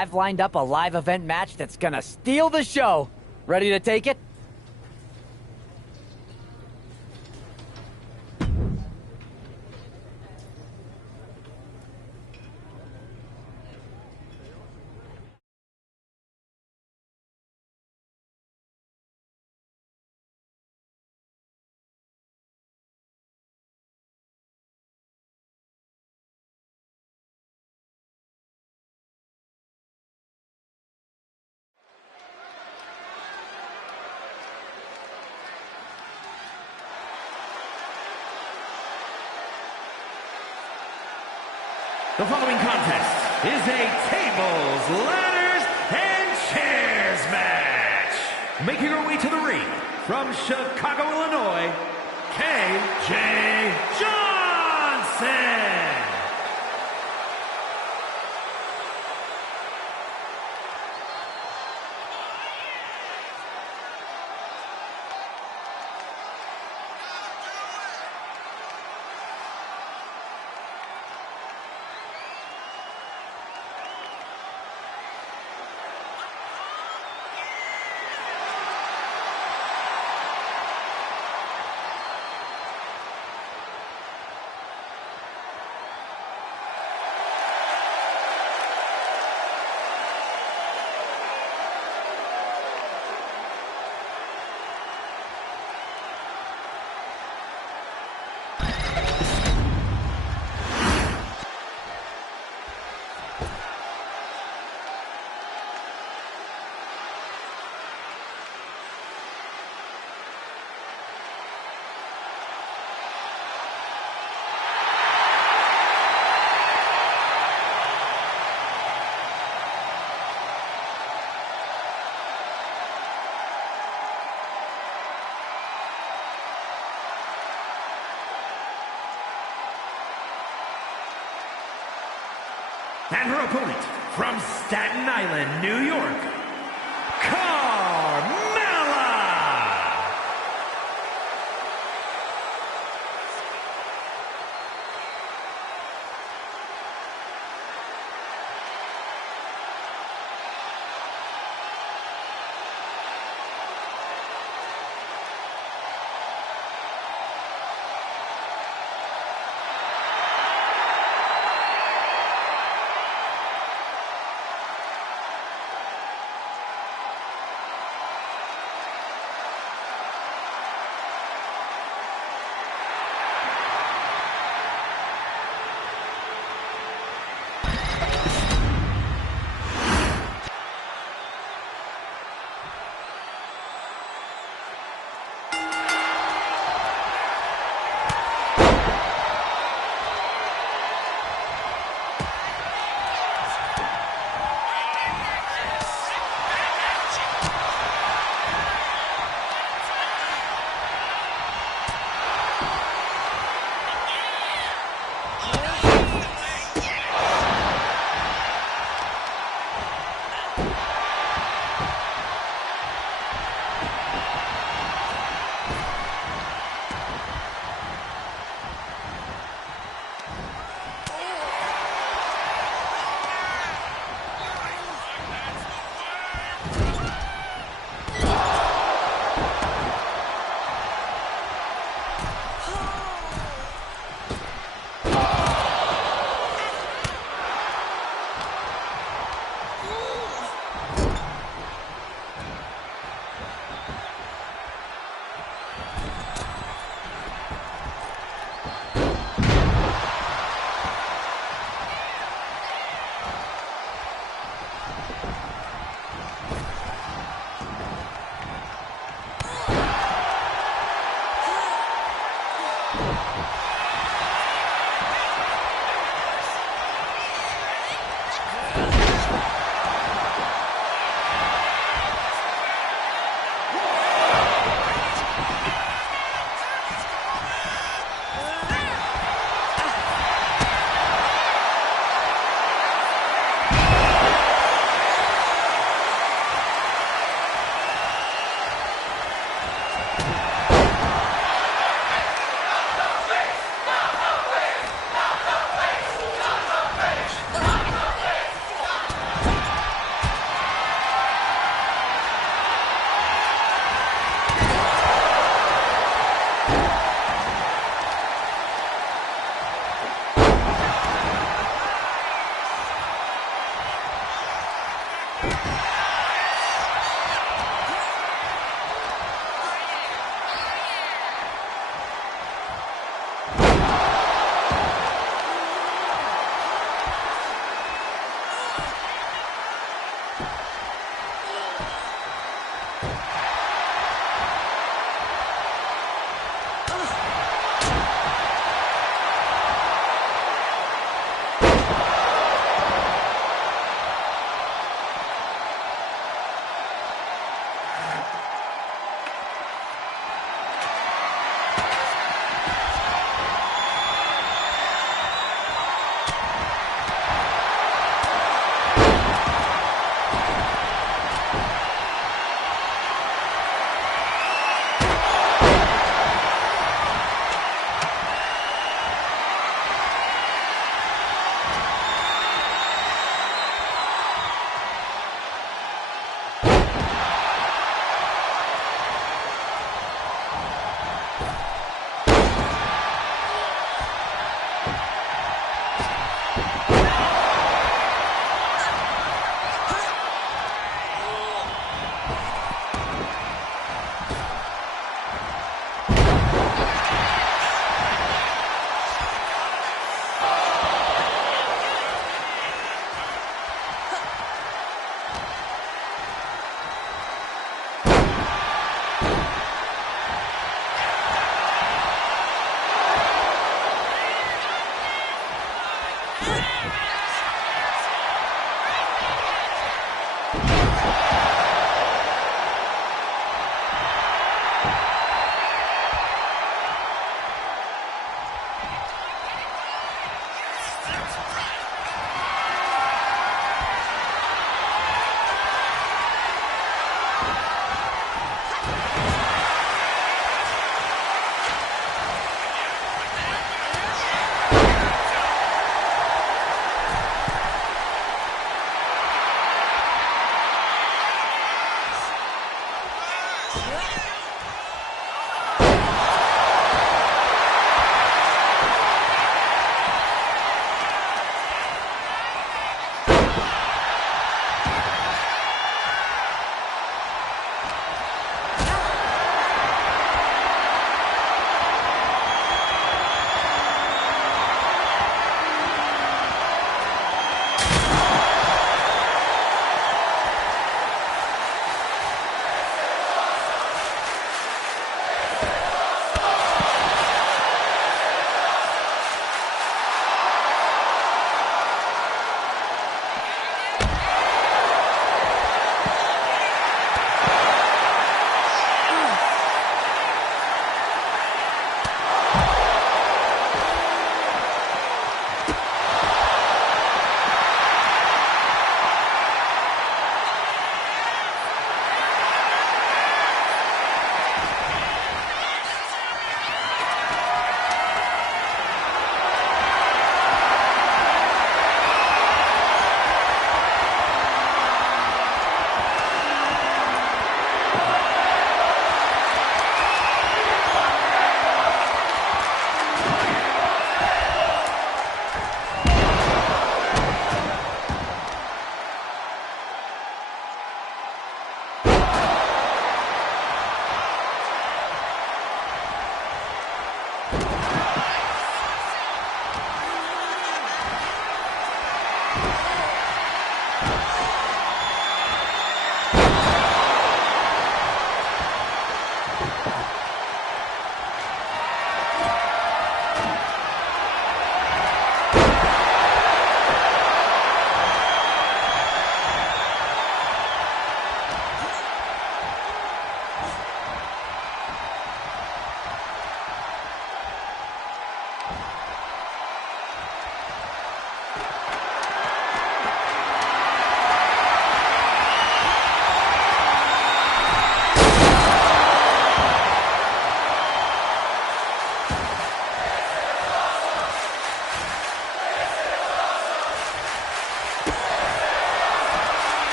I've lined up a live event match that's gonna steal the show. Ready to take it? The following contest is a tables, ladders, and chairs match. Making her way to the ring from Chicago, Illinois, KJ Johnson. And her opponent, from Staten Island, New York, Carmella!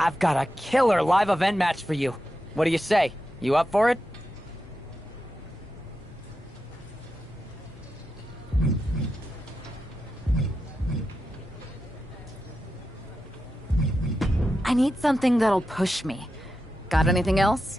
I've got a killer live event match for you. What do you say? You up for it? I need something that'll push me. Got anything else?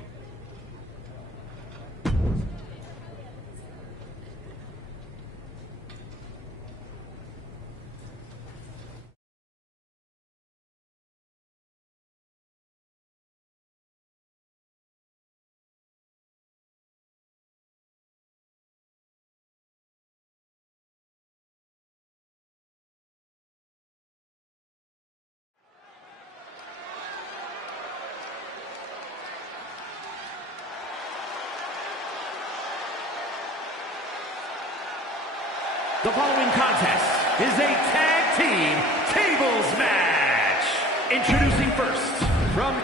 The following contest is a tag team tables match. Introducing first from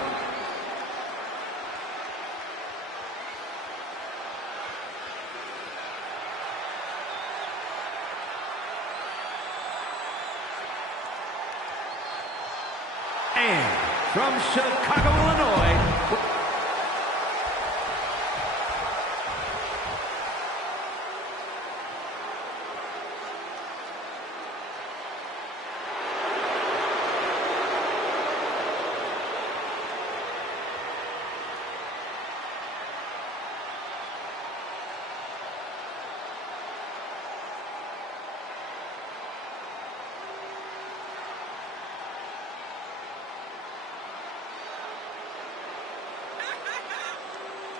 Chicago, Illinois.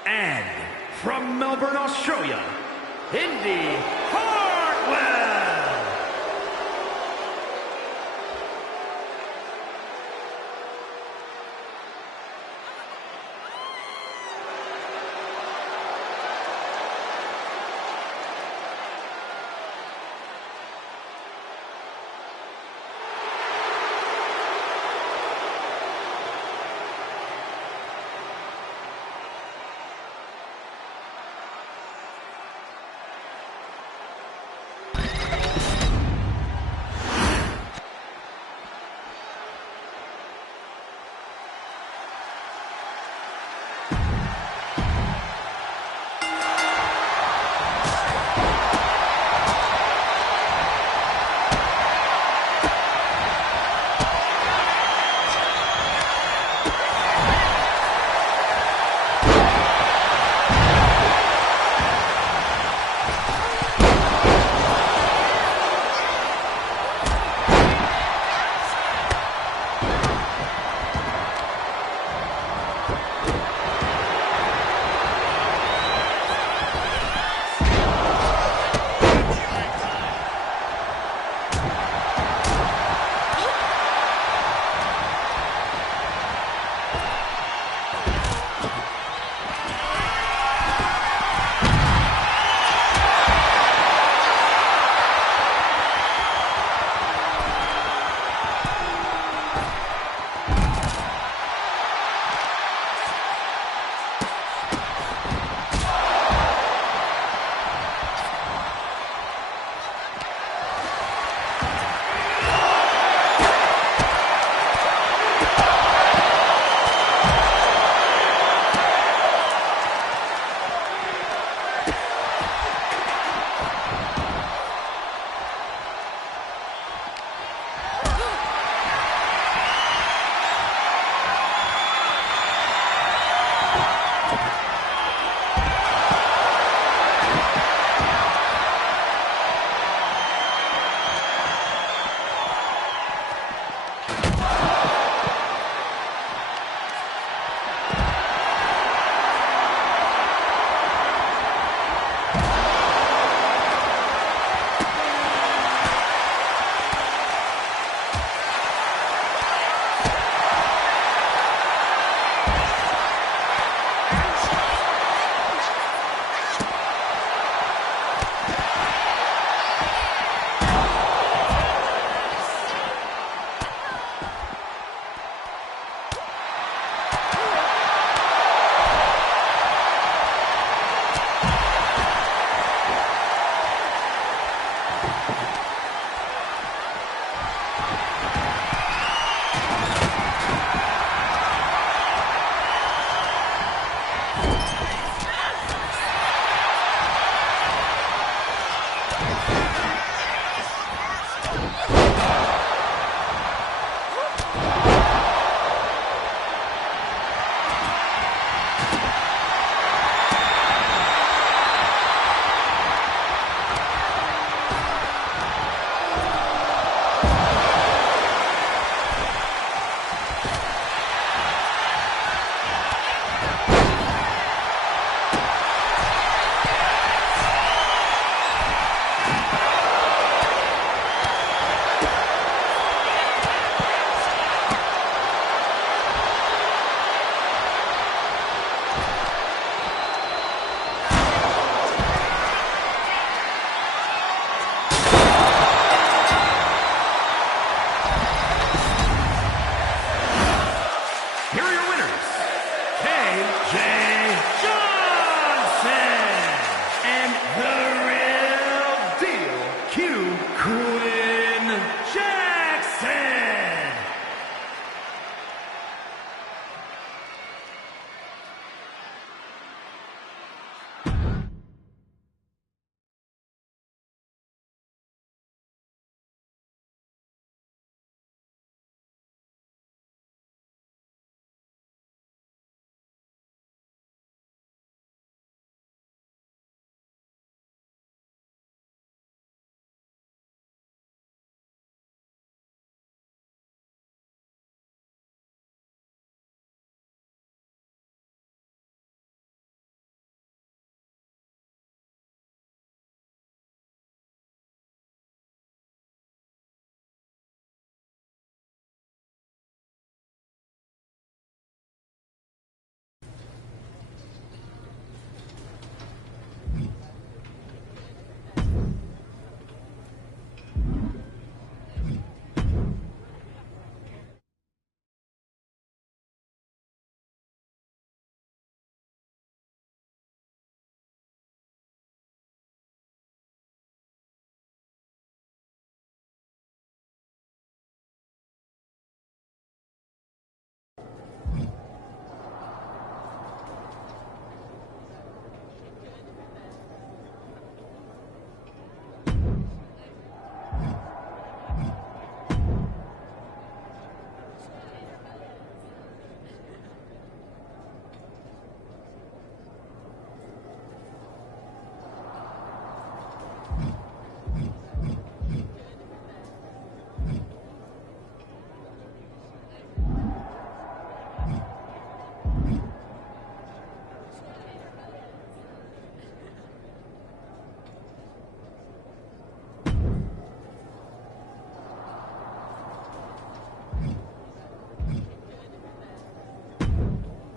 And from Melbourne, Australia, Indy Hartwell.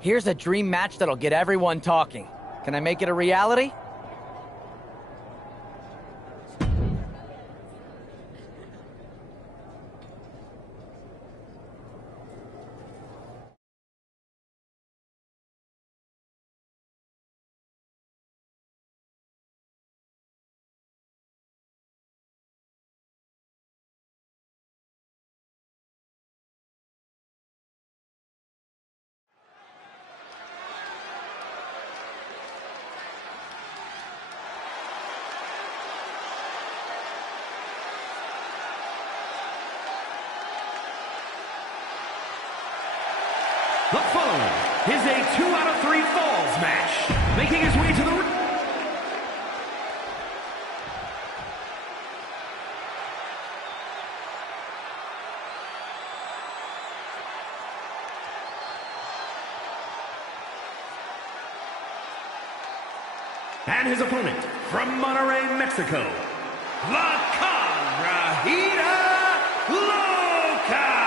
Here's a dream match that'll get everyone talking. Can I make it a reality? The following is a 2 out of 3 falls match. Making his way to the ring. And his opponent from Monterrey, Mexico, La Carajita Loca.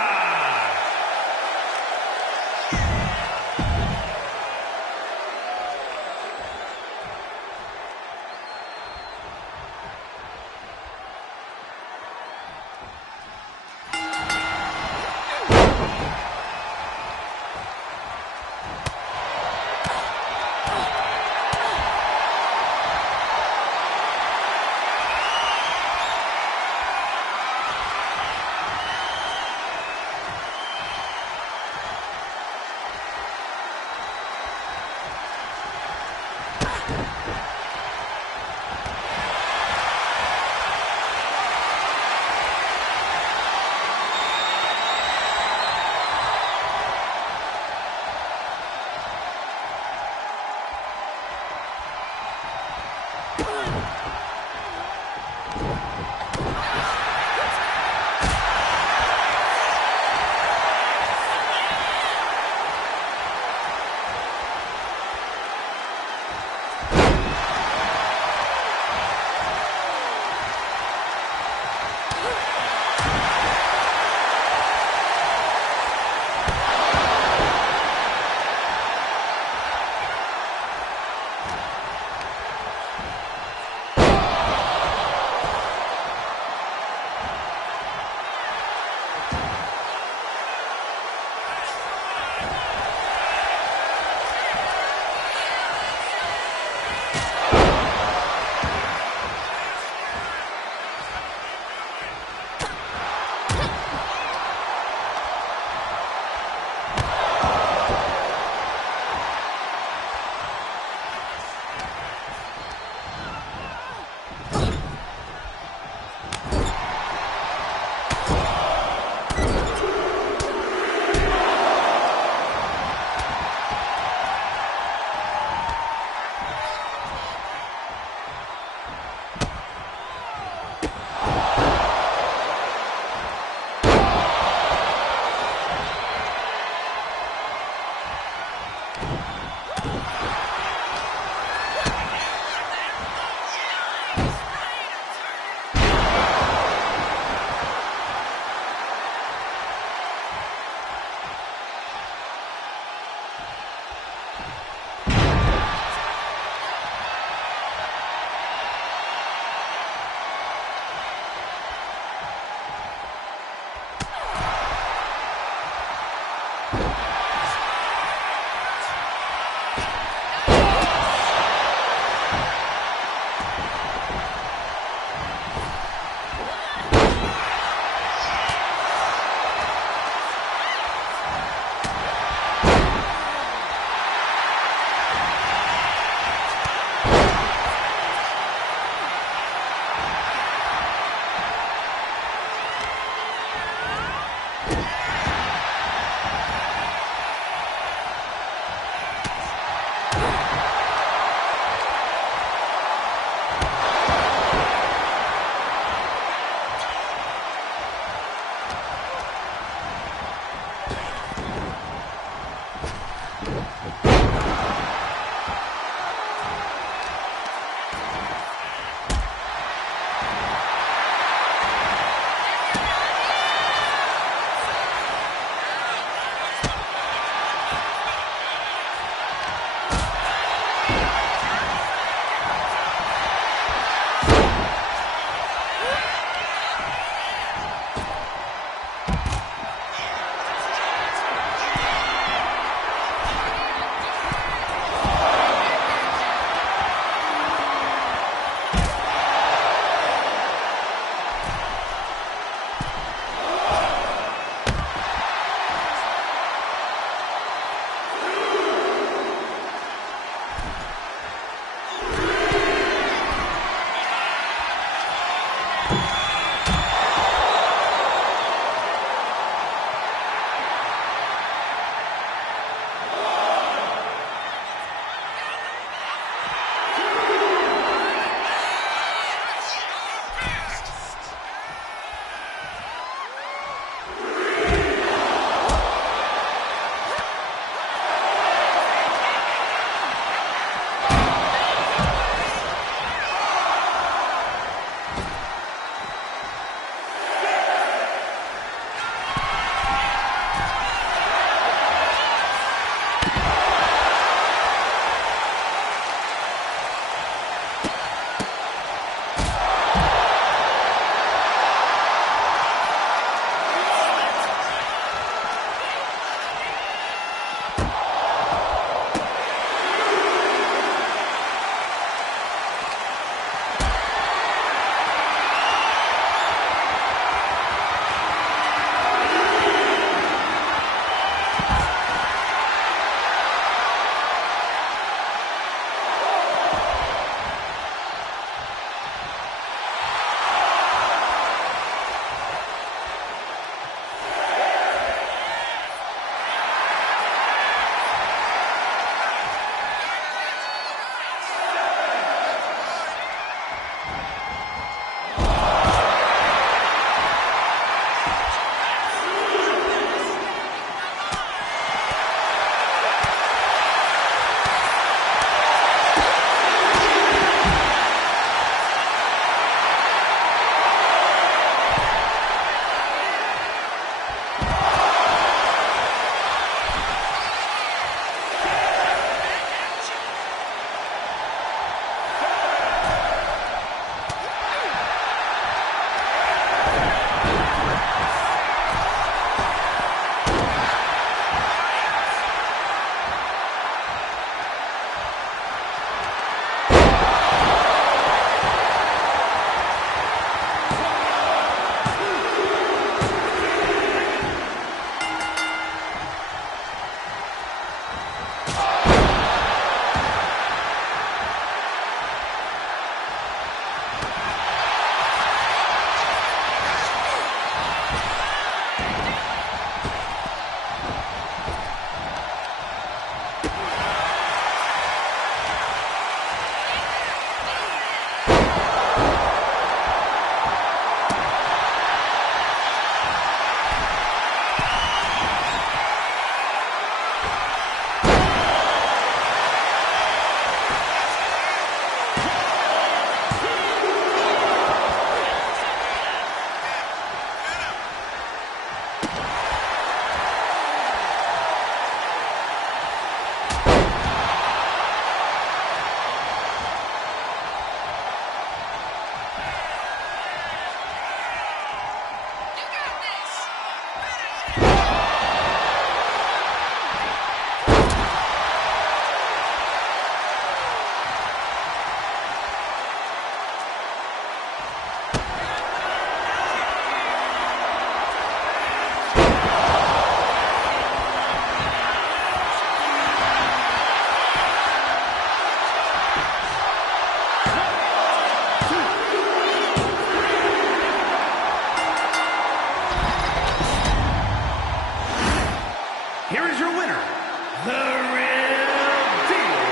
the real deal,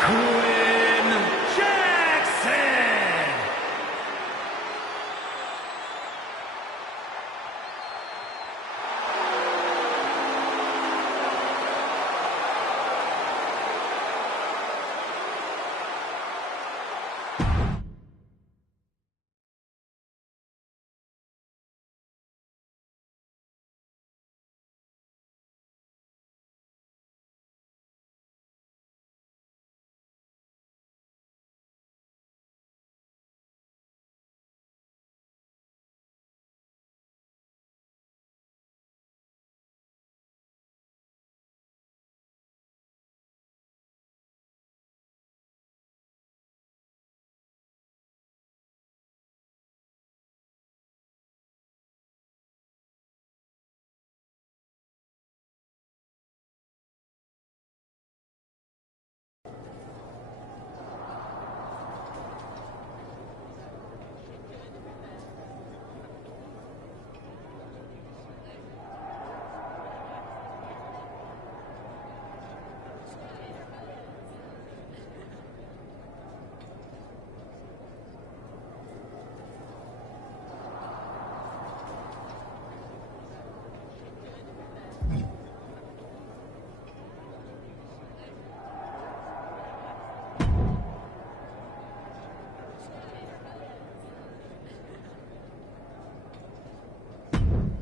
Quinn Jackson.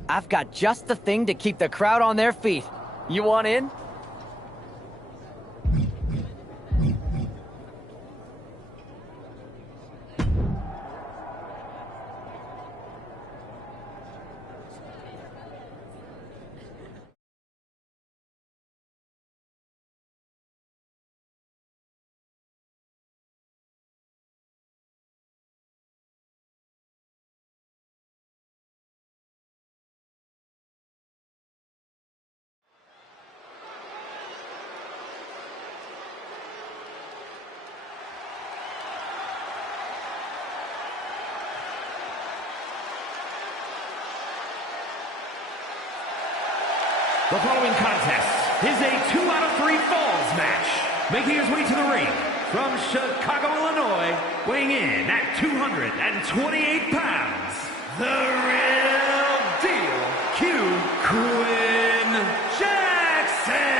I've got just the thing to keep the crowd on their feet. You want in? The following contest is a 2 out of 3 falls match. Making his way to the ring from Chicago, Illinois, weighing in at 228 pounds, the real deal, Quinn Jackson.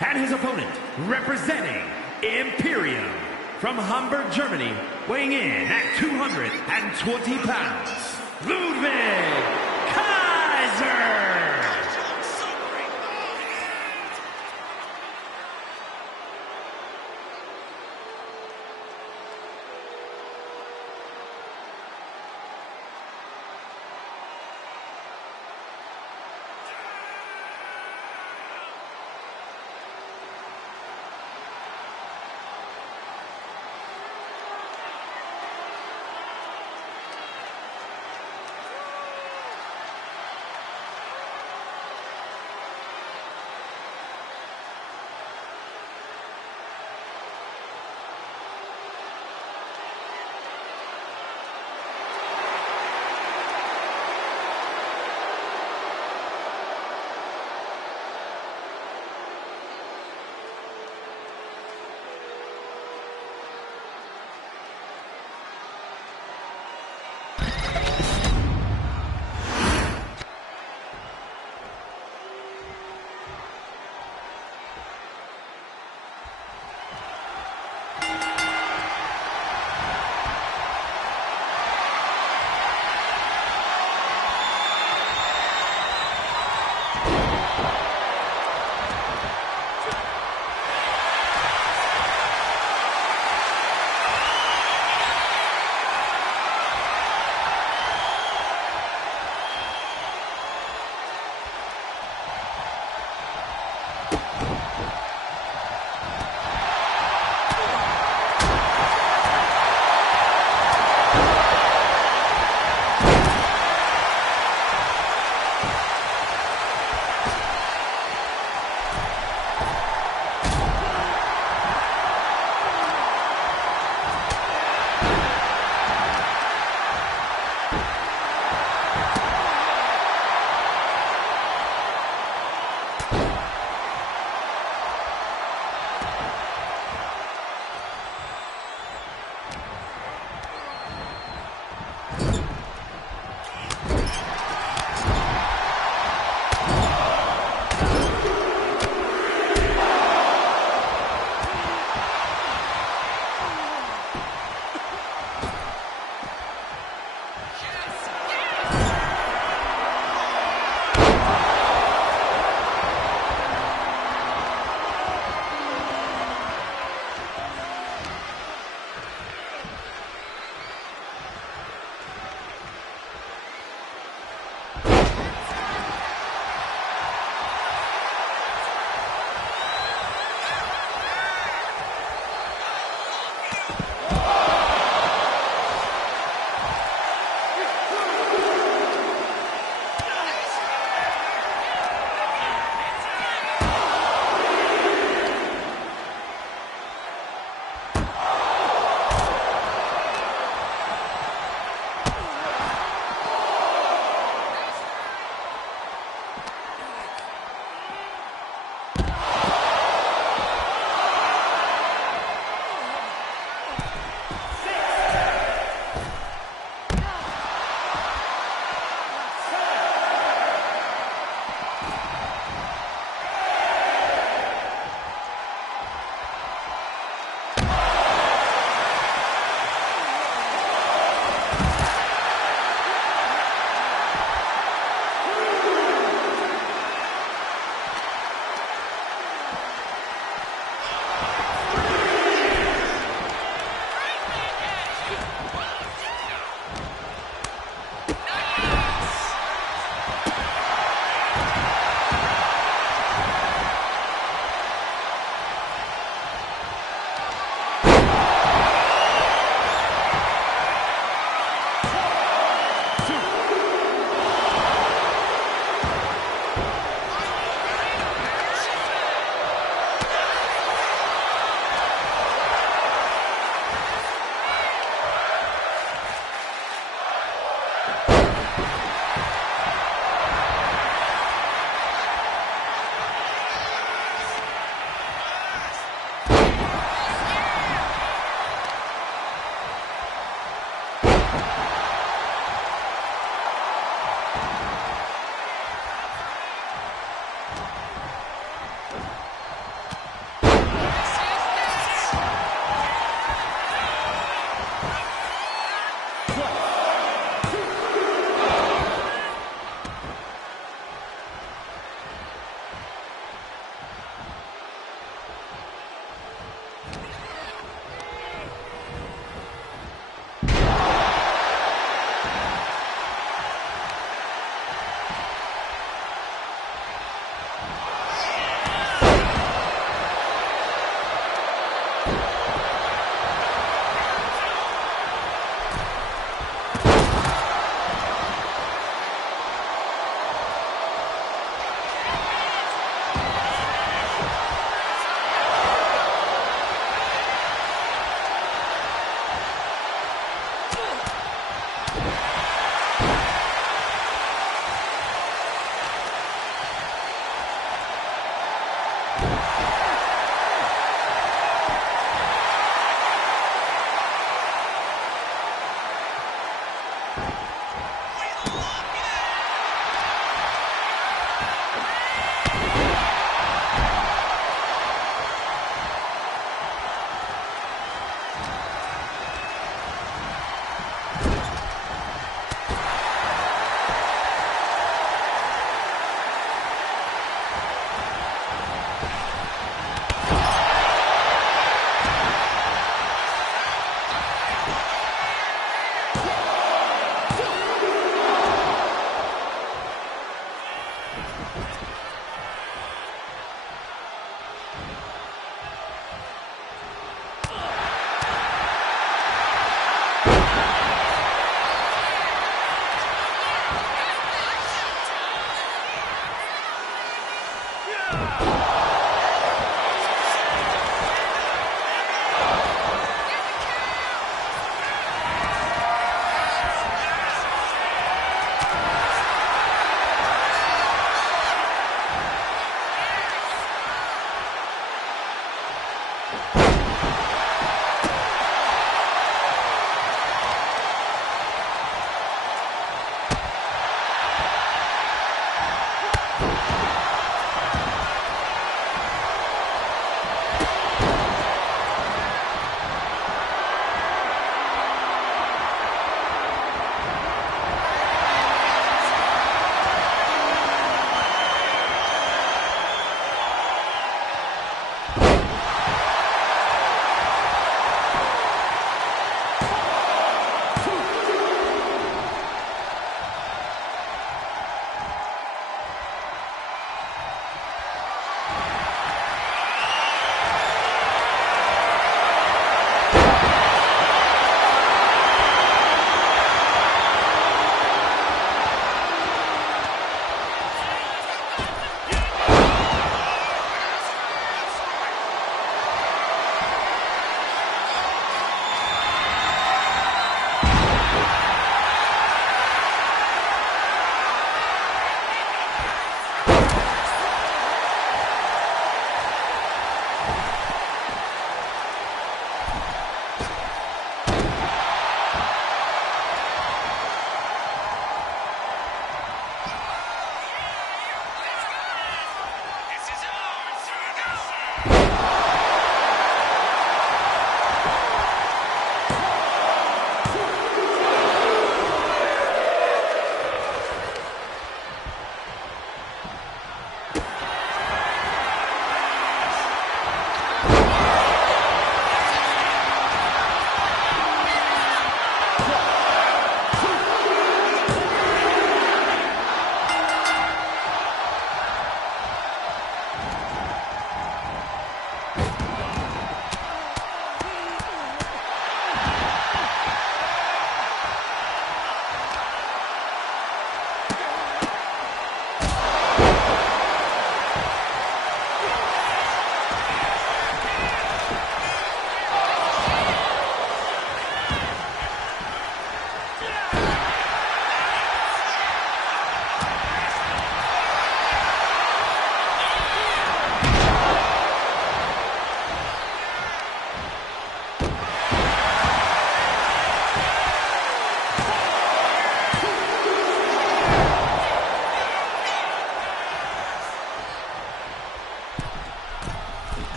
And his opponent, representing Imperium from Hamburg, Germany, weighing in at 220 pounds, Ludwig Kaiser.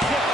Get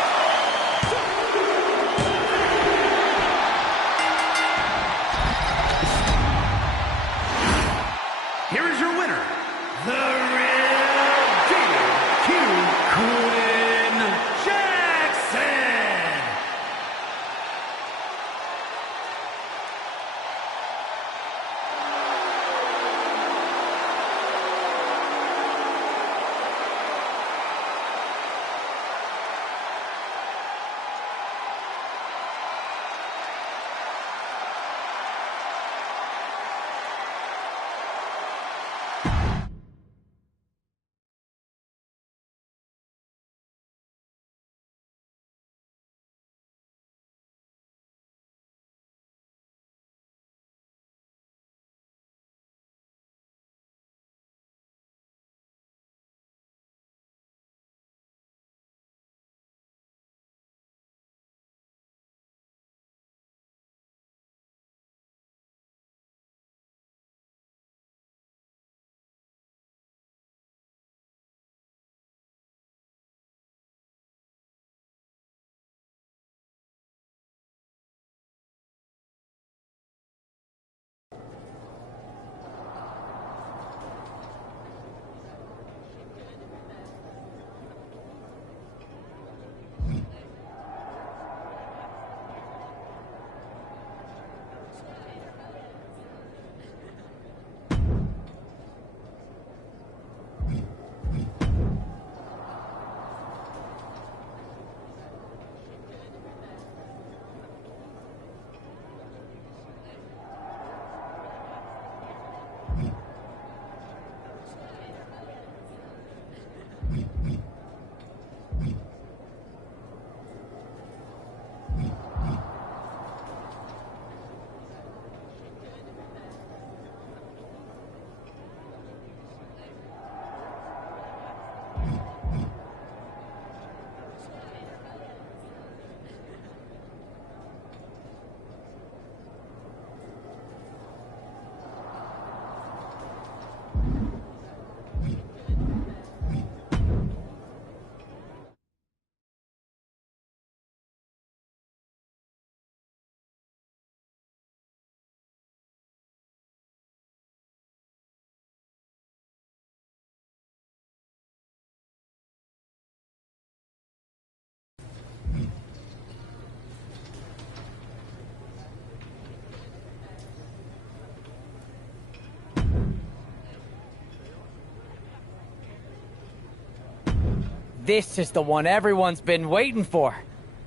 This is the one everyone's been waiting for.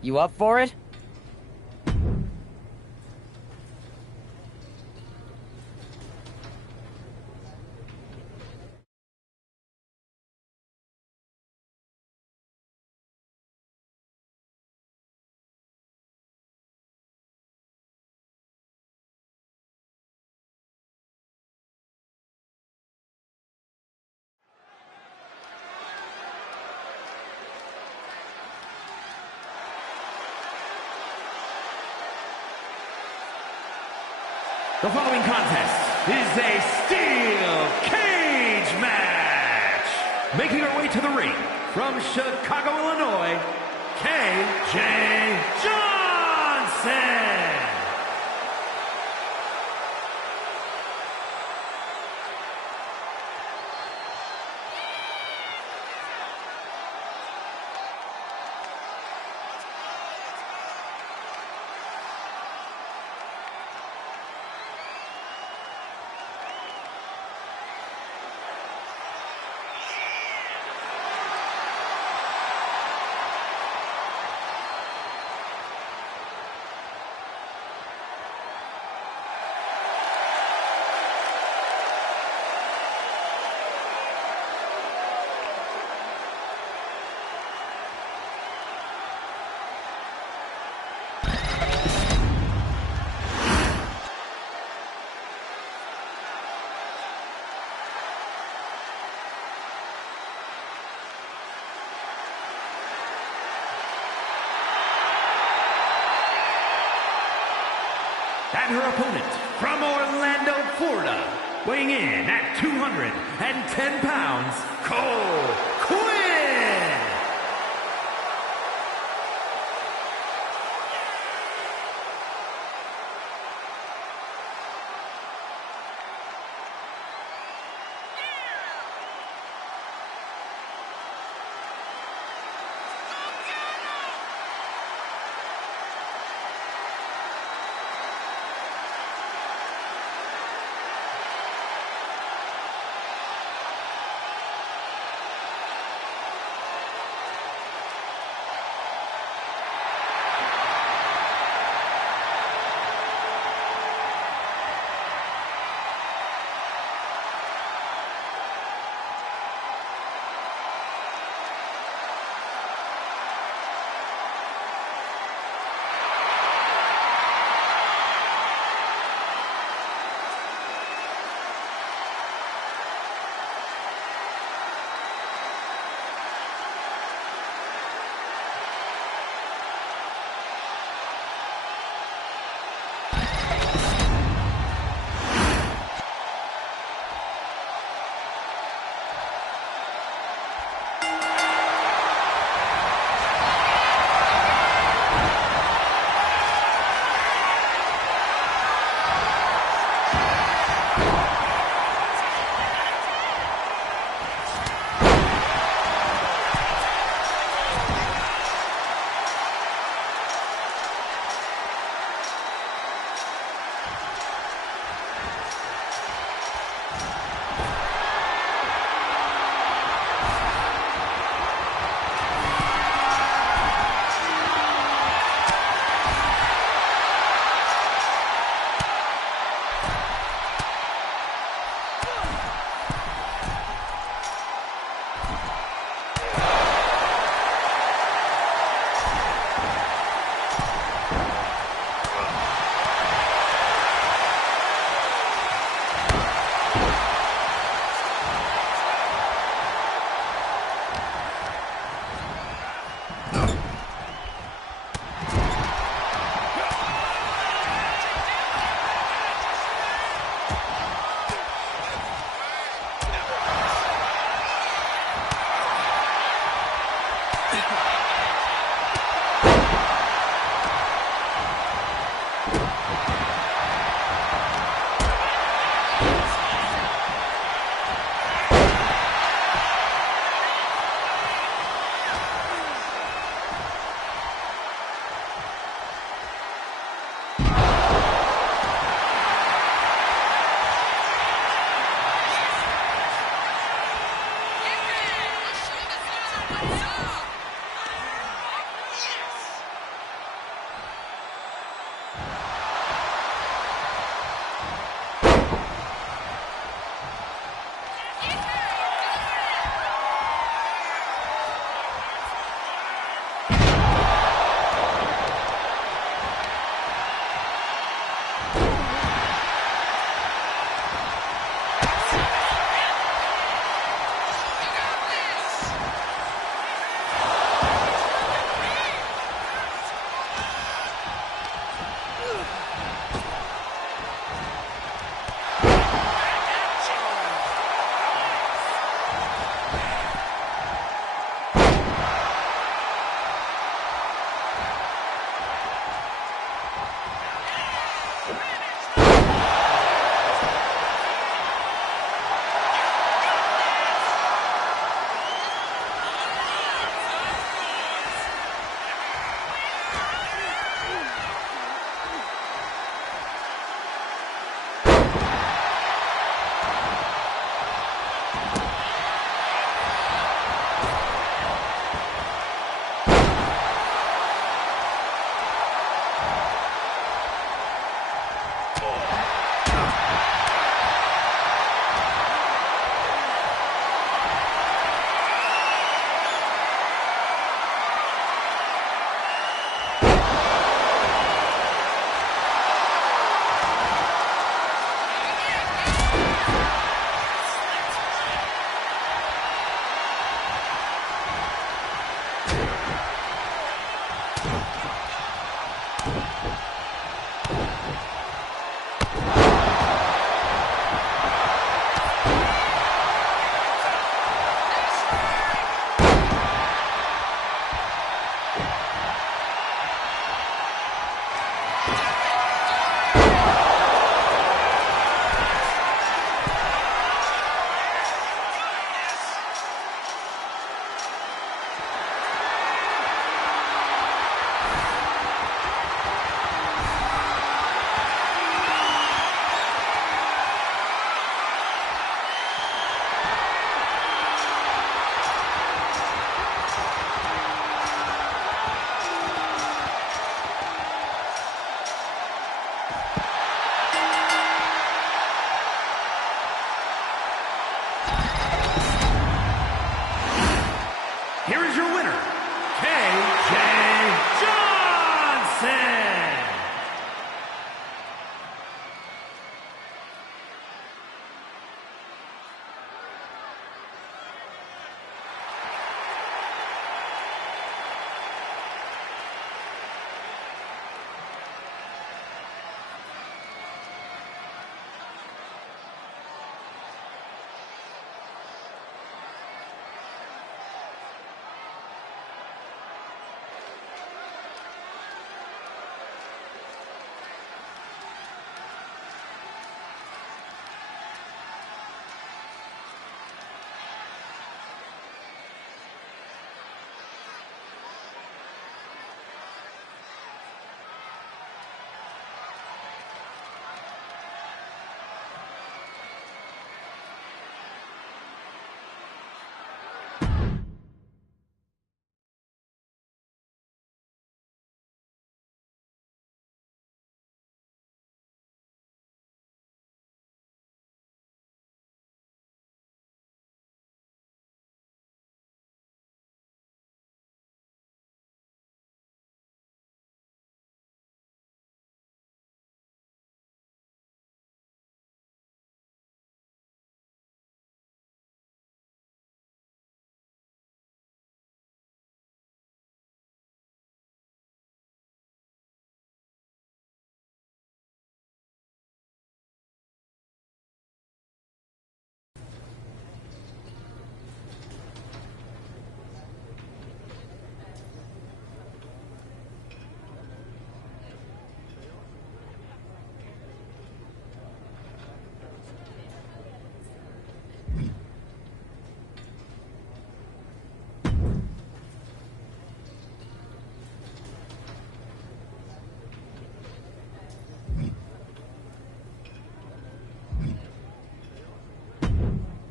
You up for it? The following contest is a steel cage match. Making her way to the ring from Chicago, Illinois, KJ Johnson. And her opponent from Orlando, Florida, weighing in at 210 pounds, Cole Quinn.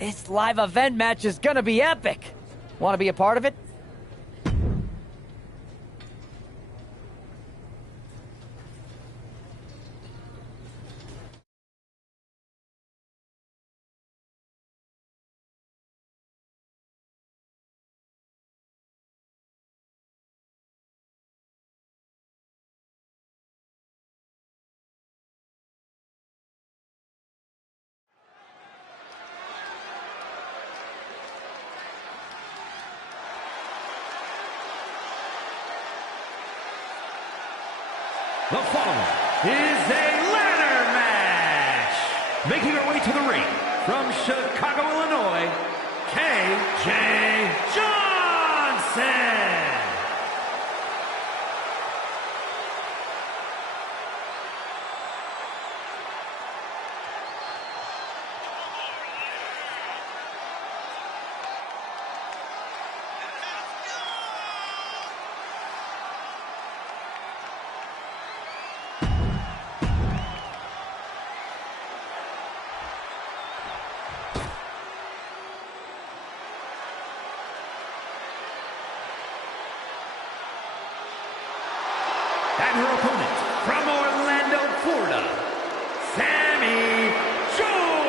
This live event match is gonna be epic. Want to be a part of it? The following is a ladder match. Making her way to the ring from Chicago, Illinois, KJ Johnson. And her opponent from Orlando, Florida, Sammy George.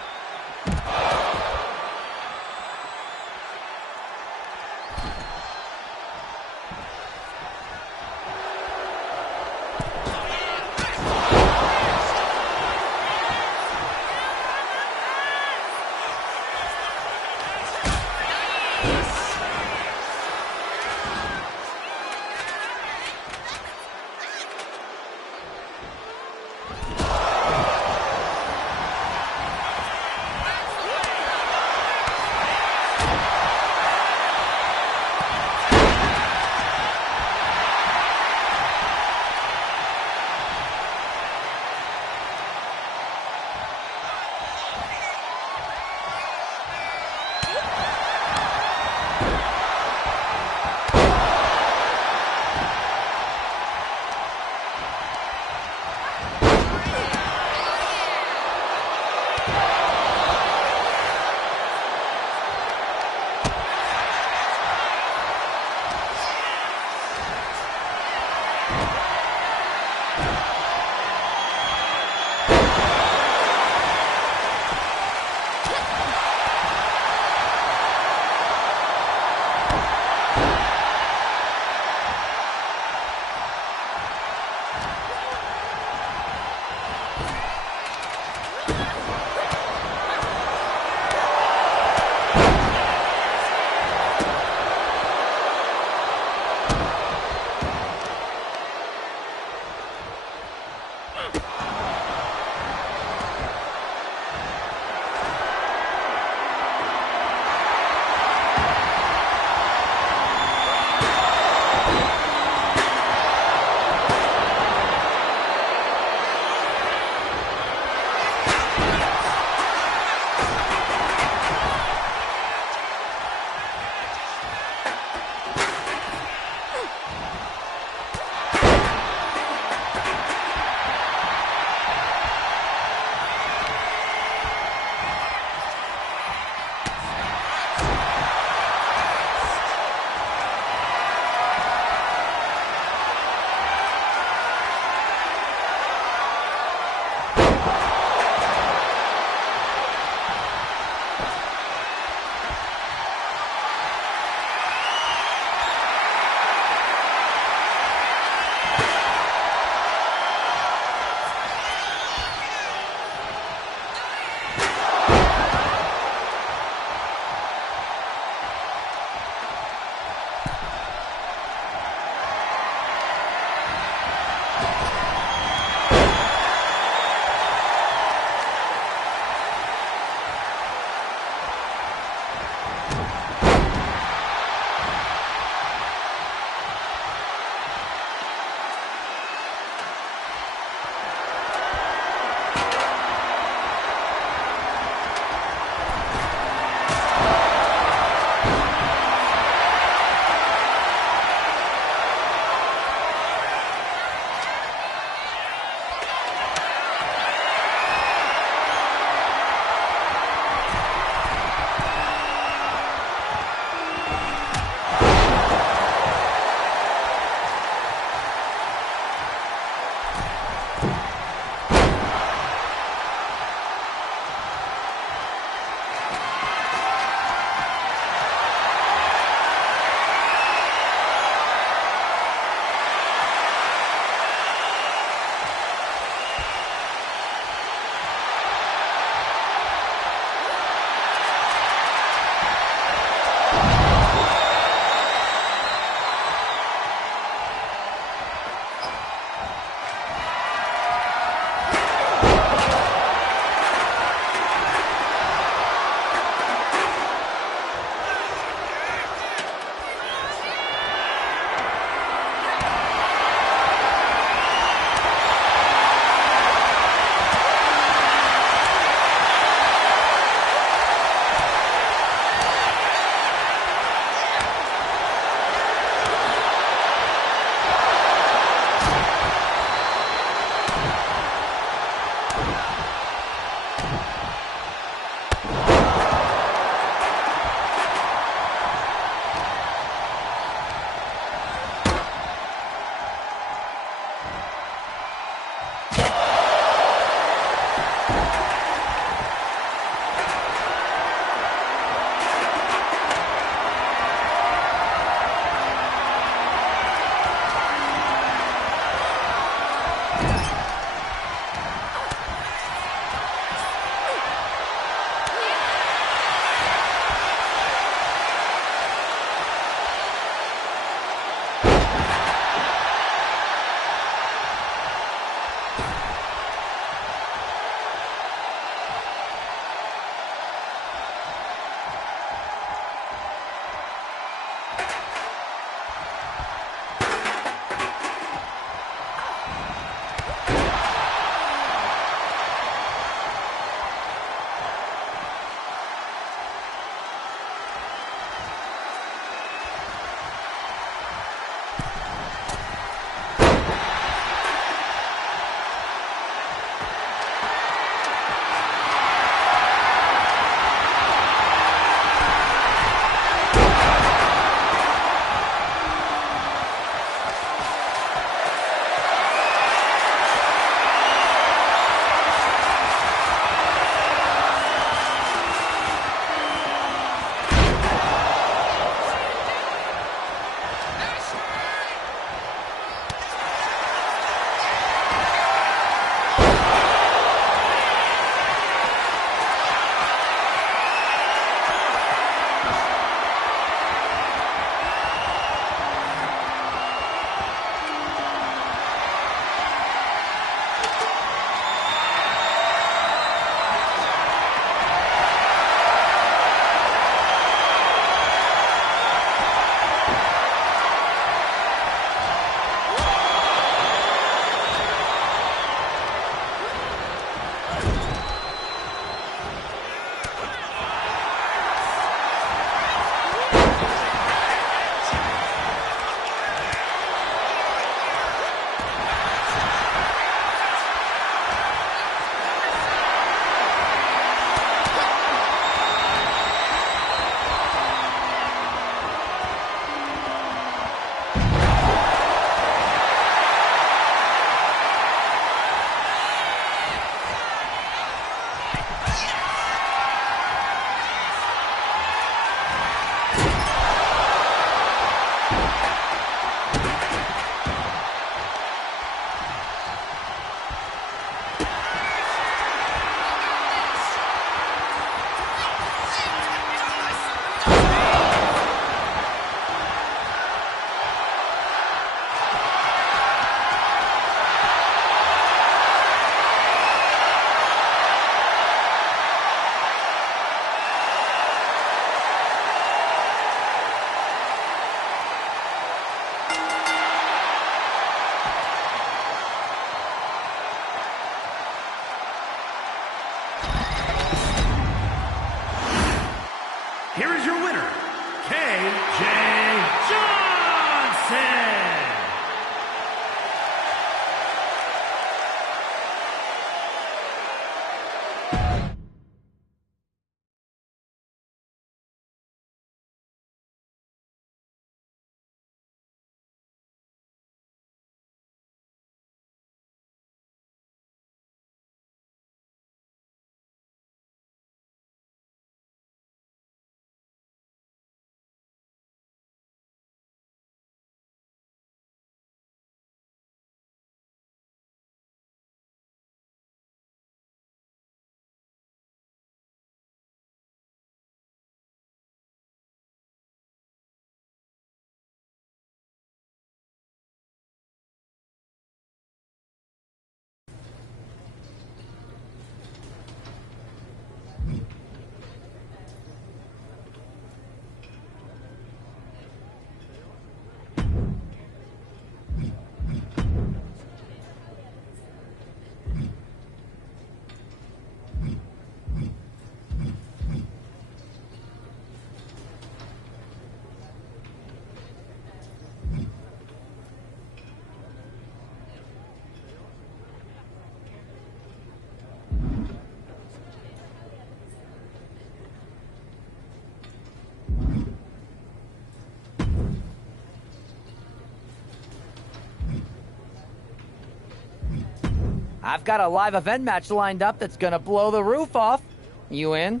I've got a live event match lined up that's gonna blow the roof off. You in?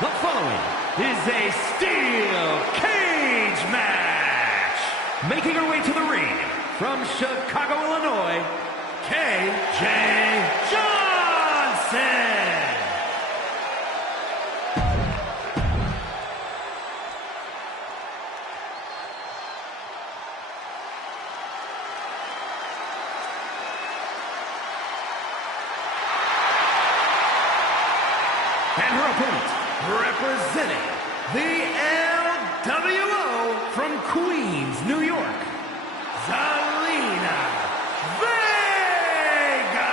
The following is a steel cage match. Making her way to the ring from Chicago, Illinois, KJ Johnson. And her opponent, representing the LWO from Queens, New York, Zelina Vega.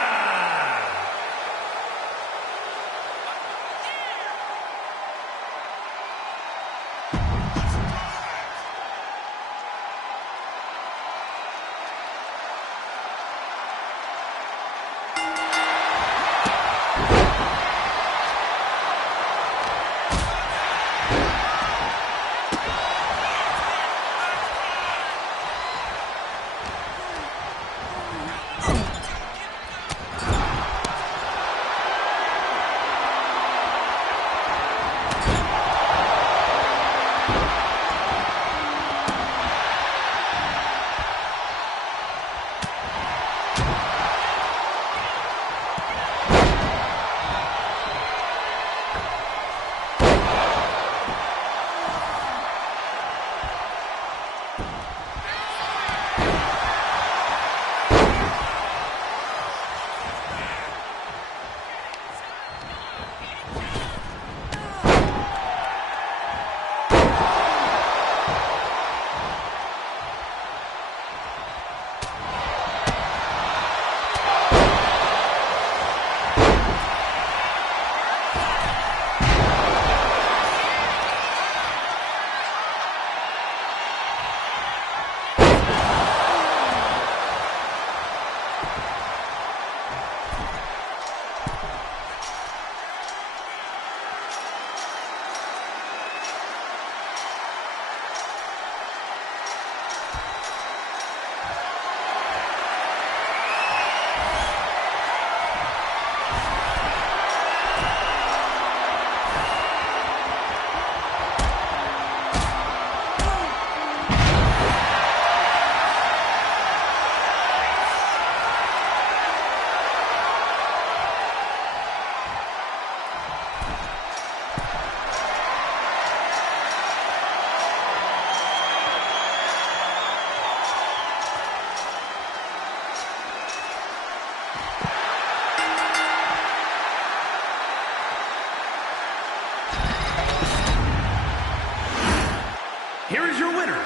Here is your winner,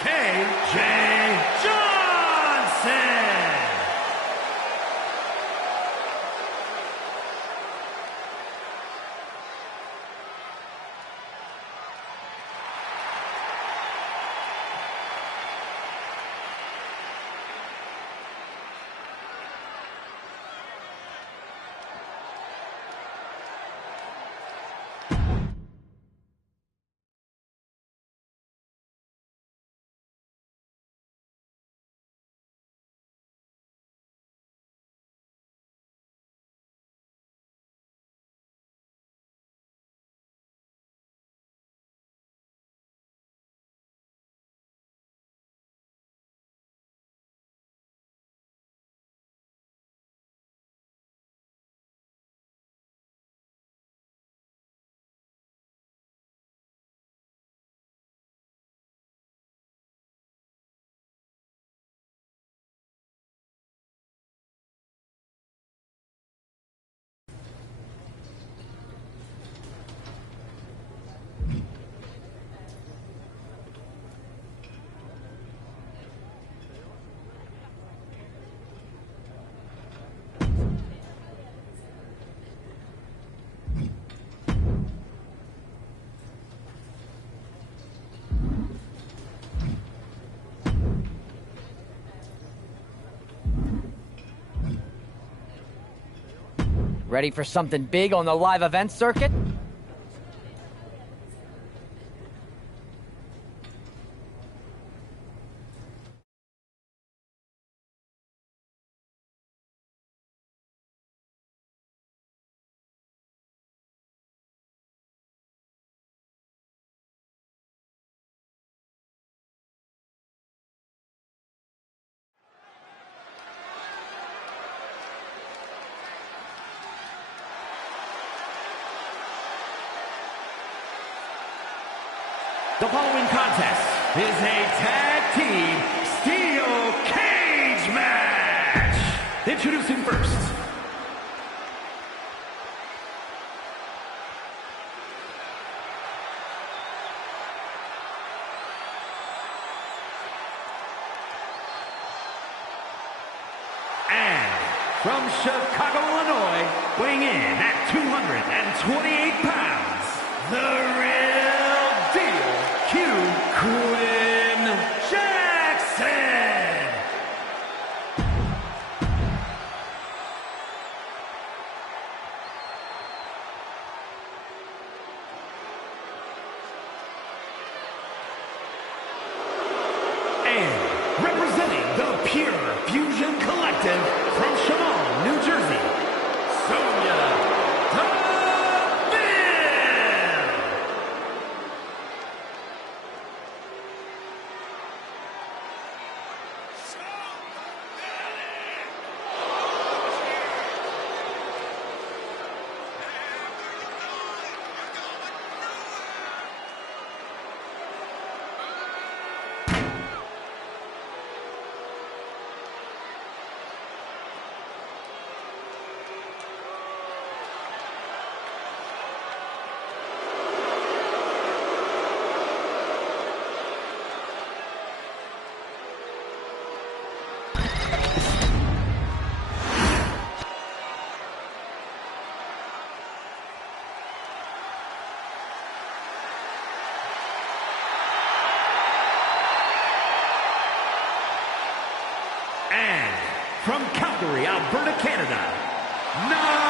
KJ Johnson. Ready for something big on the live event circuit? The following contest is a tag team steel cage match. Introducing first, and from Chicago, Illinois, weighing in at 228 pounds, the real deal, Quinn Jackson. And representing the Pure Fusion Collective from Chemung, New Jersey, Sonya Deville. And from Calgary, Alberta, Canada, Natalya!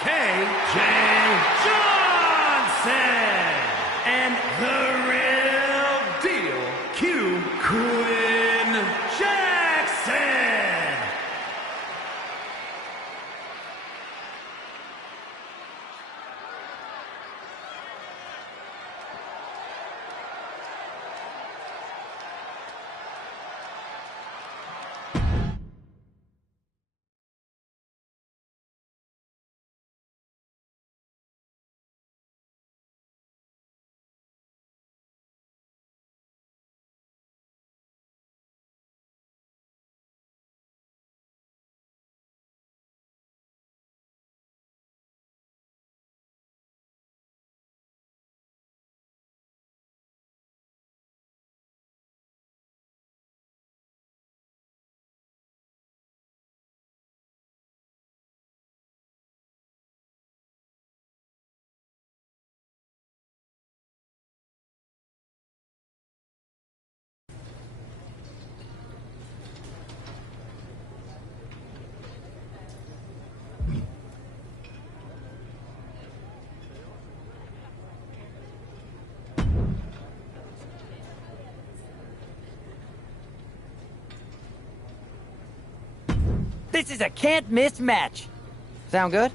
KJ Johnson. And the real deal, Q Quinn Jackson. This is a can't-miss match. Sound good?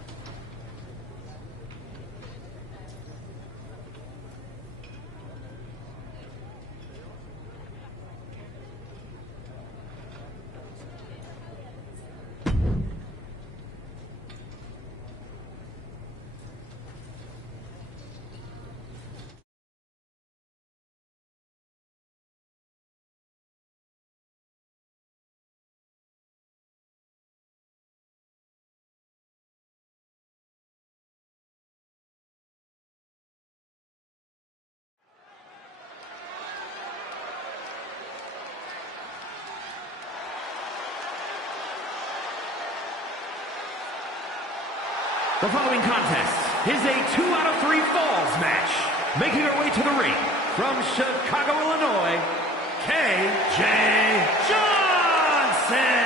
The following contest is a 2 out of 3 falls match. Making her way to the ring from Chicago, Illinois, KJ Johnson.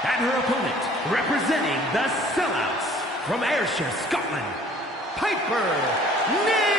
And her opponent, representing the Sellouts from Ayrshire, Scotland, Piper Niven.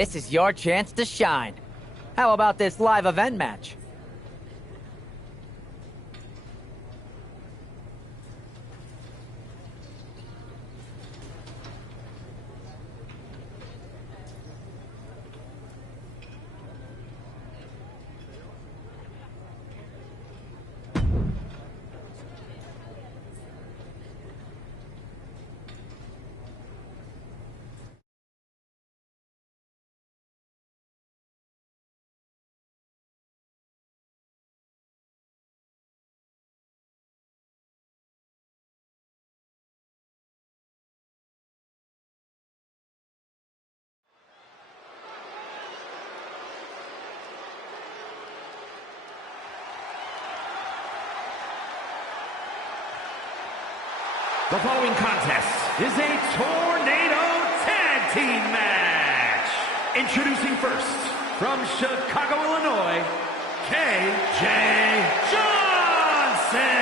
This is your chance to shine. How about this live event match? The following contest is a Tornado Tag Team match. Introducing first, from Chicago, Illinois, KJ Johnson.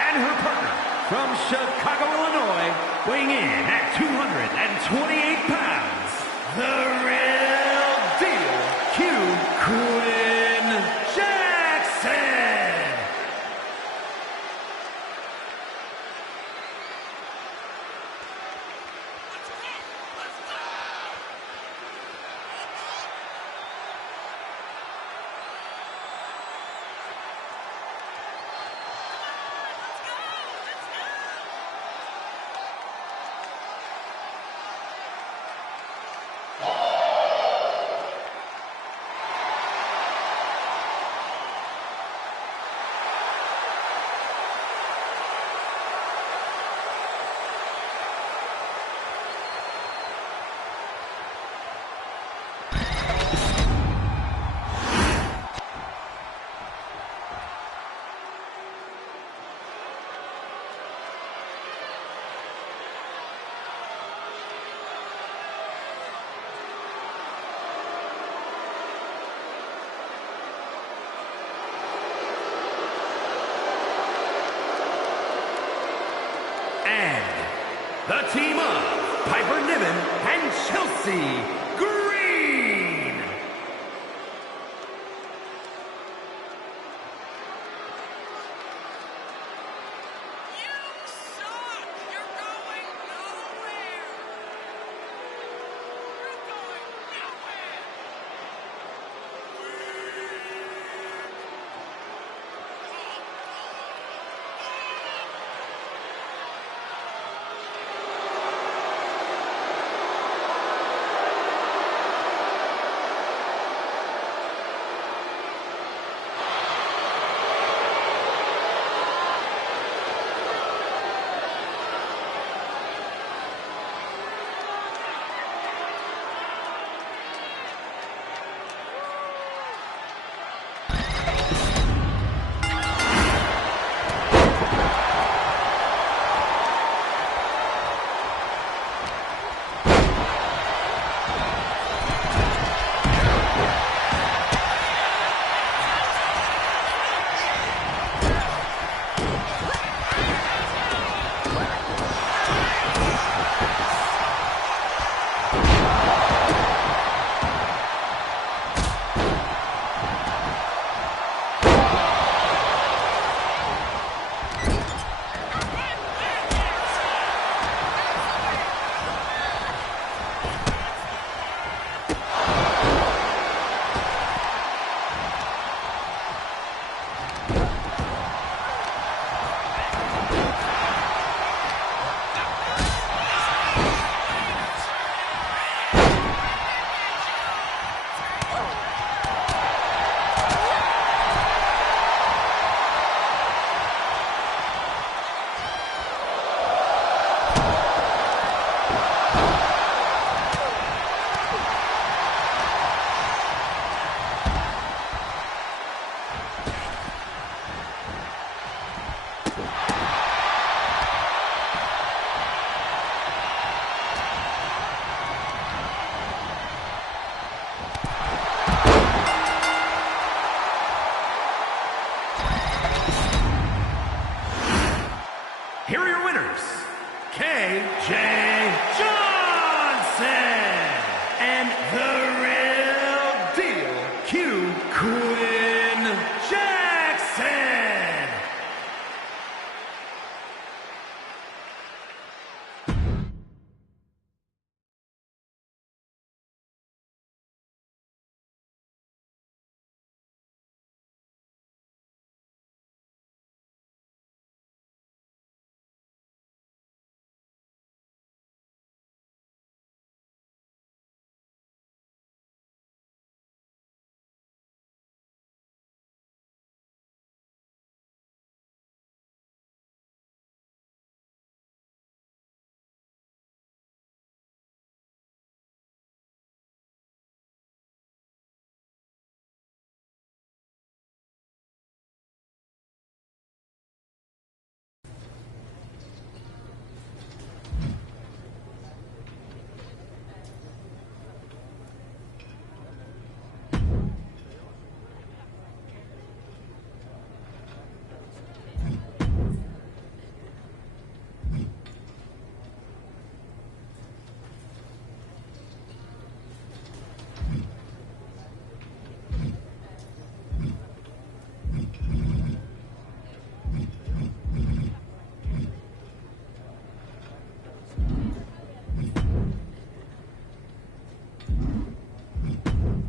And her partner, from Chicago, Illinois, weighing in at 228 pounds, the real deal, Quinn Jackson. The team of Piper Niven and Chelsea Green. You suck! You're going nowhere! You're going nowhere! KJ Johnson. And the real deal, Q Quinn Jackson.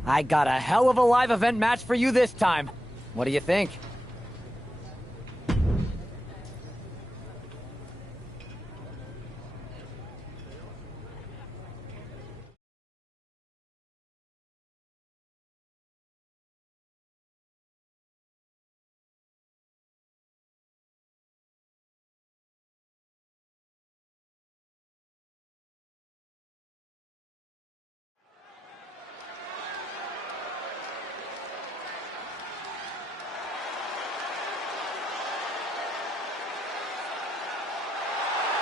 I got a hell of a live event match for you this time. What do you think?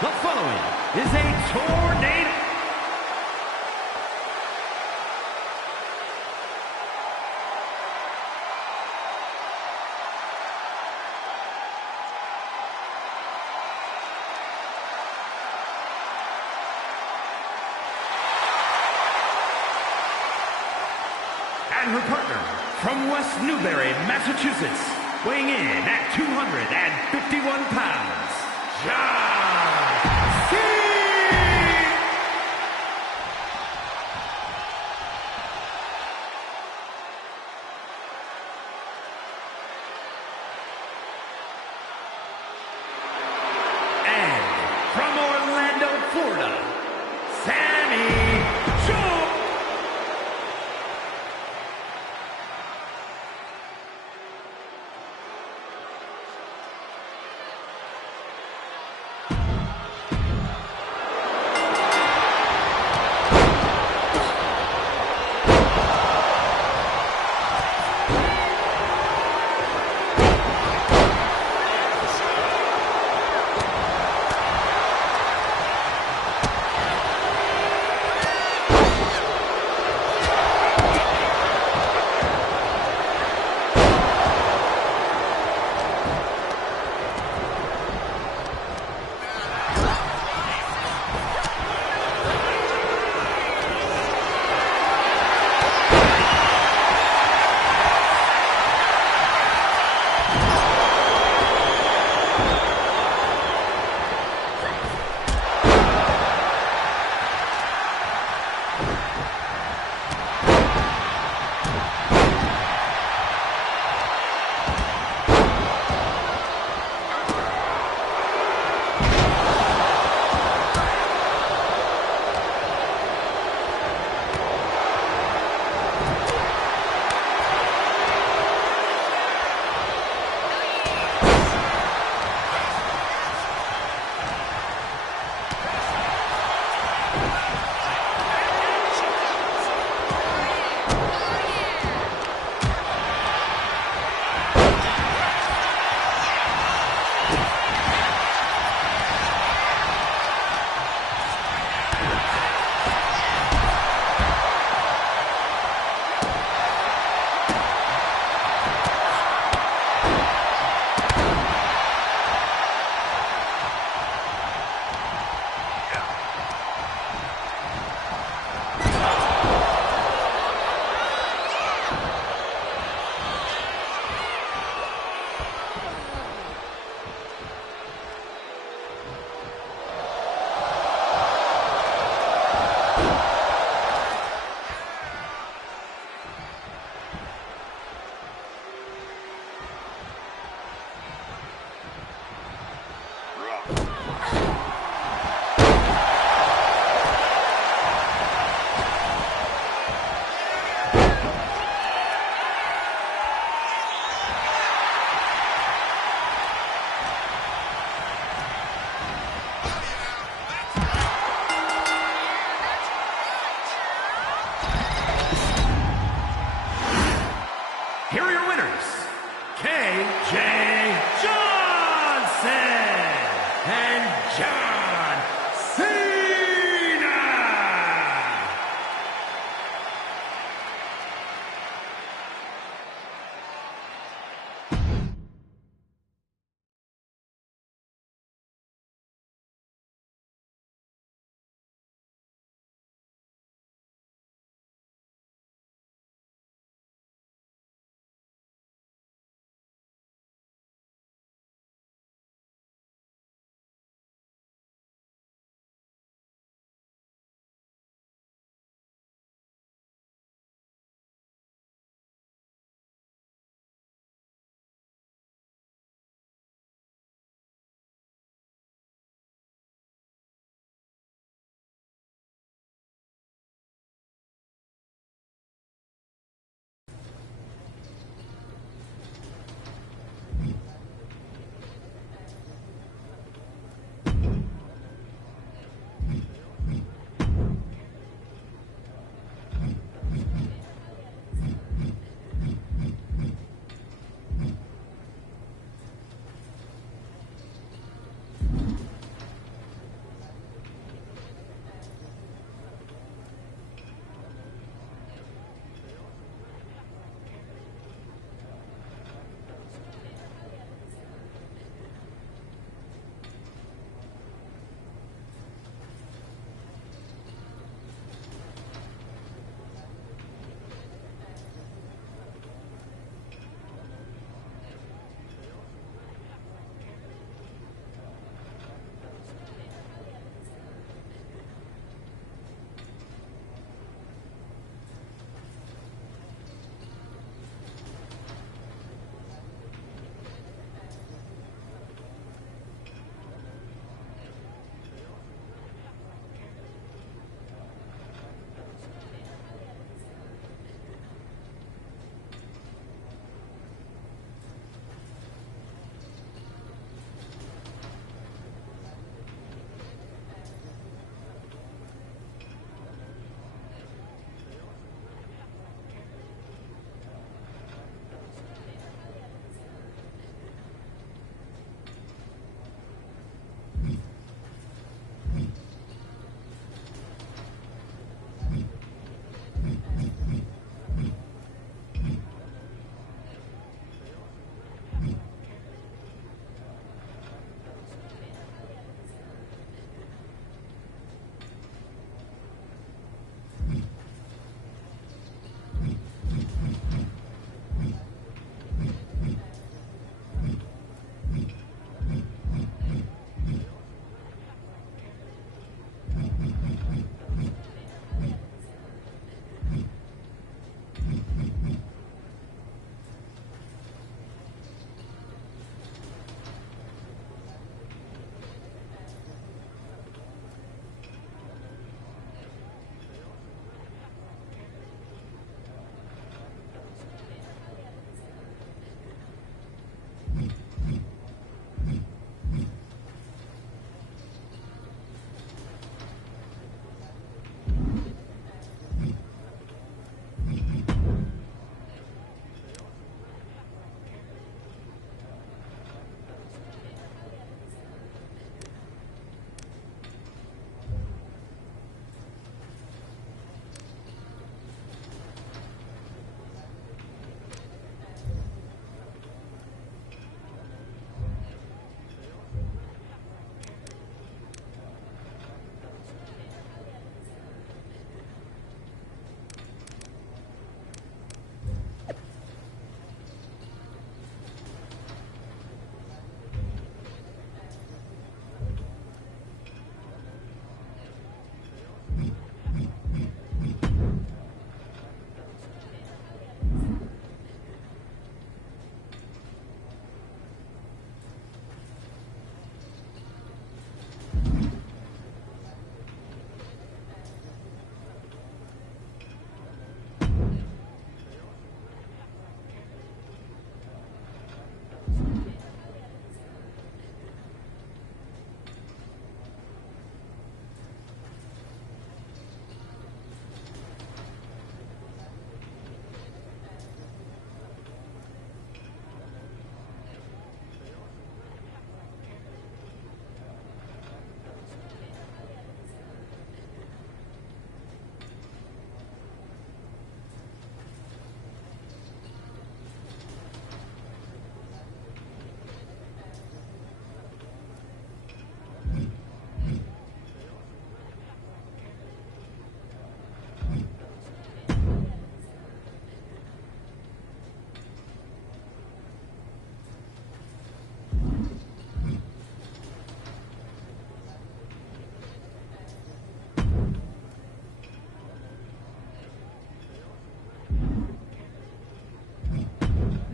The following is a tornado. And her partner from West Newbury, Massachusetts, weighing in at 251 pounds, John Cena! And from Orlando, Florida, Sammy Joe. KJ Johnson and John Cena.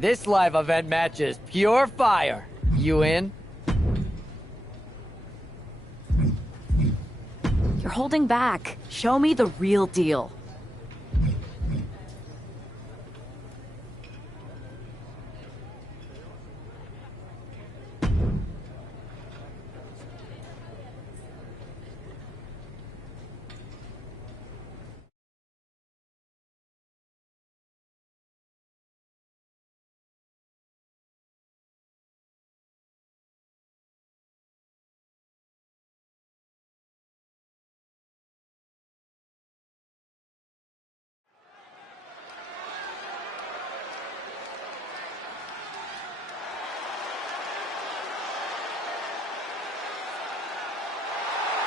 This live event match is pure fire. You in? You're holding back. Show me the real deal.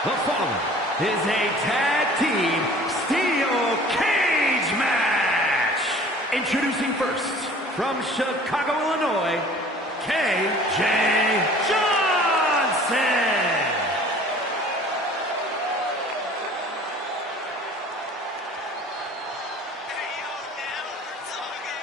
The following is a tag team steel cage match. Introducing first, from Chicago, Illinois, KJ Johnson. Hey, yo, now we're talking.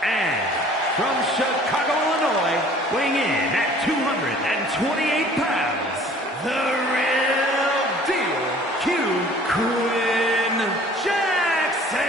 And from Chicago, Illinois, weighing in at 228 pounds, the real deal, Quinn Jackson.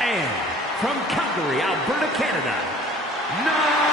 And from Calgary, Alberta, Canada, Natalia!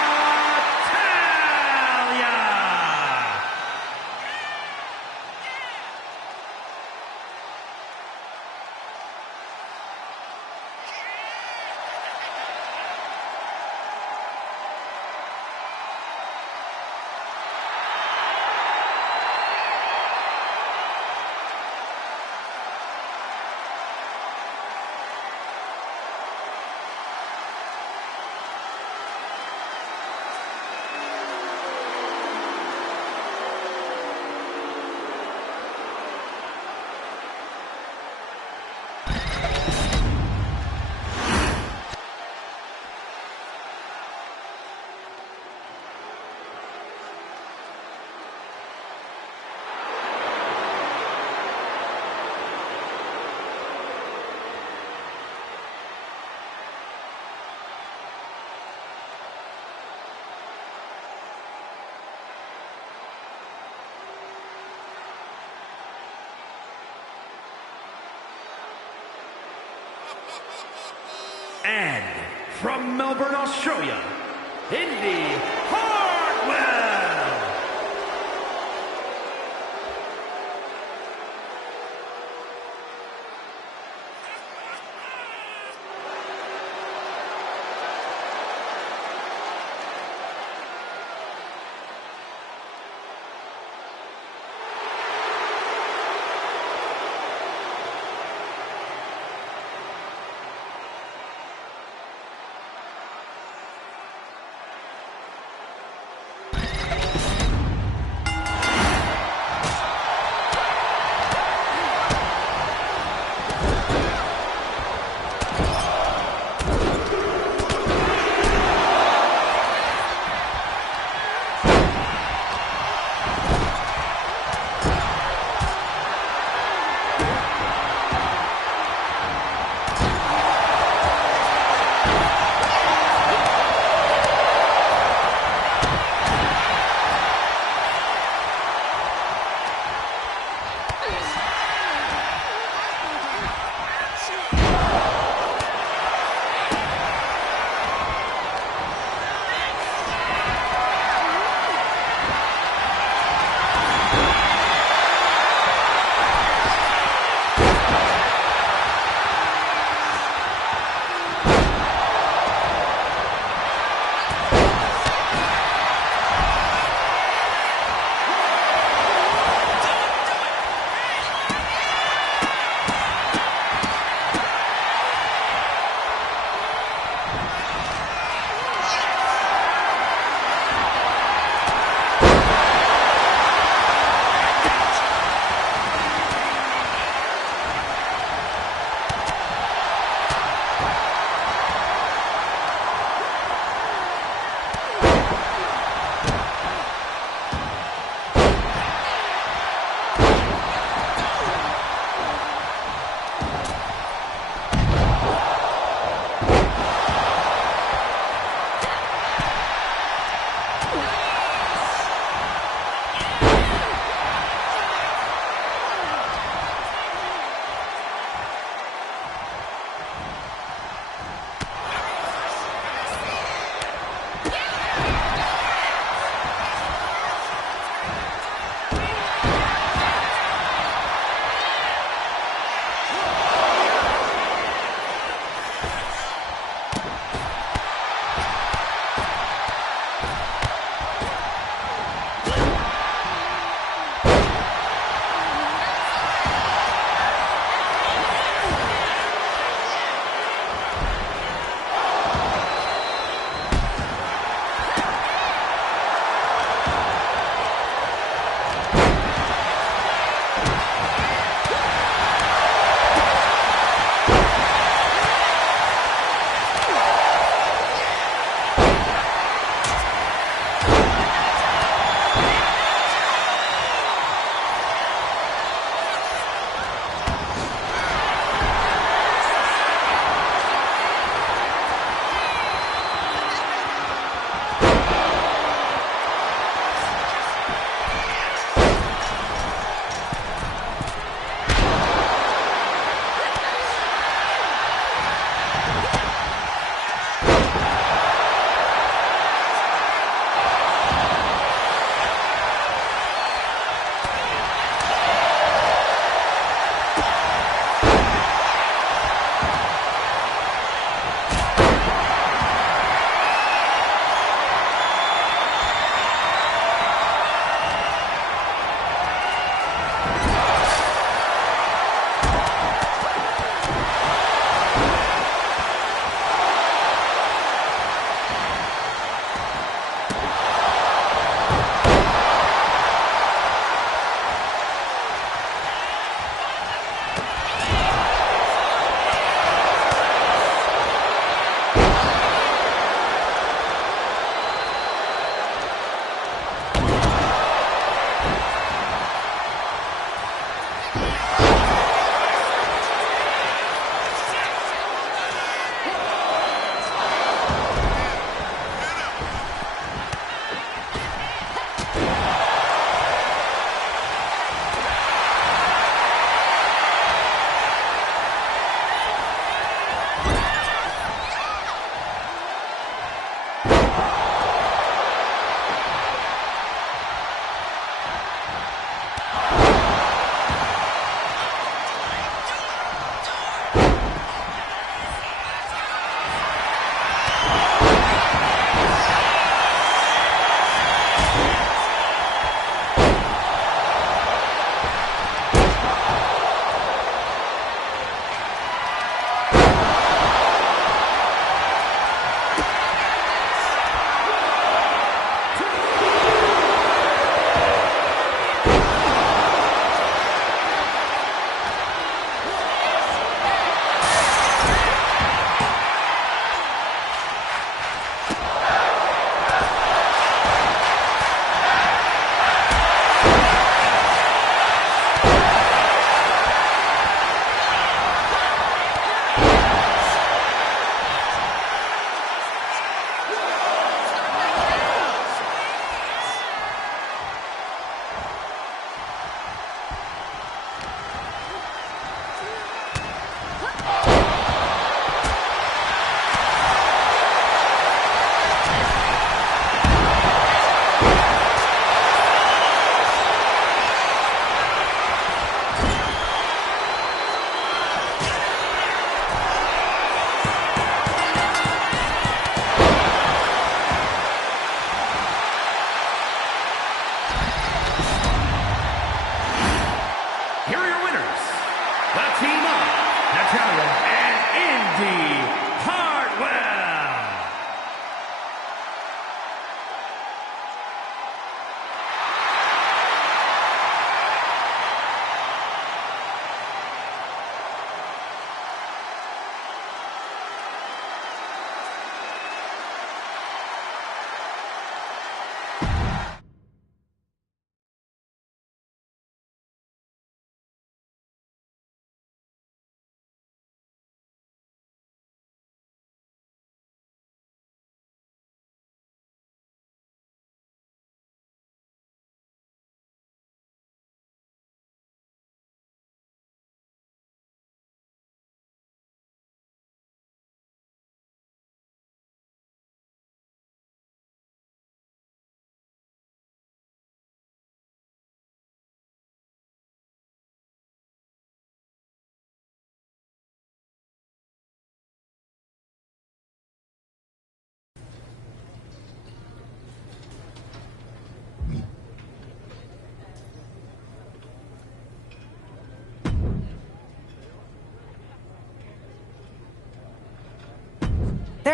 And from Melbourne, Australia, Indy Hartwell.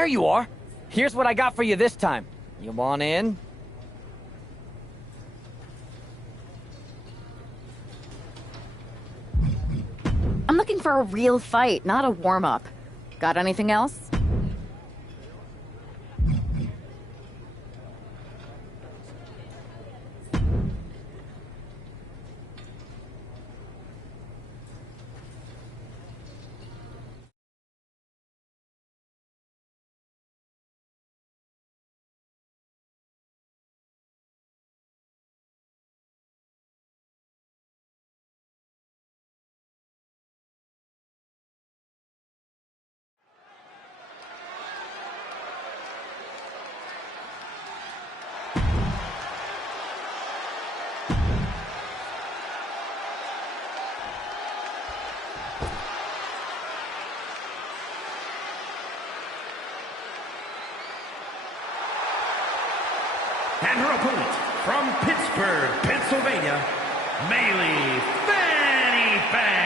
there you are. Here's what I got for you this time. You want in? I'm looking for a real fight, not a warm-up. Got anything else? And her opponent from Pittsburgh, Pennsylvania, Maylee Fanny Fan.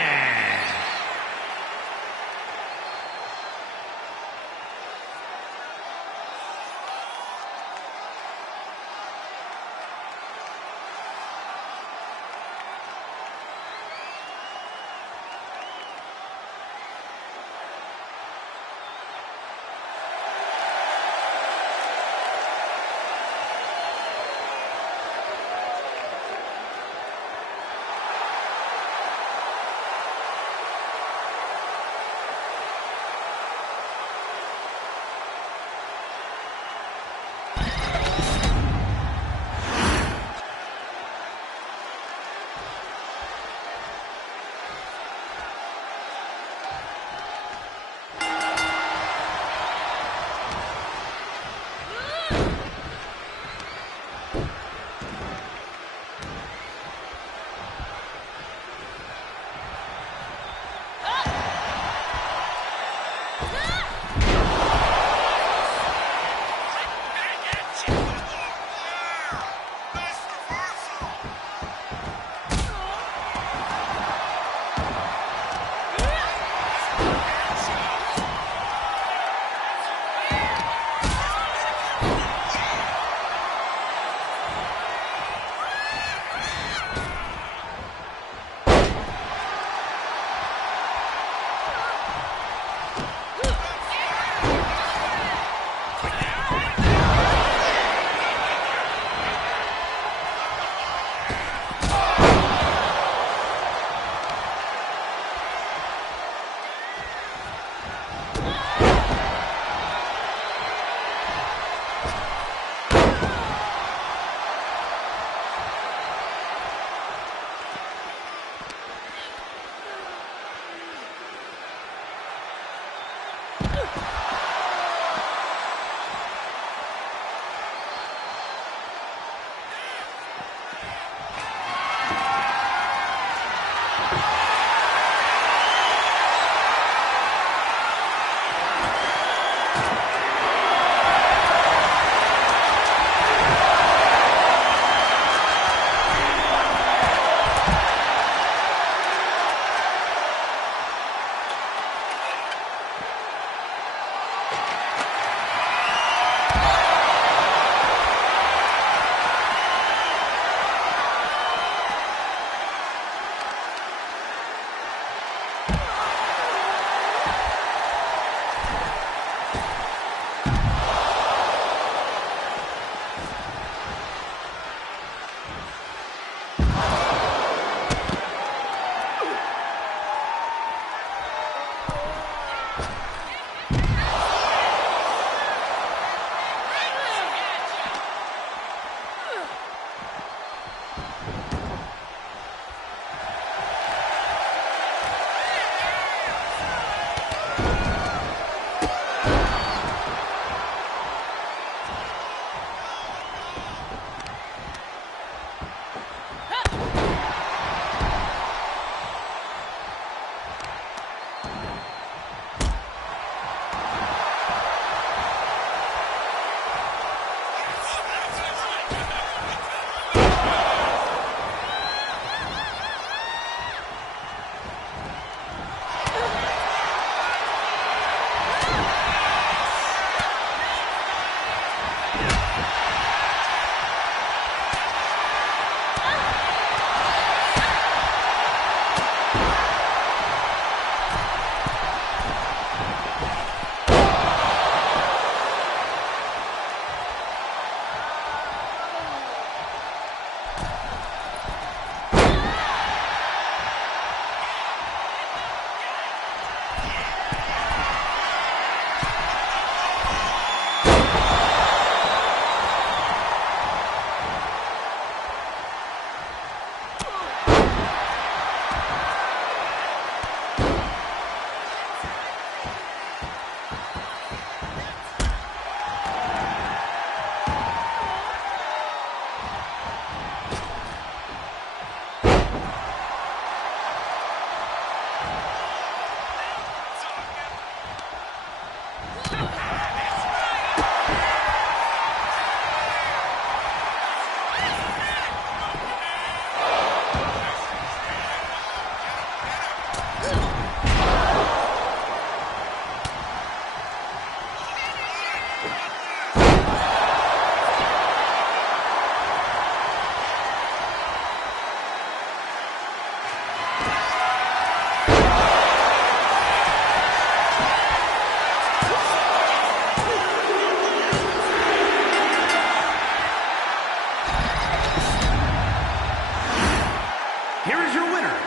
here is your winner,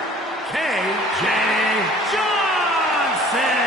KJ Johnson.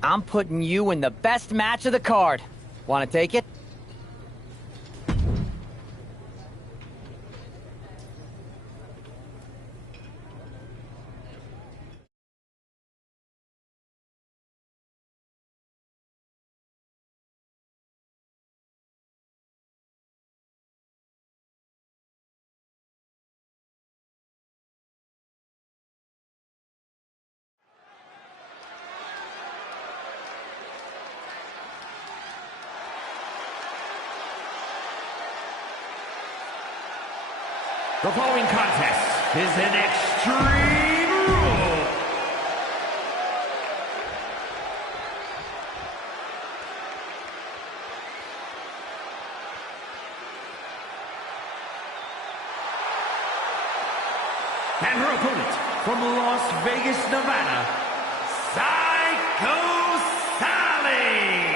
I'm putting you in the best match of the card. Want to take it? The following contest is an Extreme Rules. And her opponent from Las Vegas, Nevada, Psycho Sally.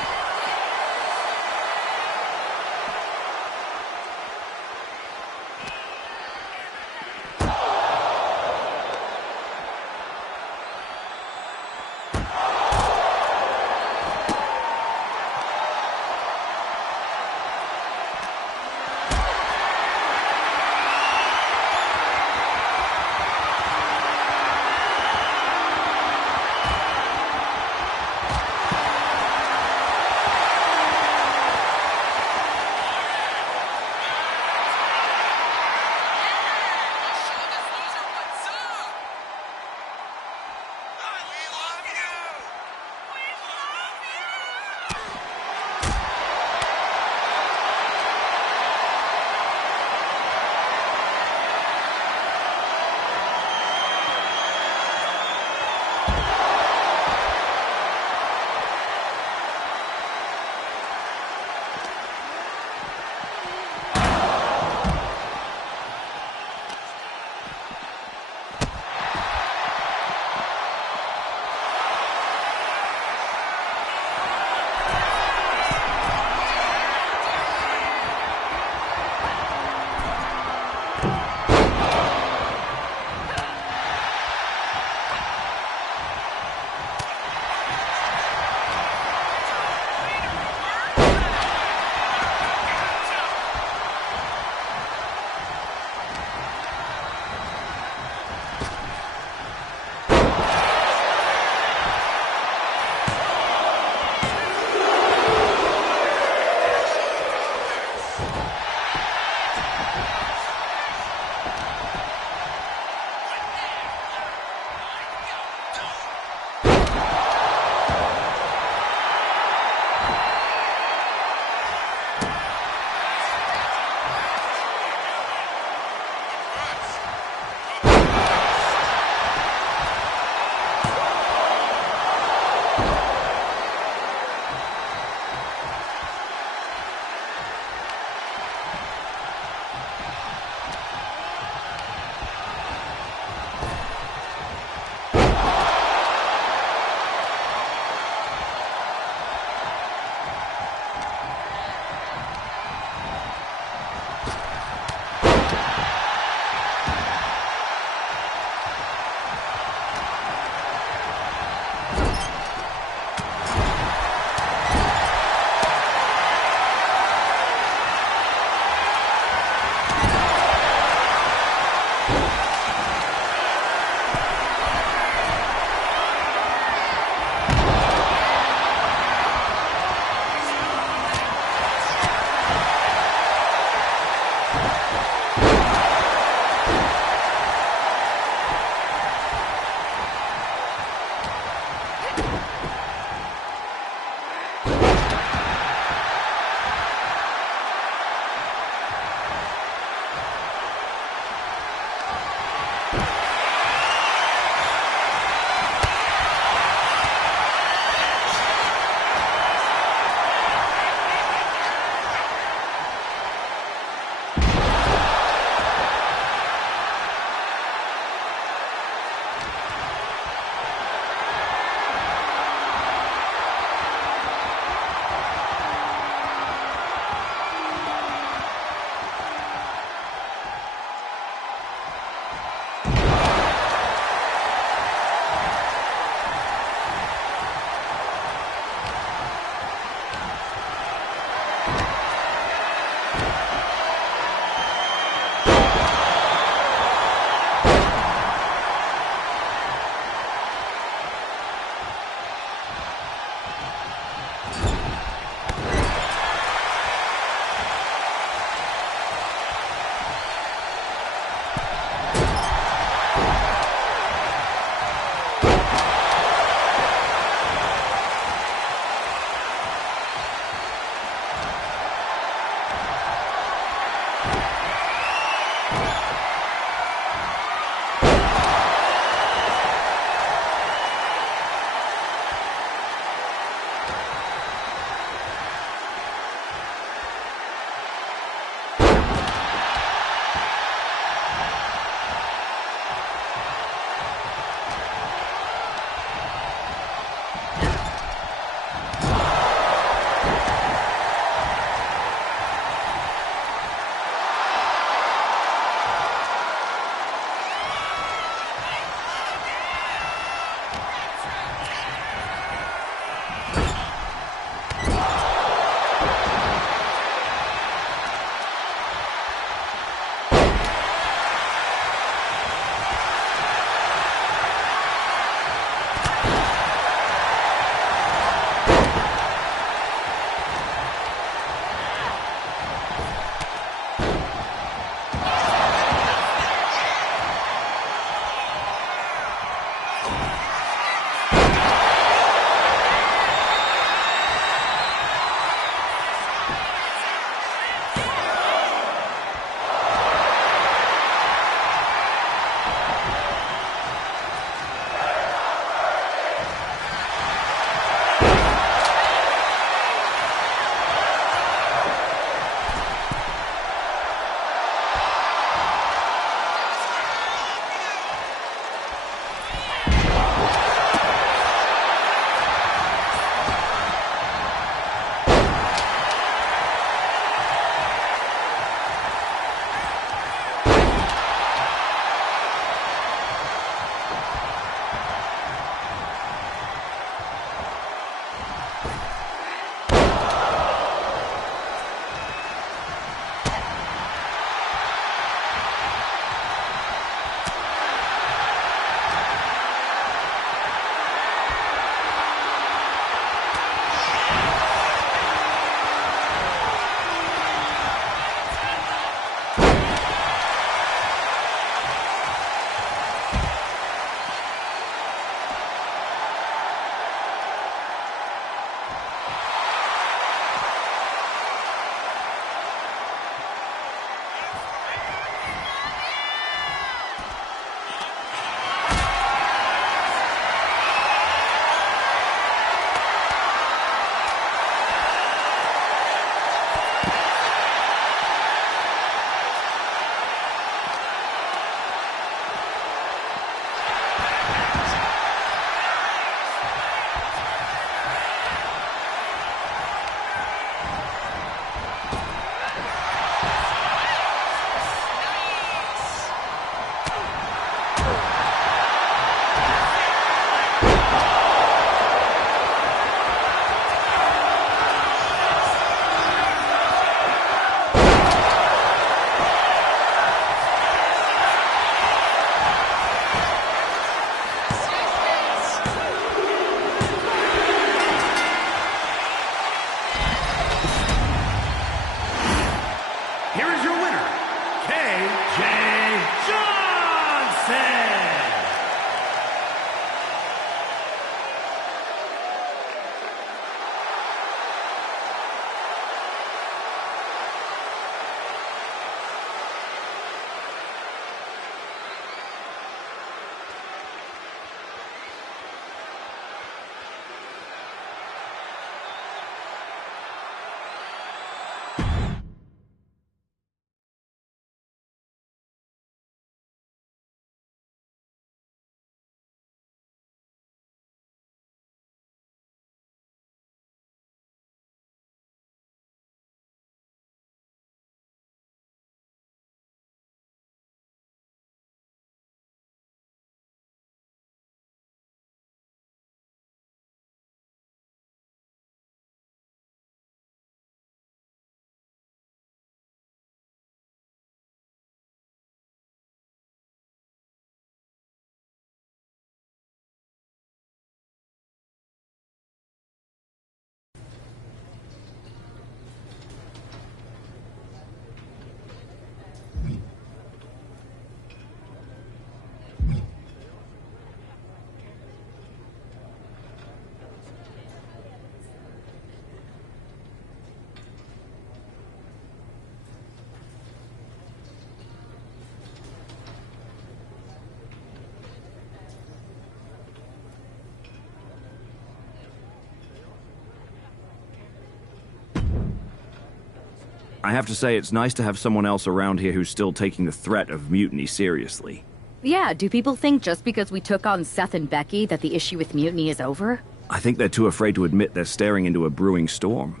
I have to say, it's nice to have someone else around here who's still taking the threat of mutiny seriously. Yeah, do people think just because we took on Seth and Becky that the issue with mutiny is over? I think they're too afraid to admit they're staring into a brewing storm.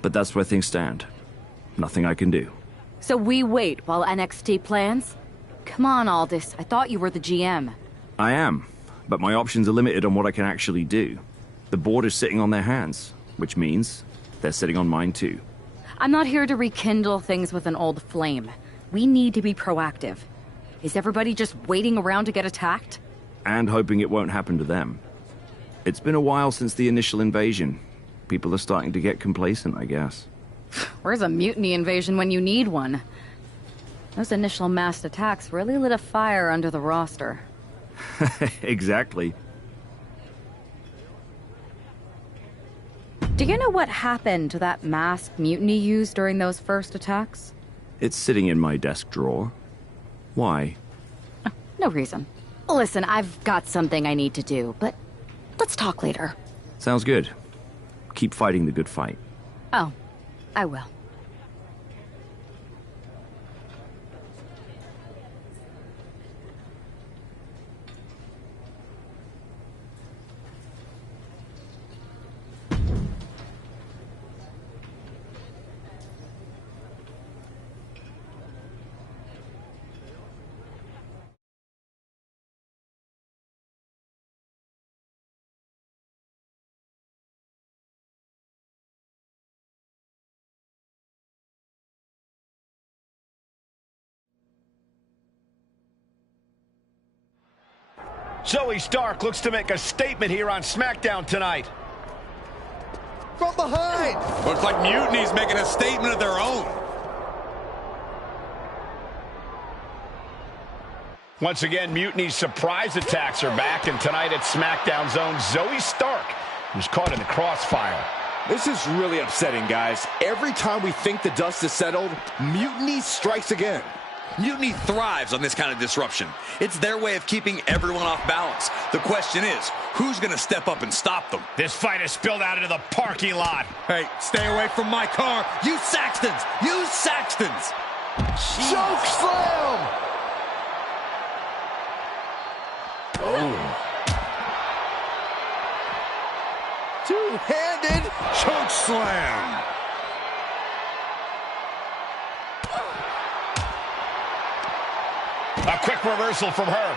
But that's where things stand. Nothing I can do. So we wait while NXT plans? Come on, Aldis. I thought you were the GM. I am, but my options are limited on what I can actually do. The board is sitting on their hands, which means they're sitting on mine too. I'm not here to rekindle things with an old flame. We need to be proactive. Is everybody just waiting around to get attacked? And hoping it won't happen to them. It's been a while since the initial invasion. People are starting to get complacent, I guess. Where's a mutiny invasion when you need one? Those initial mass attacks really lit a fire under the roster. Exactly. Do you know what happened to that masked mutiny used during those first attacks? It's sitting in my desk drawer. Why? No reason. Listen, I've got something I need to do, but let's talk later. Sounds good. Keep fighting the good fight. Oh, I will. Zoe Stark looks to make a statement here on SmackDown tonight. From behind! Looks like Mutiny's making a statement of their own. Once again, Mutiny's surprise attacks are back, and tonight at SmackDown's own Zoe Stark was caught in the crossfire. This is really upsetting, guys. Every time we think the dust is settled, Mutiny strikes again. Mutiny thrives on this kind of disruption. It's their way of keeping everyone off balance. The question is, who's going to step up and stop them? This fight has spilled out into the parking lot. Hey, stay away from my car. You Saxtons! You Saxtons! Choke slam! Oh. Two-handed Choke slam! A quick reversal from her.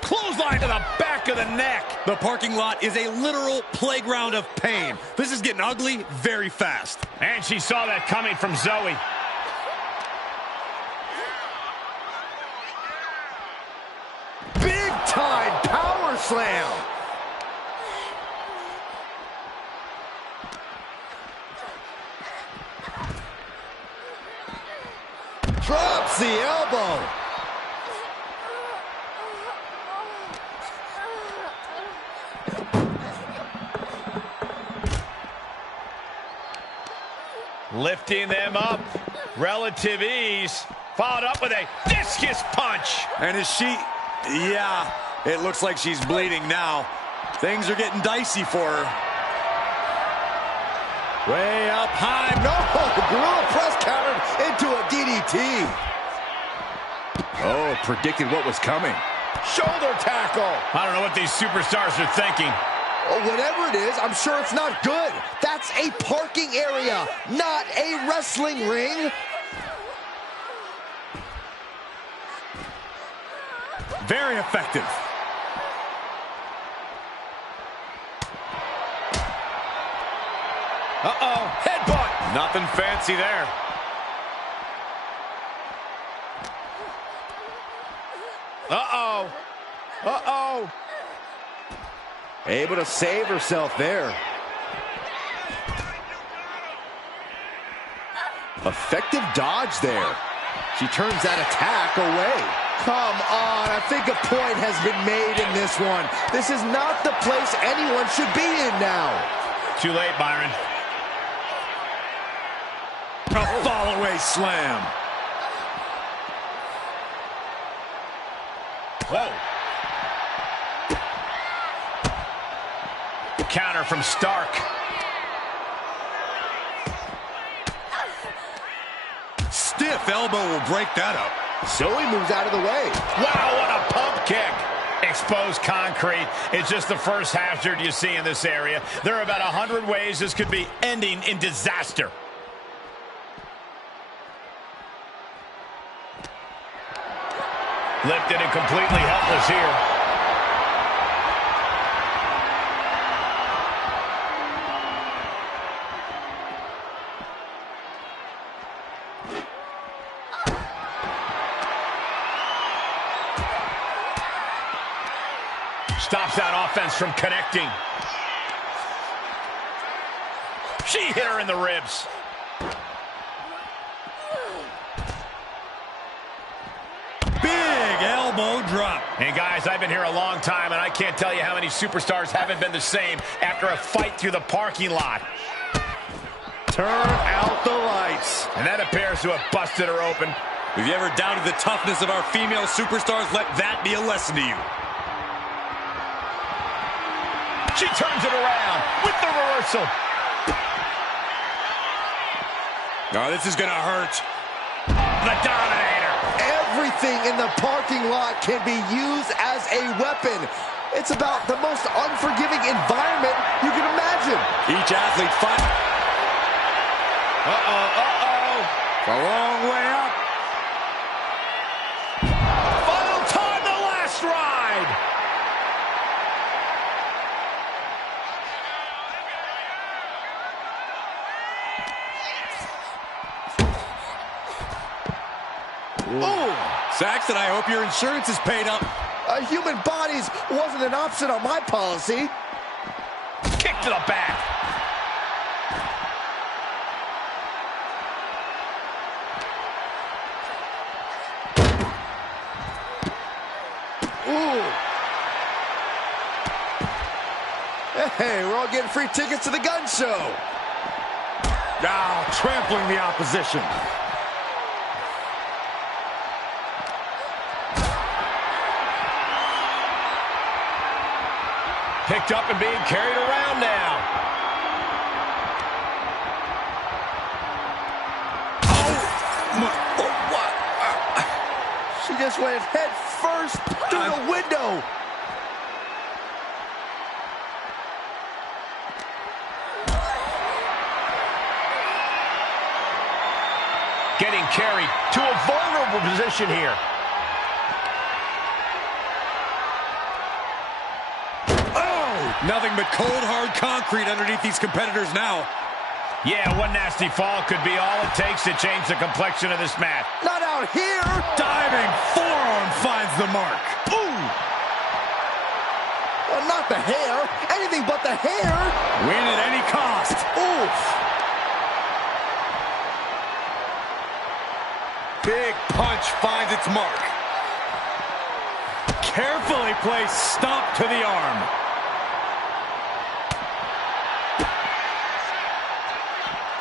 Clothesline to the back of the neck. The parking lot is a literal playground of pain. This is getting ugly very fast. And she saw that coming from Zoe. big-time power slam! Drops the elbow. Lifting them up. Relative ease. Followed up with a discus punch. And is she... Yeah, it looks like she's bleeding now. Things are getting dicey for her. Way up high. No! Gorilla press countered into a DDT. Oh, predicted what was coming. Shoulder tackle. I don't know what these superstars are thinking. Oh, whatever it is, I'm sure it's not good. That's a parking area, not a wrestling ring. Very effective. Uh-oh, headbutt. Nothing fancy there. Uh-oh. Uh-oh. Able to save herself there. Effective dodge there. She turns that attack away. Come on, I think a point has been made in this one. This is not the place anyone should be in now. Too late, Byron. A fall-away slam. Whoa. Counter from Stark. stiff elbow will break that up. Zoe moves out of the way. Wow, what a pump kick. Exposed concrete. It's just the first hazard you see in this area. There are about 100 ways this could be ending in disaster. Lifted and completely helpless here. Stops that offense from connecting. She hit her in the ribs. Big elbow drop. And guys, I've been here a long time, and I can't tell you how many superstars haven't been the same after a fight through the parking lot. Turn out the lights. And that appears to have busted her open. If you ever doubted the toughness of our female superstars, let that be a lesson to you. She turns it around with the reversal. Oh, this is going to hurt. The Dominator. Everything in the parking lot can be used as a weapon. It's about the most unforgiving environment you can imagine. Each athlete fight. Uh-oh. A long way up. Final time, the last ride. Ooh. Saxton, I hope your insurance is paid up. Human bodies wasn't an option on my policy. Kick to the back. Ooh. Hey, we're all getting free tickets to the gun show. Now, trampling the opposition. Picked up and being carried around now. She just went head first through the window. Getting carried to a vulnerable position here. Nothing but cold, hard concrete underneath these competitors now. Yeah, one nasty fall could be all it takes to change the complexion of this match. Not out here. Diving forearm finds the mark. Ooh! Well, not the hair. Anything but the hair. Win at any cost. Oof. Big punch finds its mark. Carefully placed stomp to the arm.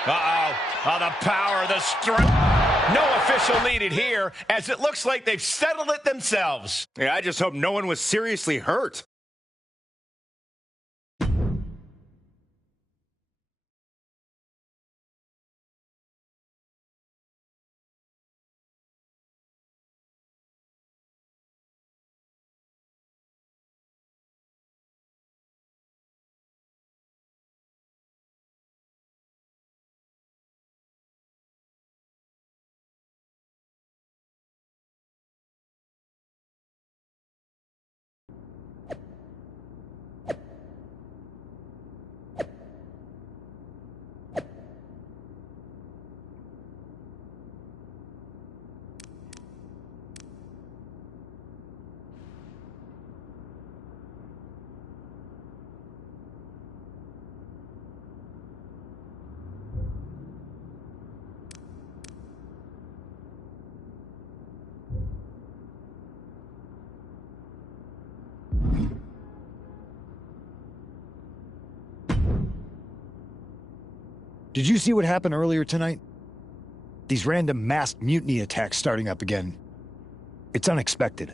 Uh-oh. Oh, the power, the strength. No official needed here, as it looks like they've settled it themselves. Yeah, I just hope no one was seriously hurt. Did you see what happened earlier tonight? These random masked mutiny attacks starting up again. It's unexpected.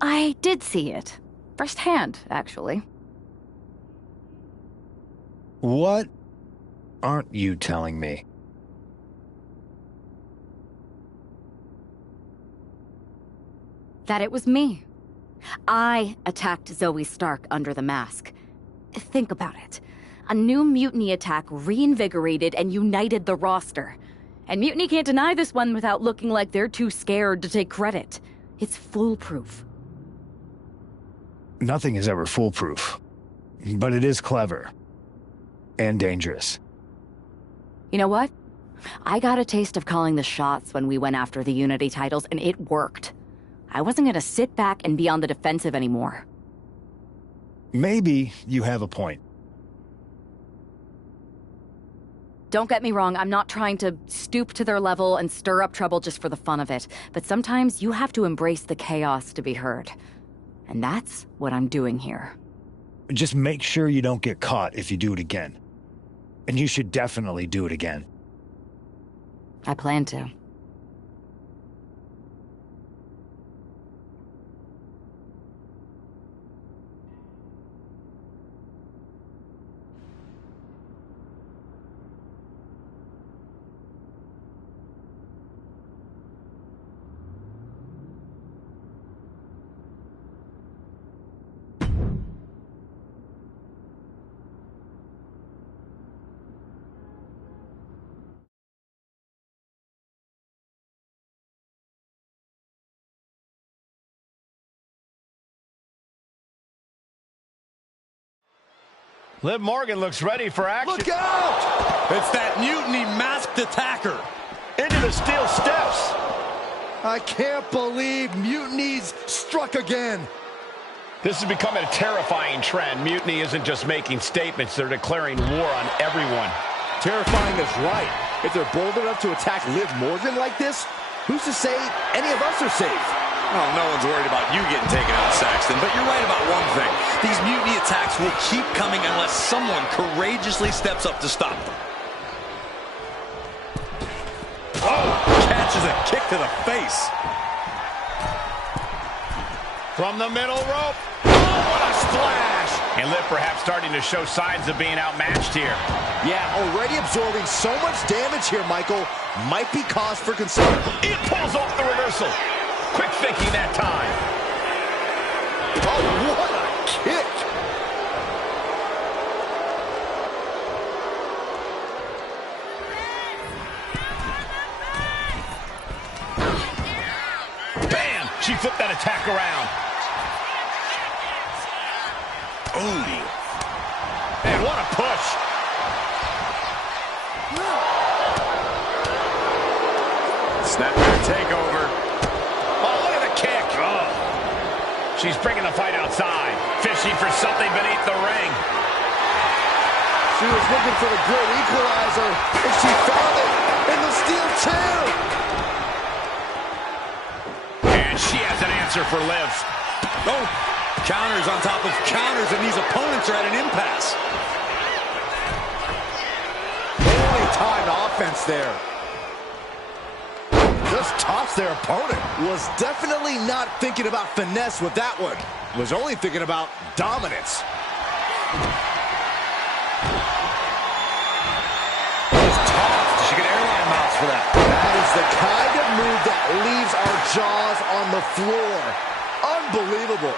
I did see it. Firsthand, actually. What aren't you telling me? That it was me. I attacked Zoe Stark under the mask. Think about it. A new mutiny attack reinvigorated and united the roster. And Mutiny can't deny this one without looking like they're too scared to take credit. It's foolproof. Nothing is ever foolproof. But it is clever. And dangerous. You know what? I got a taste of calling the shots when we went after the Unity titles, and it worked. I wasn't gonna sit back and be on the defensive anymore. Maybe you have a point. Don't get me wrong, I'm not trying to stoop to their level and stir up trouble just for the fun of it. But sometimes you have to embrace the chaos to be heard. And that's what I'm doing here. Just make sure you don't get caught if you do it again. And you should definitely do it again. I plan to. Liv Morgan looks ready for action. Look out! It's that mutiny masked attacker. Into the steel steps. I can't believe Mutiny's struck again. This is becoming a terrifying trend. Mutiny isn't just making statements, they're declaring war on everyone. Terrifying is right. If they're bold enough to attack Liv Morgan like this, who's to say any of us are safe? Well, no one's worried about you getting taken out, Saxton, but you're right about one thing. These mutiny attacks will keep coming unless someone courageously steps up to stop them. Oh, catches a kick to the face. From the middle rope. Oh, what a splash! And Liv perhaps starting to show signs of being outmatched here. Yeah, already absorbing so much damage here, Michael. Might be cause for concern. It pulls off the reversal. Quick thinking that time. Oh, what a kick! Bam! She flipped that attack around. Ooh. And what a push. Snapmare takeover. Oh, look at the kick. Oh. She's bringing the fight outside, fishing for something beneath the ring. She was looking for the great equalizer, and she found it in the steel chair. And she has an answer for Liv. Oh, counters on top of counters, and these opponents are at an impasse. Only timed offense there. Just tossed their opponent. Was definitely not thinking about finesse with that one. Was only thinking about dominance. Was tossed. She could airline miles for that. That is the kind of move that leaves our jaws on the floor. Unbelievable.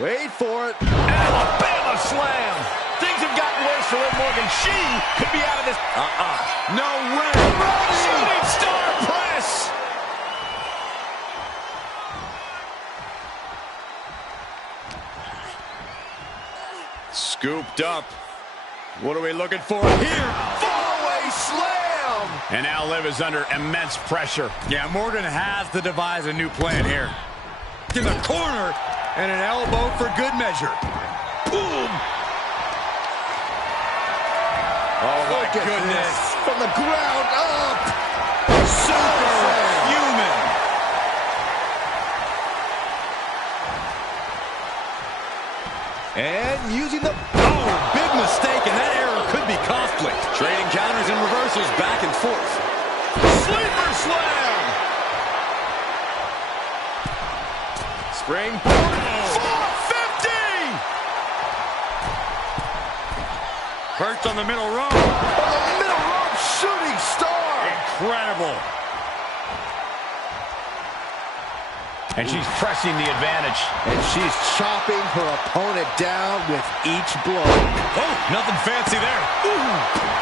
Wait for it. Alabama slam. Things have gotten worse for Liv Morgan. She could be out of this. No way. Shooting star press. Scooped up. What are we looking for here? Fallaway slam. And now Liv is under immense pressure. Yeah, Morgan has to devise a new plan here. In the corner, and an elbow for good measure. Boom. Oh, my goodness. From the ground up. Superhuman. And using the... Oh, big mistake, and that error could be costly. Trading counters and reversals back and forth. Sleeper slam. Spring. 450. launched on the middle rope. On the middle rope, shooting star. Incredible. And she's pressing the advantage. And she's chopping her opponent down with each blow. Oh, nothing fancy there. Ooh.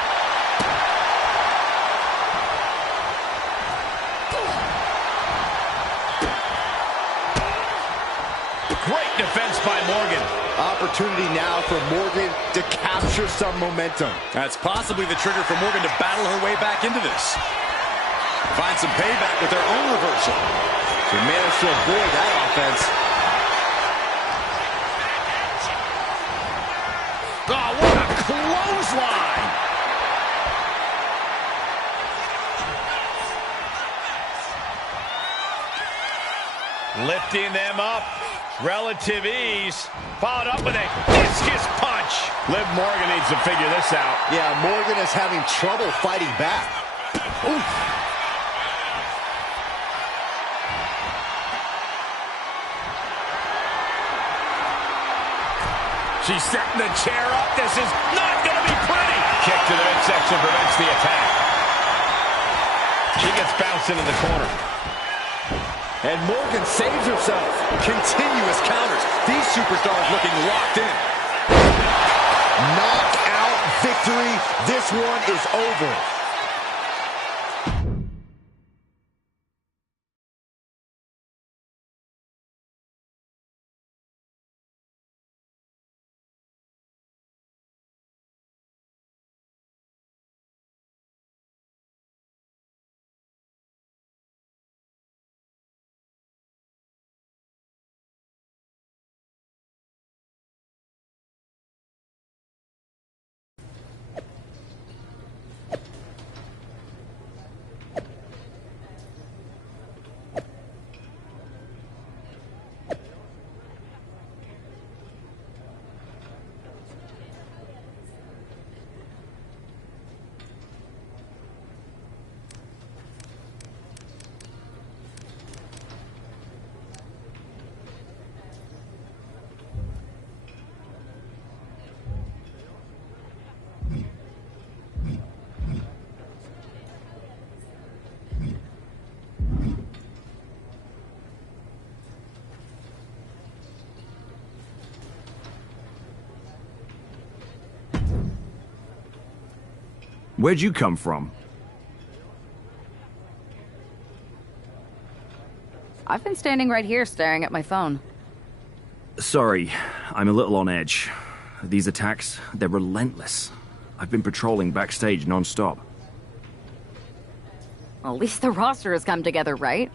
Great defense by Morgan. Opportunity now for Morgan to capture some momentum. That's possibly the trigger for Morgan to battle her way back into this. Find some payback with their own reversal. She managed to avoid that offense. Oh, what a clothesline! Lifting them up. Relative ease. Followed up with a discus punch. Liv Morgan needs to figure this out. Yeah, Morgan is having trouble fighting back. Ooh. She's setting the chair up. This is not going to be pretty. Kick to the midsection prevents the attack. She gets bounced into the corner. And Morgan saves herself. Continuous counters. These superstars looking locked in. Knockout victory. This one is over. Where'd you come from? I've been standing right here staring at my phone. Sorry, I'm a little on edge. These attacks, they're relentless. I've been patrolling backstage non-stop. Well, at least the roster has come together, right?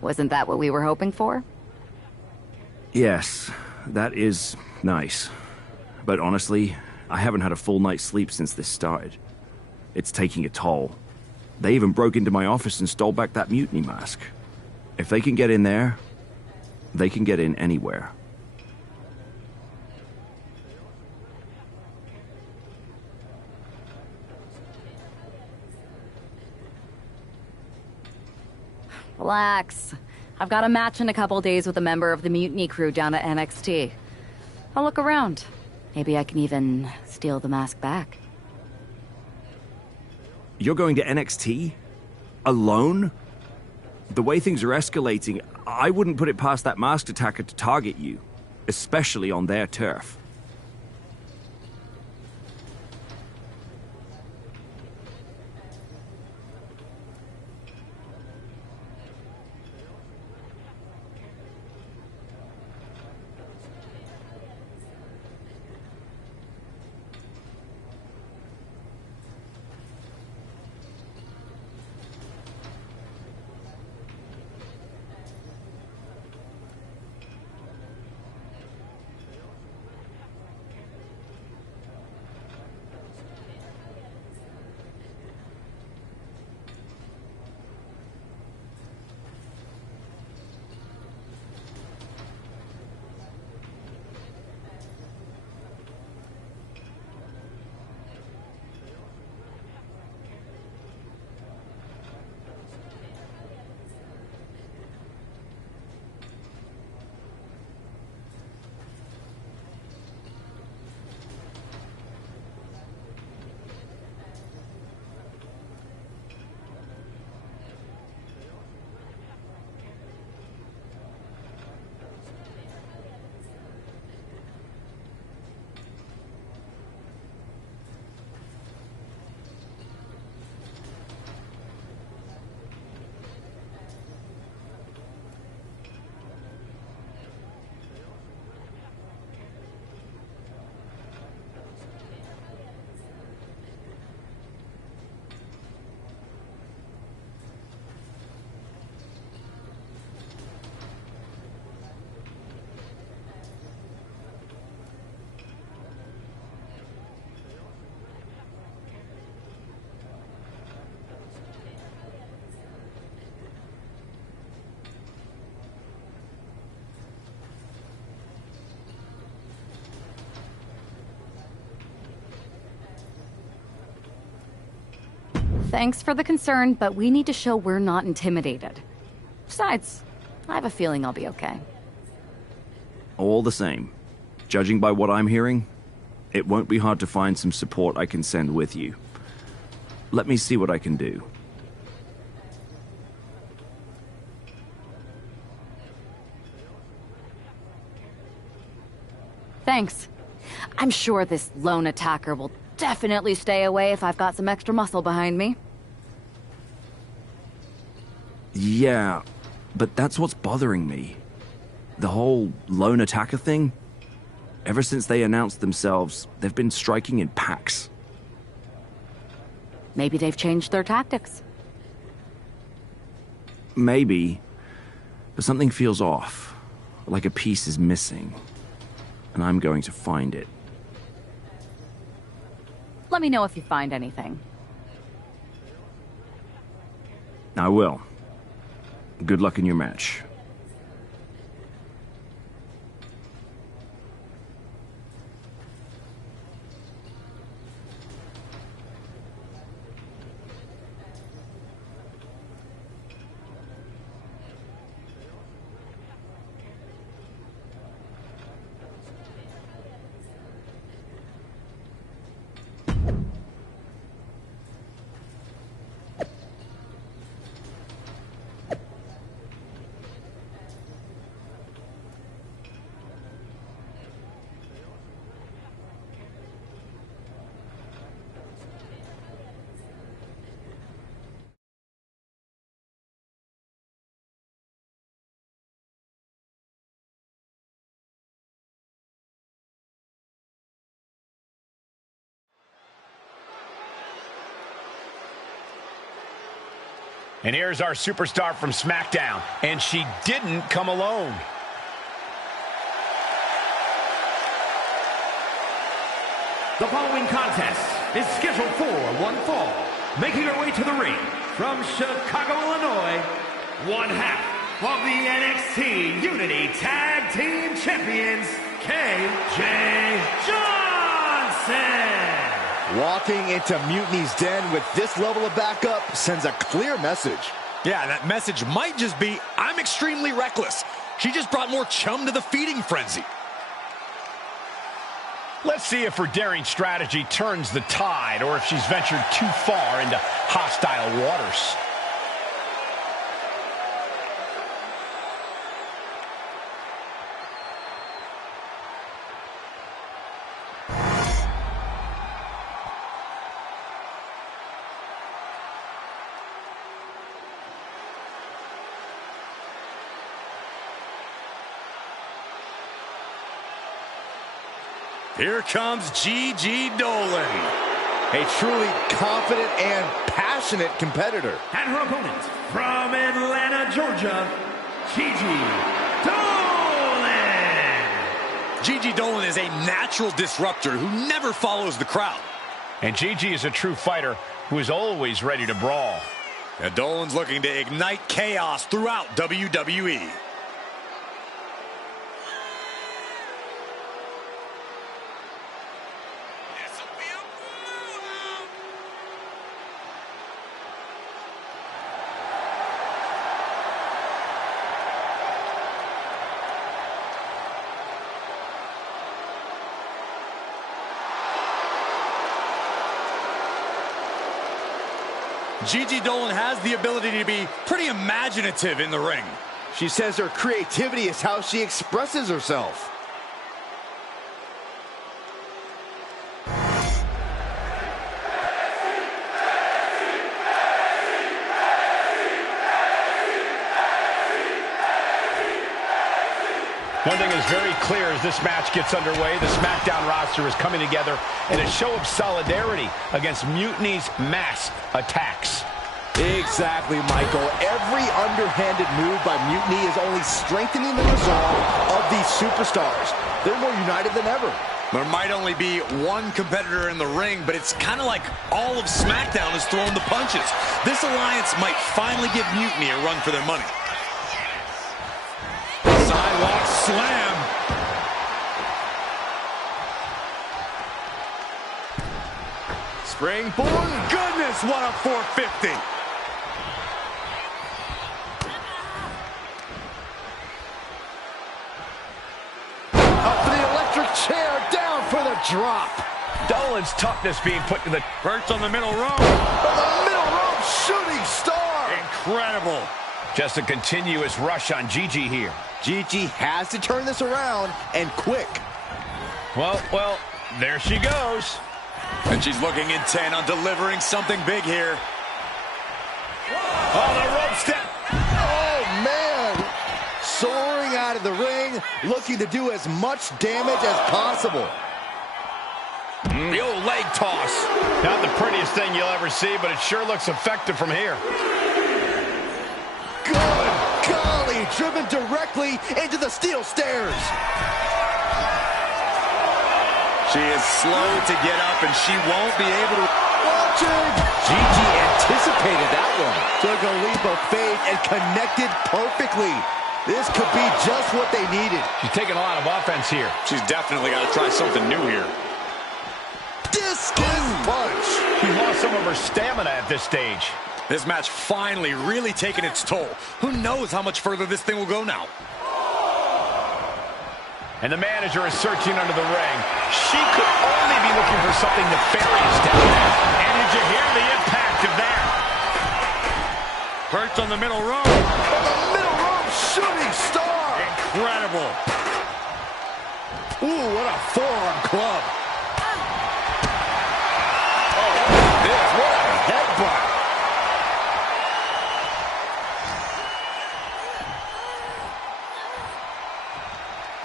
Wasn't that what we were hoping for? Yes, that is nice. But honestly, I haven't had a full night's sleep since this started. It's taking a toll. They even broke into my office and stole back that mutiny mask. If they can get in there, they can get in anywhere. Relax. I've got a match in a couple days with a member of the mutiny crew down at NXT. I'll look around. Maybe I can even steal the mask back. You're going to NXT? Alone? The way things are escalating, I wouldn't put it past that masked attacker to target you, especially on their turf. Thanks for the concern, but we need to show we're not intimidated. Besides, I have a feeling I'll be okay. All the same, judging by what I'm hearing, it won't be hard to find some support I can send with you. Let me see what I can do. Thanks. I'm sure this lone attacker will definitely stay away if I've got some extra muscle behind me. Yeah, but that's what's bothering me. The whole lone attacker thing? Ever since they announced themselves, they've been striking in packs. Maybe they've changed their tactics. Maybe, but something feels off, like a piece is missing, and I'm going to find it. Let me know if you find anything. I will. Good luck in your match. And here's our superstar from SmackDown, and she didn't come alone. The following contest is scheduled for one fall. Making her way to the ring from Chicago, Illinois, one half of the NXT Unity Tag Team Champions, KJ Johnson. Walking into Mutiny's den with this level of backup sends a clear message. Yeah, that message might just be, I'm extremely reckless. She just brought more chum to the feeding frenzy. Let's see if her daring strategy turns the tide or if she's ventured too far into hostile waters. Here comes Gigi Dolan. A truly confident and passionate competitor. And her opponent from Atlanta, Georgia, Gigi Dolan. Gigi Dolan is a natural disruptor who never follows the crowd. And Gigi is a true fighter who is always ready to brawl. And Dolan's looking to ignite chaos throughout WWE. Gigi Dolan has the ability to be pretty imaginative in the ring. She says her creativity is how she expresses herself. One thing is very clear as this match gets underway, the SmackDown roster is coming together in a show of solidarity against Mutiny's mass attacks. Exactly, Michael. Every underhanded move by Mutiny is only strengthening the resolve of these superstars. They're more united than ever. There might only be one competitor in the ring, but it's kind of like all of SmackDown is throwing the punches. This alliance might finally give Mutiny a run for their money. Sidewalk slam. Springboard. Goodness, what a 450. Up for the electric chair, down for the drop. Dolan's toughness being put to the Perched on the middle rope. From the middle rope, shooting star. Incredible. just a continuous rush on Gigi here. Gigi has to turn this around, and quick. Well, there she goes. And she's looking intent on delivering something big here. Oh, the rope step. Oh, man. Soaring out of the ring, looking to do as much damage as possible. The old leg toss. Not the prettiest thing you'll ever see, but it sure looks effective from here. Good golly, driven directly into the steel stairs. She is slow to get up, and she won't be able to... Watching. Gigi anticipated that one. Took a leap of faith and connected perfectly. This could be just what they needed. She's taking a lot of offense here. She's definitely got to try something new here. Discus punch. She's lost some of her stamina at this stage. This match finally really taking its toll. Who knows how much further this thing will go now? And the manager is searching under the ring. She could only be looking for something nefarious down there. And did you hear the impact of that? Perched on the middle rope. From the middle rope, shooting star. Incredible. Ooh, what a forearm club. Oh, this, what a headbutt.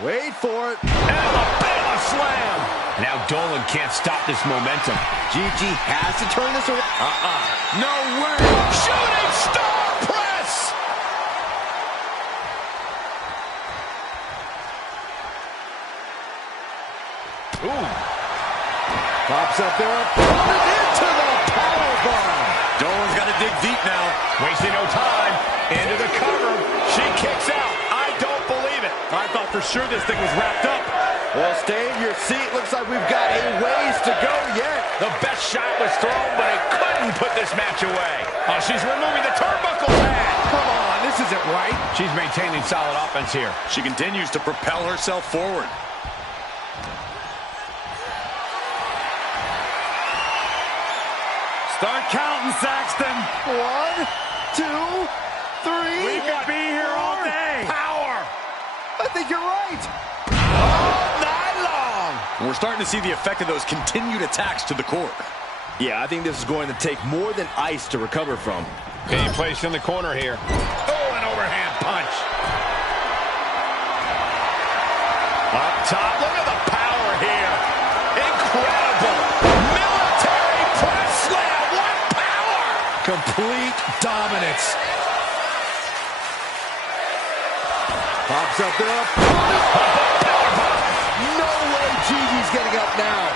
Wait for it. Alabama slam. Now Dolan can't stop this momentum. Gigi has to turn this around. No way. Shooting star press. Ooh. Pops up there. Into the powerbomb. Dolan's got to dig deep now. Wasting no time. Into the cover. She kicks out. I don't believe it. I thought for sure this thing was wrapped up. Well, stay in your seat. Looks like we've got a ways to go yet. The best shot was thrown, but it couldn't put this match away. Oh, she's removing the turnbuckle pad. Come on, this isn't right. She's maintaining solid offense here. She continues to propel herself forward. Start counting, Saxton. 1, 2, 3. We could be here all day. Power. I think you're right. All night long. And we're starting to see the effect of those continued attacks to the core. Yeah, I think this is going to take more than ice to recover from. Being placed in the corner here. Oh, an overhand punch. Up top, look at the power here. Incredible. Military press slam. What power. Complete dominance. Pops up there. No way Gigi's getting up now.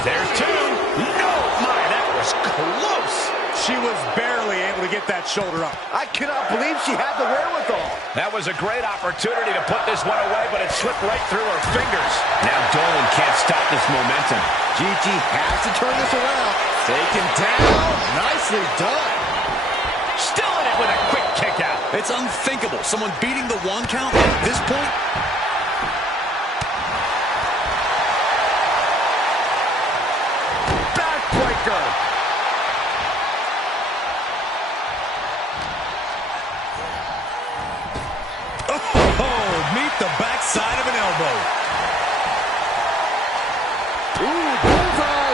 There's two. No, my, that was close. She was barely able to get that shoulder up. I cannot believe she had the wherewithal. That was a great opportunity to put this one away, but it slipped right through her fingers. Now Dolan can't stop this momentum. Gigi has to turn this around. Taken down. Nicely done. Still in it with a quick kick out. It's unthinkable. Someone beating the 1 count at this point. Backbreaker. Oh, meet the backside of an elbow. Ooh, bullseye.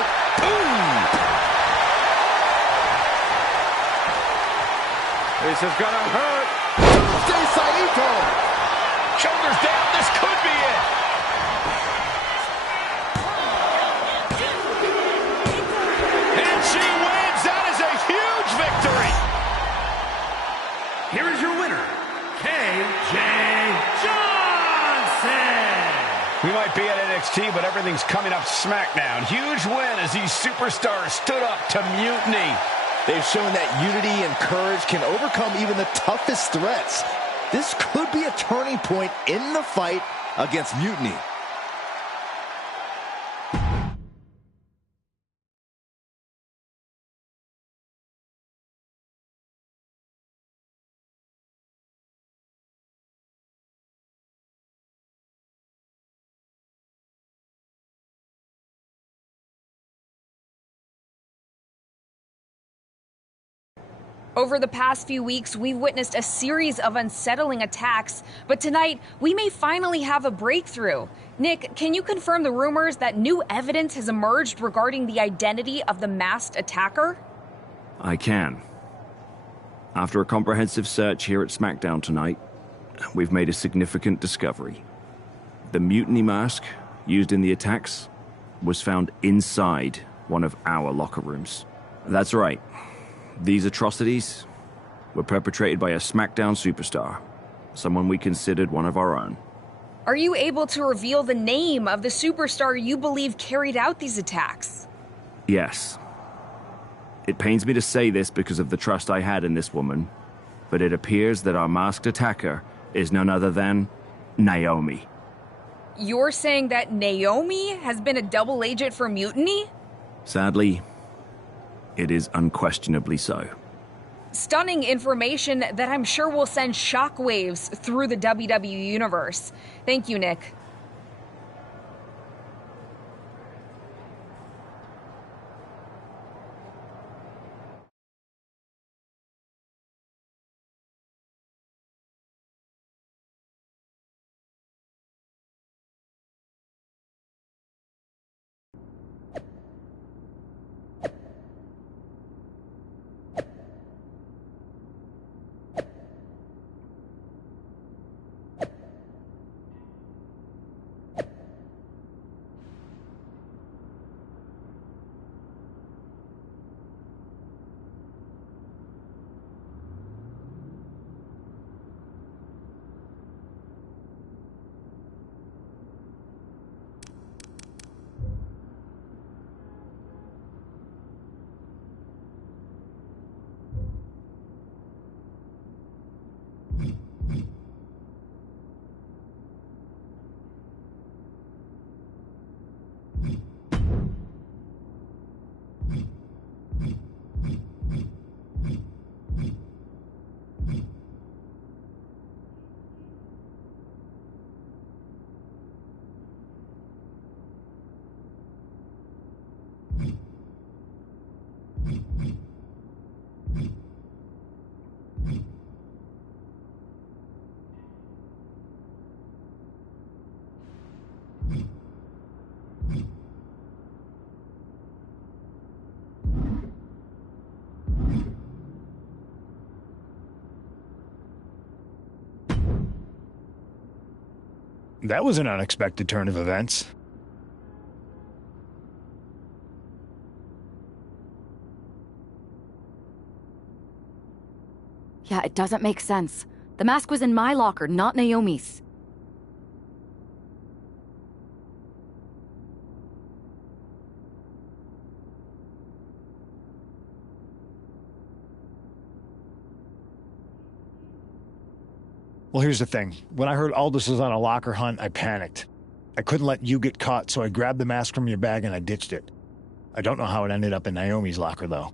This is gonna hurt. Tuesday Saito. Shoulders down. This could be it. And she wins. That is a huge victory. Here is your winner, KJ Johnson. We might be at NXT, but everything's coming up SmackDown. Huge win as these superstars stood up to Mutiny. They've shown that unity and courage can overcome even the toughest threats. This could be a turning point in the fight against Mutiny. Over the past few weeks, we've witnessed a series of unsettling attacks, but tonight, we may finally have a breakthrough. Nick, can you confirm the rumors that new evidence has emerged regarding the identity of the masked attacker? I can. After a comprehensive search here at SmackDown tonight, we've made a significant discovery. The mutiny mask used in the attacks was found inside one of our locker rooms. That's right. These atrocities were perpetrated by a SmackDown superstar, someone we considered one of our own. Are you able to reveal the name of the superstar you believe carried out these attacks? Yes. It pains me to say this because of the trust I had in this woman, but it appears that our masked attacker is none other than Naomi. You're saying that Naomi has been a double agent for Mutiny? Sadly, it is unquestionably so. Stunning information that I'm sure will send shockwaves through the WWE universe. Thank you, Nick. That was an unexpected turn of events. Yeah, it doesn't make sense. The mask was in my locker, not Naomi's. Well, here's the thing. When I heard Aldous was on a locker hunt, I panicked. I couldn't let you get caught, so I grabbed the mask from your bag and I ditched it. I don't know how it ended up in Naomi's locker, though.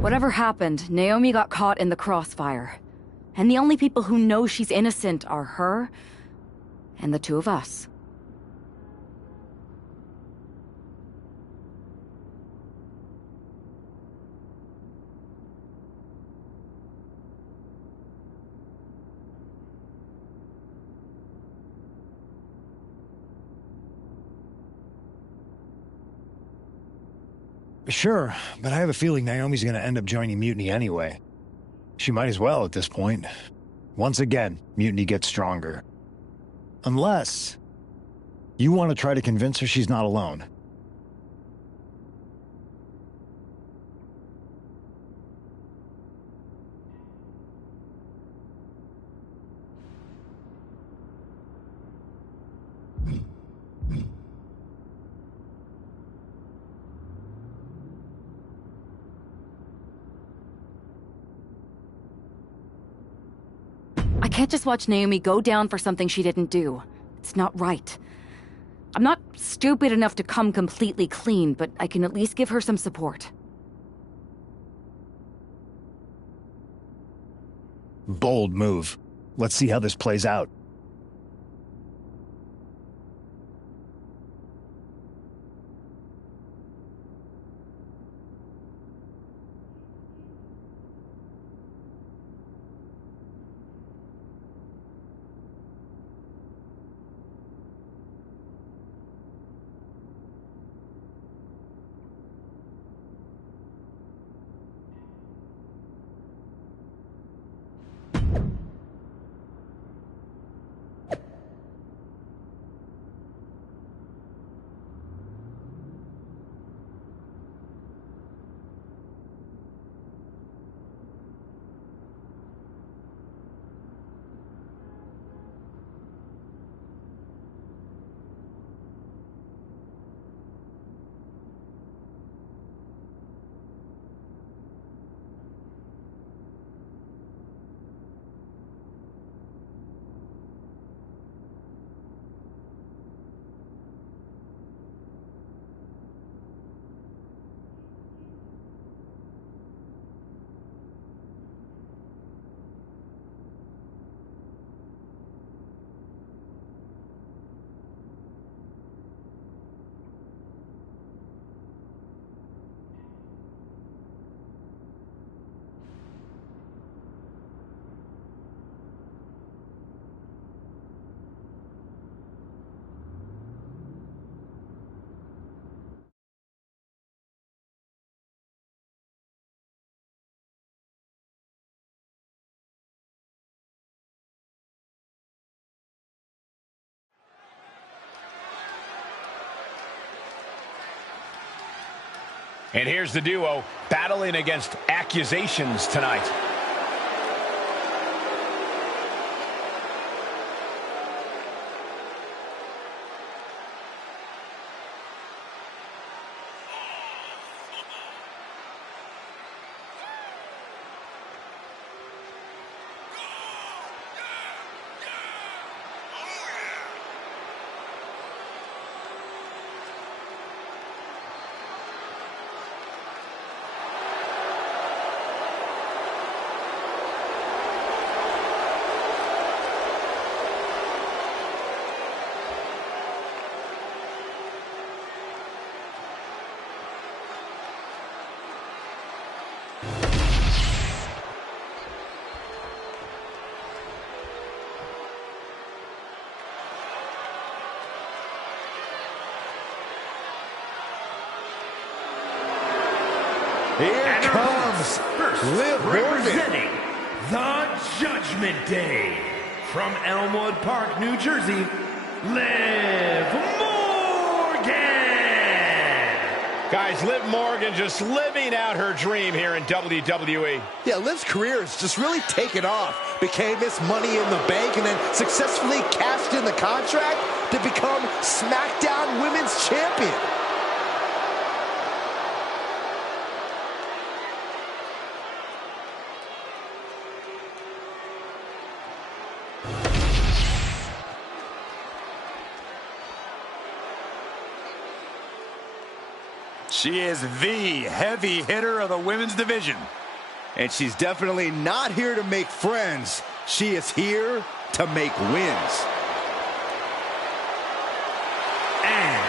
Whatever happened, Naomi got caught in the crossfire. And the only people who know she's innocent are her and the two of us. Sure, but I have a feeling Naomi's gonna end up joining Mutiny anyway. She might as well at this point. Once again, Mutiny gets stronger. Unless you want to try to convince her she's not alone. I can't just watch Naomi go down for something she didn't do. It's not right. I'm not stupid enough to come completely clean, but I can at least give her some support. Bold move. Let's see how this plays out. And here's the duo battling against accusations tonight. Here comes Liv Morgan. Representing the Judgment Day from Elmwood Park, New Jersey, Liv Morgan. Guys, Liv Morgan just living out her dream here in WWE. Yeah, Liv's career has just really taken off. Became Miss Money in the Bank and then successfully cashed in the contract to become SmackDown Women's Champion. She is the heavy hitter of the women's division. And she's definitely not here to make friends. She is here to make wins. And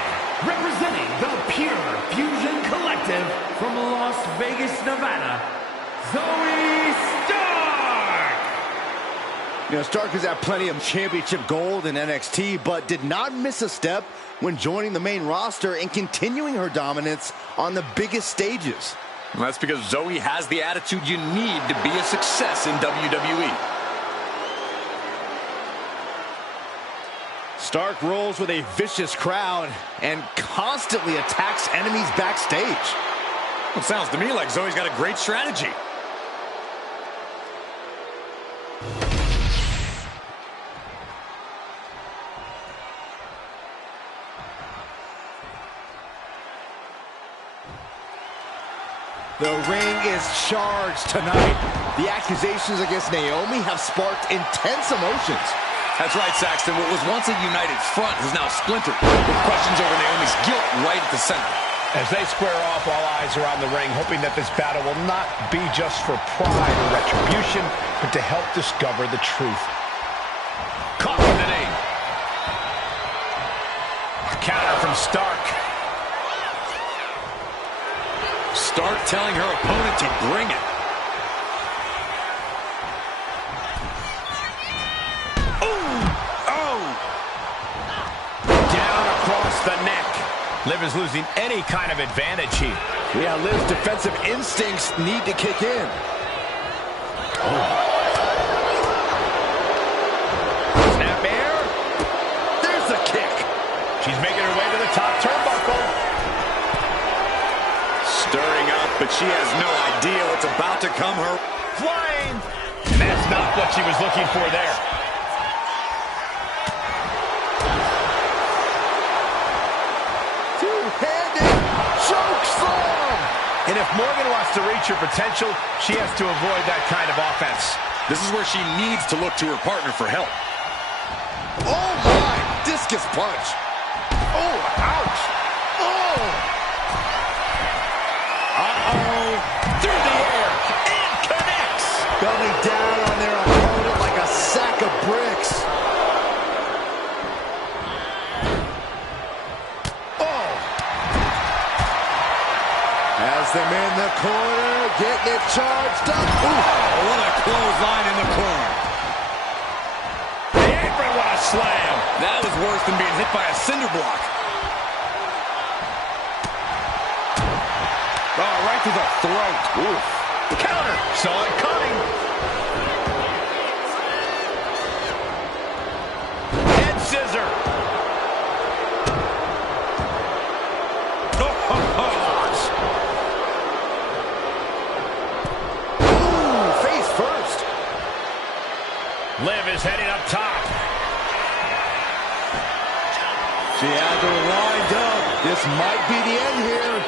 representing the Pure Fusion Collective from Las Vegas, Nevada, Zoe Stark. You know, Stark has had plenty of championship gold in NXT, but did not miss a step when joining the main roster and continuing her dominance on the biggest stages. Well, that's because Zoe has the attitude you need to be a success in WWE. Stark rolls with a vicious crowd and constantly attacks enemies backstage. Well, it sounds to me like Zoe's got a great strategy. The ring is charged tonight. The accusations against Naomi have sparked intense emotions. That's right, Saxton. What was once a united front is now splintered, with questions over Naomi's guilt right at the center. As they square off, all eyes are on the ring, hoping that this battle will not be just for pride or retribution, but to help discover the truth. Caught with the knee. Counter from Stark. Stark telling her opponent to bring it. The neck. Liv is losing any kind of advantage here. Yeah, Liv's defensive instincts need to kick in. Snap air. There's the kick. She's making her way to the top turnbuckle. Stirring up, but she has no idea what's about to come her. Flying. And that's not what she was looking for there. And if Morgan wants to reach her potential, she has to avoid that kind of offense. This is where she needs to look to her partner for help. Oh, my! Discus punch. Oh, ouch. Oh! Uh-oh. Through the air. And connects. Belly down on their opponent like a sack of bricks. Them in the corner, getting it charged up. Ooh, what a clothesline in the corner. The apron, what a slam. That was worse than being hit by a cinder block. Oh, right to the throat. Oof. Counter. Saw it coming. Head scissor. Liv is heading up top. She had her lined up. This might be the end here.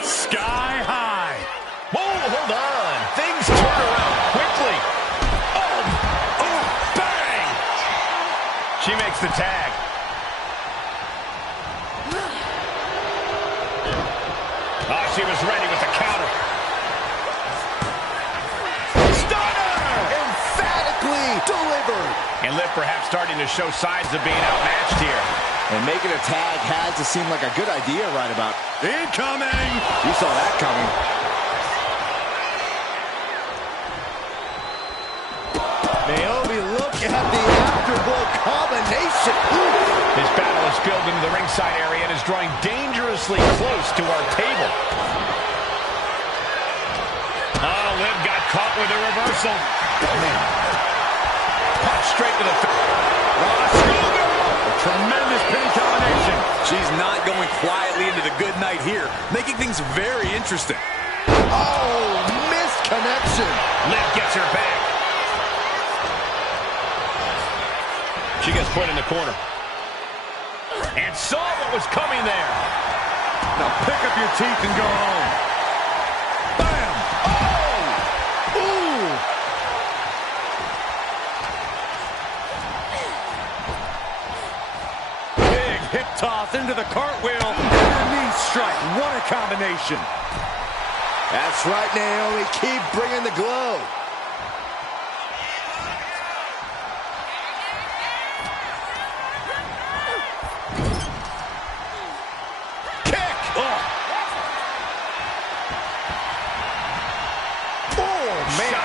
Sky high. Whoa, hold on. Things turn around quickly. Oh, bang! She makes the tag. Oh, she was ready with the counter. Delivered. And Liv perhaps starting to show signs of being outmatched here. And making a tag had to seem like a good idea right about. Incoming! You saw that coming. Naomi, look at the afterglow combination. Ooh. This battle is spilled into the ringside area and is drawing dangerously close to our table. Oh, Liv got caught with a reversal. Punch straight to the face. A tremendous pin combination. She's not going quietly into the good night here, making things very interesting. Oh, missed connection. Liv gets her back. She gets put in the corner. And saw what was coming there. Now pick up your teeth and go home. Bam! Oh! Ooh! Big hip toss into the cartwheel. And a knee strike. What a combination. That's right, Naomi. Keep bringing the glow.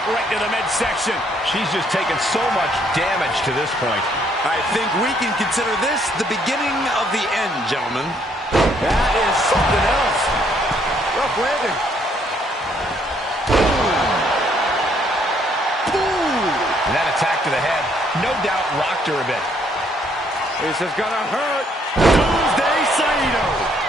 Right to the midsection. She's just taken so much damage to this point. I think we can consider this the beginning of the end, gentlemen. That is something else. Rough landing. And that attack to the head, no doubt rocked her a bit. This is gonna hurt. Tuesday Saito.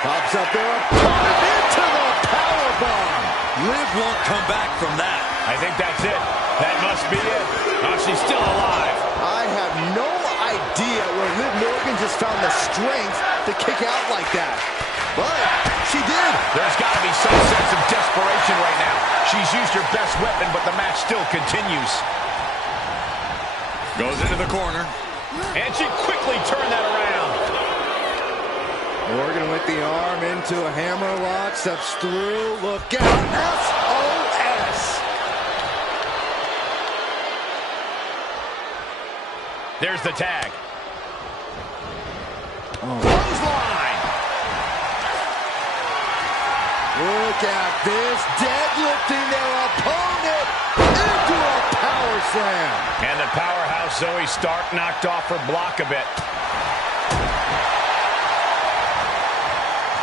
Pops up there, into the powerbomb. Liv won't come back from that. I think that's it. That must be it. Oh, she's still alive. I have no idea where Liv Morgan just found the strength to kick out like that. But she did. There's got to be some sense of desperation right now. She's used her best last weapon, but the match still continues. Goes into the corner. And she quickly turned that around. Morgan with the arm into a hammer lock, steps through, look out, SOS! There's the tag. Clothesline! Look at this, deadlifting their opponent into a power slam. And the powerhouse Zoe Stark knocked off her block a bit.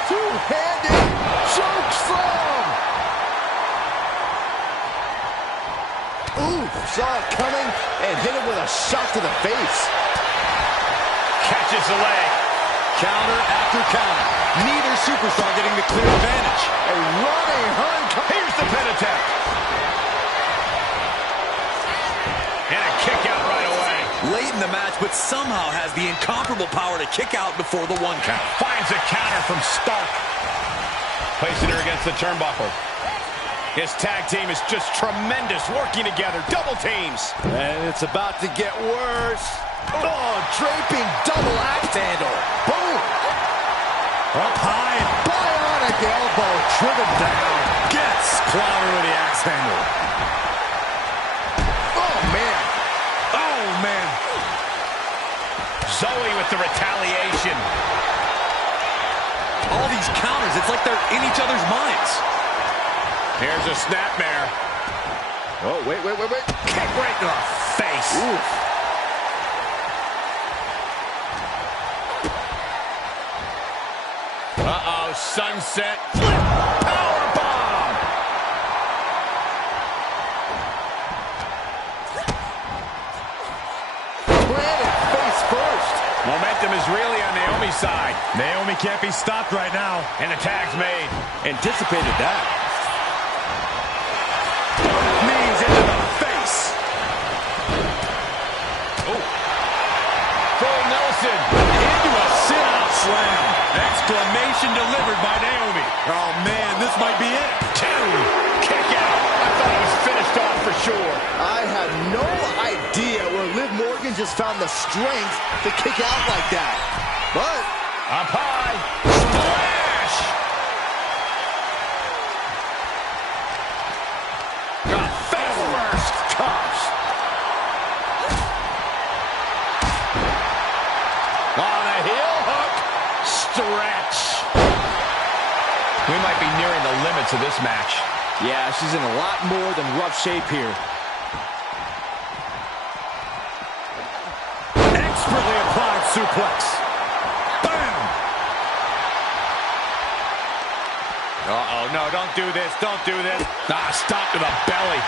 Two-handed choke slam. Ooh, saw it coming and hit him with a shot to the face. Catches the leg. Counter after counter. Neither superstar getting the clear advantage. A running Hurricane. Here's the pin attempt. And a kick out right away. Late in the match, but somehow has the incomparable power to kick out before the 1 count. Finds a counter from Stark. Placing her against the turnbuckle. His tag team is just tremendous, working together, double teams. And it's about to get worse. Oh, draping double axe handle. Boom. Up high. Bionic elbow driven down. Gets clobbered with the axe handle. Oh, man. Oh, man. Zoe with the retaliation. All these counters, it's like they're in each other's minds. Here's a snapmare. Oh, wait. Kick right in the face. Oof. Uh-oh, sunset flip powerbomb. Planted face first. Momentum is really on Naomi's side. Naomi can't be stopped right now. And the tag's made. Anticipated that. Knees into the face. Oh. Full Nelson. Into a sit-out slam. Exclamation delivered by Naomi. Oh, man, this might be it. 2. Kick out. I thought it was finished off for sure. I had no idea where Liv Morgan just found the strength to kick out like that. But up high. Splash. Face first. gosh. On a heel hook. Stretch. We might be nearing the limits of this match. Yeah, she's in a lot more than rough shape here. Expertly applied suplex. Bam! Uh-oh, no, don't do this, don't do this. Ah, stop to the belly.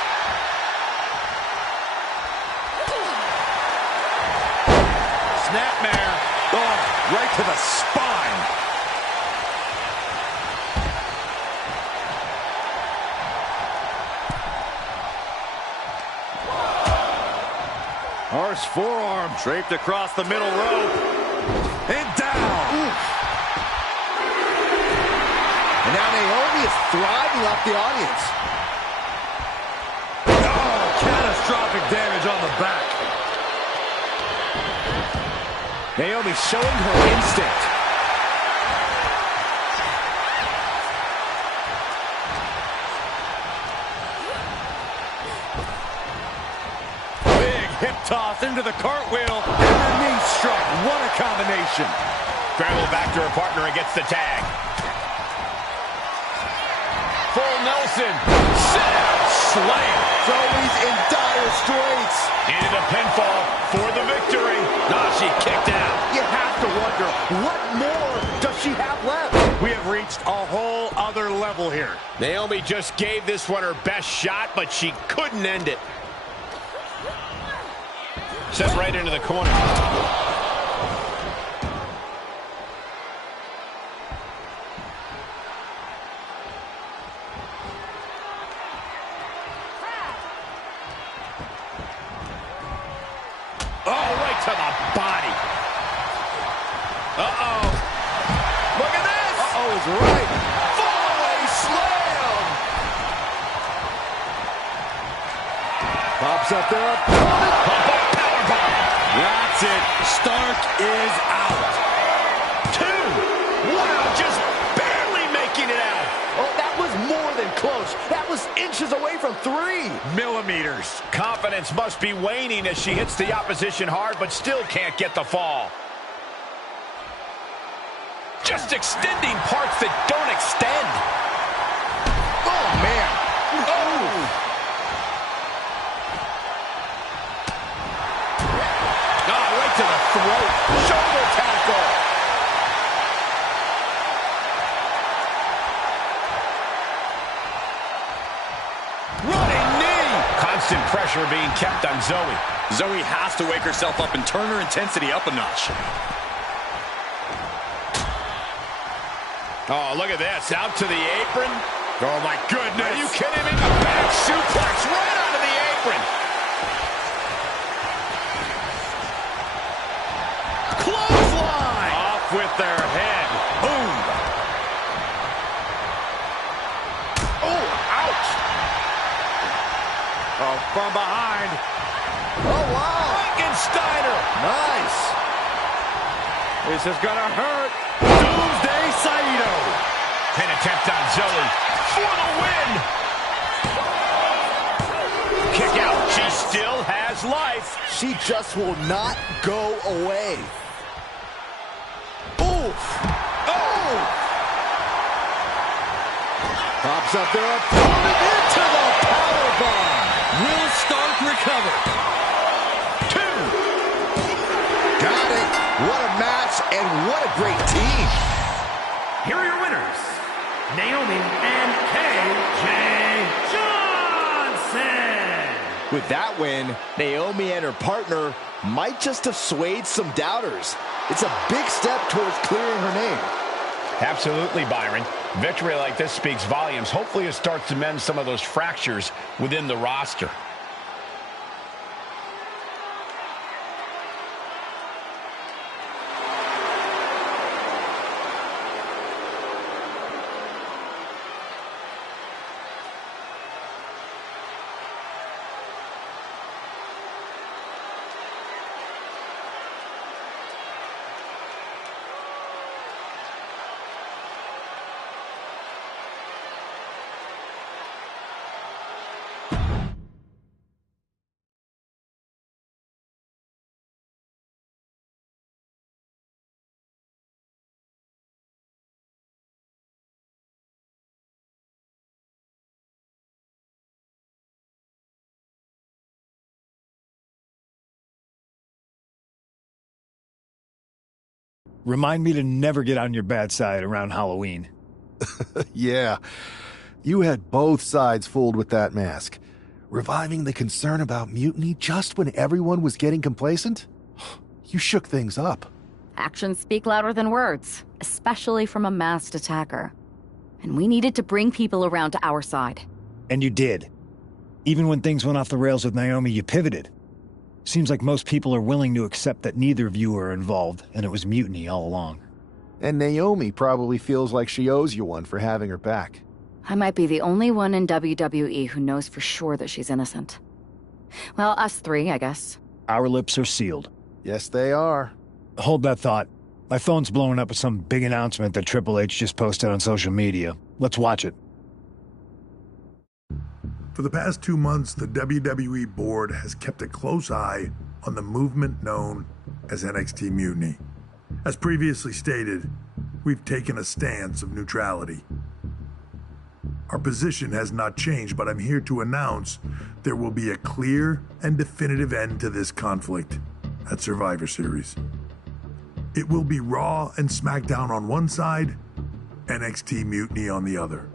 Snapmare. Oh, right to the spine. Harsh forearm draped across the middle rope. And down. Oof. And now Naomi is thriving off the audience. Oh, catastrophic damage on the back. Naomi showing her instinct. Hip toss into the cartwheel, and the knee struck. What a combination. Scramble back to her partner and gets the tag. Full Nelson. Sit-out slam. Zoe's in dire straits. Into the pinfall for the victory. Ah, she kicked out. You have to wonder, what more does she have left? We have reached a whole other level here. Naomi just gave this one her best shot, but she couldn't end it. Set right into the corner. Oh, right to the body. Uh-oh. Look at this. Uh-oh is right. Fallaway slam. Pops up their opponent. Powerbomb. That's it. Stark is out. 2. Wow, just barely making it out. Oh, that was more than close. That was inches away from 3 millimeters. Confidence must be waning as she hits the opposition hard, but still can't get the fall. Just extending parts that don't extend. Oh, man. Oh. Oh, right to the throat. Shoulder tackle. Running knee. Constant pressure being kept on Zoe. Zoe has to wake herself up and turn her intensity up a notch. Oh, look at this. Out to the apron. Oh, my goodness. Are you kidding me? A back suplex right onto the apron. Clothesline. Off with their head. Boom. Oh, ouch. Oh, from behind. Oh, wow. Frankensteiner. Nice. This is going to hurt. Doomsday Saito. An attempt on Zoe for the win. Kick out. She still has life. She just will not go away. Oof. Oh. Pops up their opponent into the powerbomb. Will Stark recover? 2. Got it. What a match and what a great team. Here are your winners, Naomi and KJ Johnson. With that win, Naomi and her partner might just have swayed some doubters. It's a big step towards clearing her name. Absolutely, Byron. Victory like this speaks volumes. Hopefully it starts to mend some of those fractures within the roster. Remind me to never get on your bad side around Halloween. Yeah, you had both sides fooled with that mask. Reviving the concern about mutiny just when everyone was getting complacent? You shook things up. Actions speak louder than words, especially from a masked attacker. And we needed to bring people around to our side. And you did. Even when things went off the rails with Naomi, you pivoted. Seems like most people are willing to accept that neither of you are involved, and it was mutiny all along. And Naomi probably feels like she owes you one for having her back. I might be the only one in WWE who knows for sure that she's innocent. Well, us 3, I guess. Our lips are sealed. Yes, they are. Hold that thought. My phone's blowing up with some big announcement that Triple H just posted on social media. Let's watch it. For the past 2 months, the WWE board has kept a close eye on the movement known as NXT Mutiny. As previously stated, we've taken a stance of neutrality. Our position has not changed, but I'm here to announce there will be a clear and definitive end to this conflict at Survivor Series. It will be Raw and SmackDown on one side, NXT Mutiny on the other,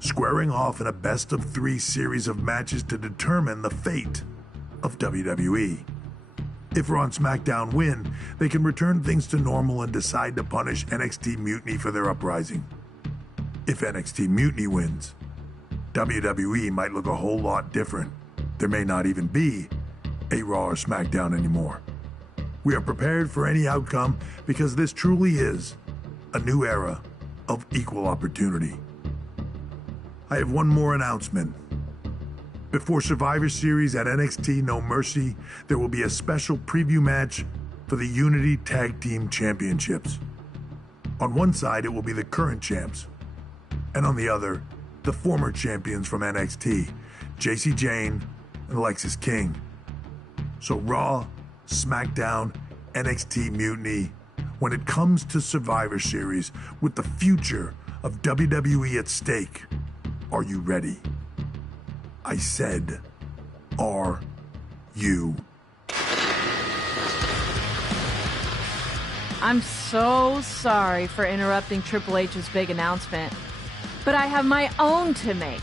squaring off in a best-of-3 series of matches to determine the fate of WWE. If Raw and SmackDown win, they can return things to normal and decide to punish NXT Mutiny for their uprising. If NXT Mutiny wins, WWE might look a whole lot different. There may not even be a Raw or SmackDown anymore. We are prepared for any outcome because this truly is a new era of equal opportunity. I have one more announcement. Before Survivor Series at NXT No Mercy, there will be a special preview match for the Unity Tag Team Championships. On one side, it will be the current champs, and on the other, the former champions from NXT, Jacy Jayne and Lexis King. So Raw, SmackDown, NXT Mutiny, when it comes to Survivor Series with the future of WWE at stake, are you ready? I said, are you? I'm so sorry for interrupting Triple H's big announcement, but I have my own to make.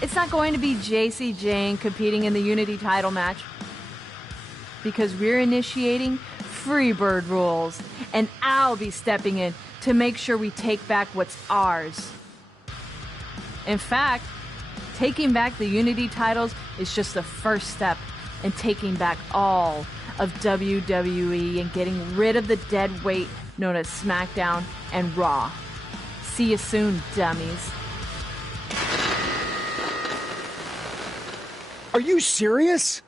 It's not going to be Jacy Jayne competing in the Unity title match, because we're initiating Freebird rules, and I'll be stepping in to make sure we take back what's ours. In fact, taking back the Unity titles is just the first step in taking back all of WWE and getting rid of the dead weight known as SmackDown and Raw. See you soon, dummies. Are you serious?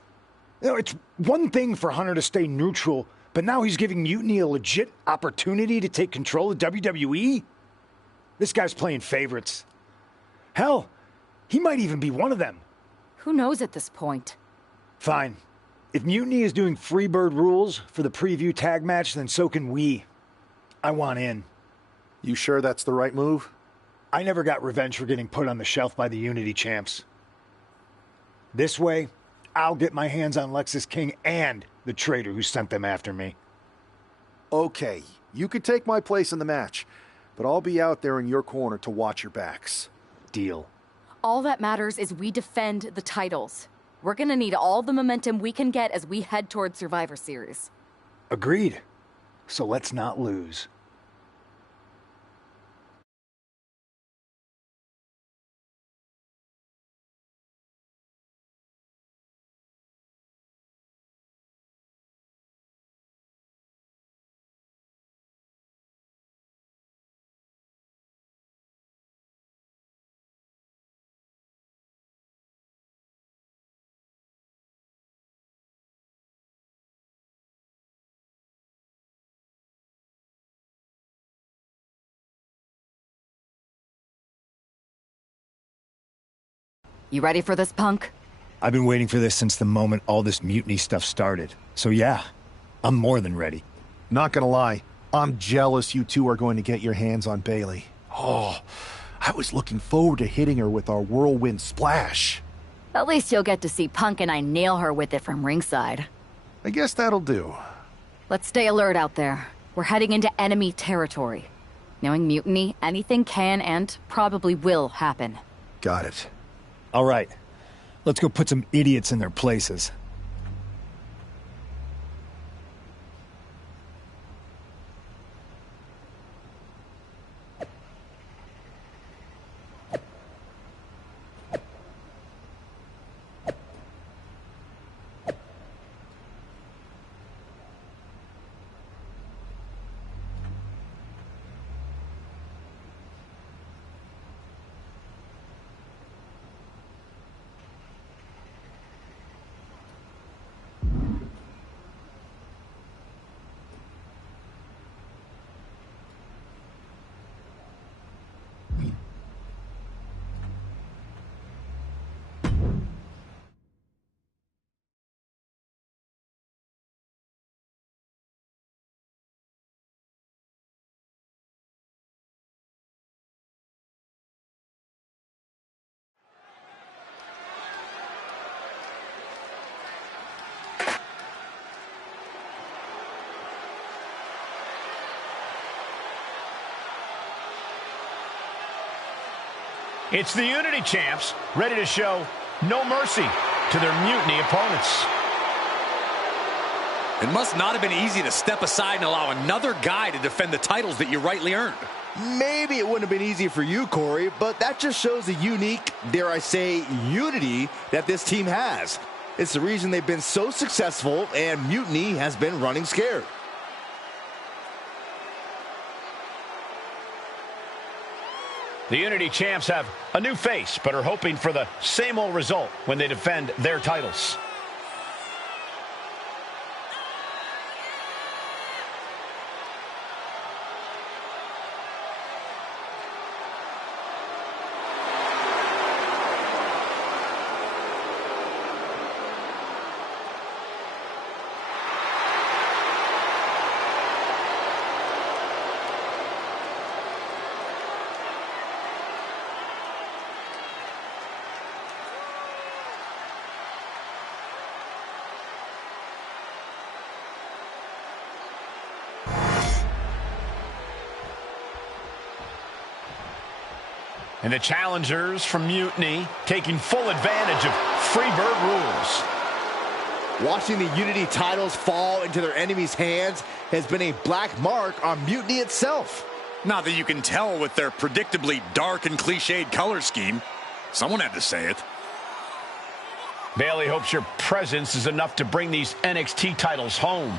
You know, it's one thing for Hunter to stay neutral, but now he's giving Mutiny a legit opportunity to take control of WWE? This guy's playing favorites. Hell, he might even be one of them. Who knows at this point? Fine. If Mutiny is doing Freebird rules for the preview tag match, then so can we. I want in. You sure that's the right move? I never got revenge for getting put on the shelf by the Unity champs. This way, I'll get my hands on Lexis King and the traitor who sent them after me. Okay, you could take my place in the match, but I'll be out there in your corner to watch your backs. Deal. All that matters is we defend the titles. We're gonna need all the momentum we can get as we head toward Survivor Series. Agreed. So let's not lose. You ready for this, punk? I've been waiting for this since the moment all this mutiny stuff started. So yeah, I'm more than ready. Not gonna lie, I'm jealous you two are going to get your hands on Bayley. Oh, I was looking forward to hitting her with our whirlwind splash. At least you'll get to see Punk and I nail her with it from ringside. I guess that'll do. Let's stay alert out there. We're heading into enemy territory. Knowing Mutiny, anything can and probably will happen. Got it. All right, let's go put some idiots in their places. It's the Unity champs, ready to show no mercy to their Mutiny opponents. It must not have been easy to step aside and allow another guy to defend the titles that you rightly earned. Maybe it wouldn't have been easy for you, Corey, but that just shows the unique, dare I say, unity that this team has. It's the reason they've been so successful, and Mutiny has been running scared. The Unity champs have a new face, but are hoping for the same old result when they defend their titles. And the challengers from Mutiny taking full advantage of Freebird rules. Watching the Unity titles fall into their enemies' hands has been a black mark on Mutiny itself. Not that you can tell with their predictably dark and cliched color scheme. Someone had to say it. Bayley hopes your presence is enough to bring these NXT titles home.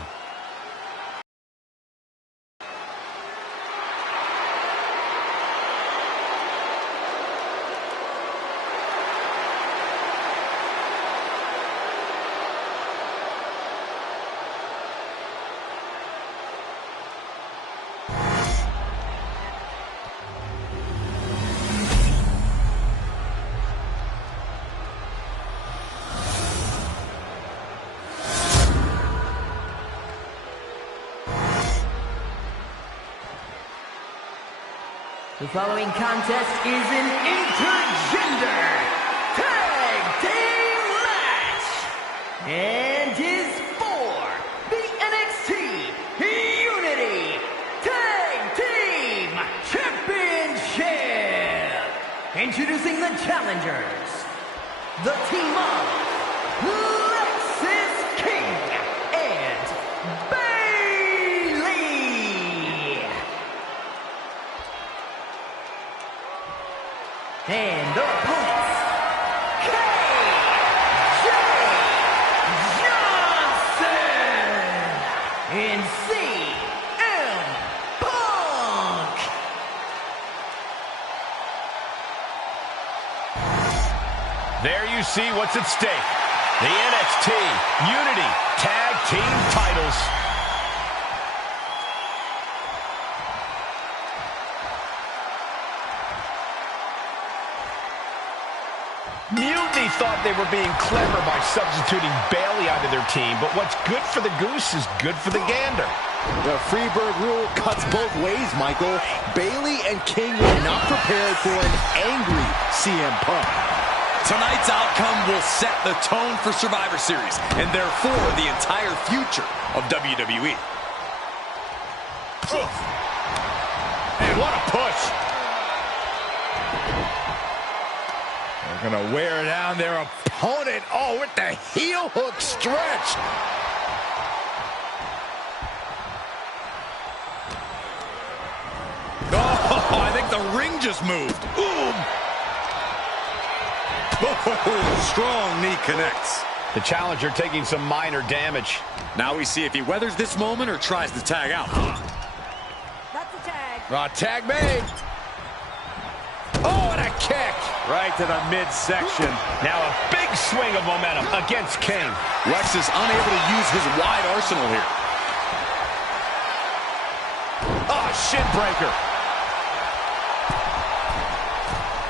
The following contest is an intergender tag team match and is for the NXT Unity Tag Team Championship. Introducing the challengers, the team of Lexis King and and their opponents, KJ Johnson and CM Punk. There you see what's at stake. The NXT Unity Tag Team titles. Mutiny thought they were being clever by substituting Bayley onto their team, but what's good for the goose is good for the gander. The Freebird rule cuts both ways, Michael. Bayley and King were not prepared for an angry CM Punk. Tonight's outcome will set the tone for Survivor Series, and therefore the entire future of WWE. And what a push! They're gonna wear down their opponent. Oh, with the heel hook stretch. Oh, I think the ring just moved. Ooh. Oh, strong knee connects. The challenger taking some minor damage. Now we see if he weathers this moment or tries to tag out. That's a tag. Tag made. Oh, and a kick. Right to the midsection. Now a big swing of momentum against King. Lex is unable to use his wide arsenal here. Oh, shin breaker.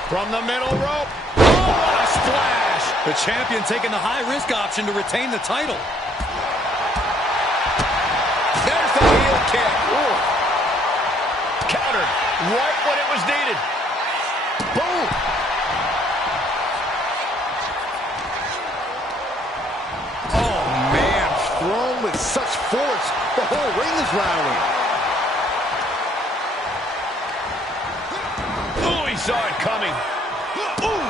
From the middle rope. Oh, what a splash. The champion taking the high-risk option to retain the title. There's the heel kick. Ooh. Countered right when it was needed. Boom. Oh, man. Thrown with such force, the whole ring is rattling. Oh, he saw it coming. Ooh.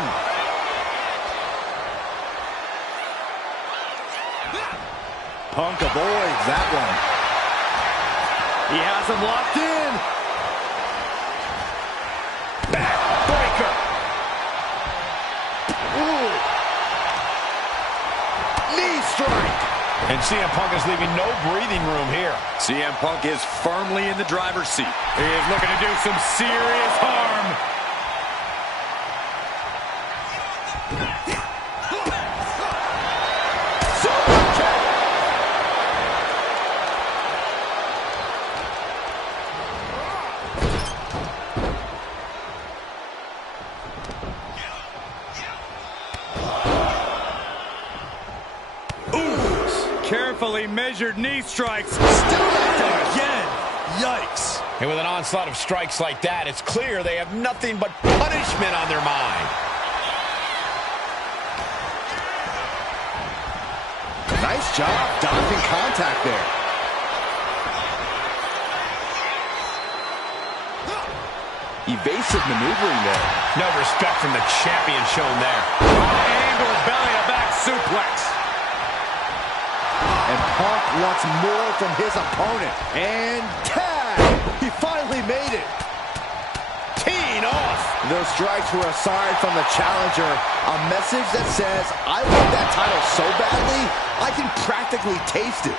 Punk avoids that one. He has him locked in. Backbreaker. Ooh. Knee strike. And CM Punk is leaving no breathing room here. CM Punk is firmly in the driver's seat. He is looking to do some serious harm. Carefully measured knee strikes. Still not again. Yikes. And with an onslaught of strikes like that, it's clear they have nothing but punishment on their mind. Nice job dodging contact there. Evasive maneuvering there. No respect from the champion shown there. Angle belly-to-back suplex. And Punk wants more from his opponent. And tag! He finally made it. Teeing off. Those strikes were a sign from the challenger. A message that says, I want that title so badly, I can practically taste it.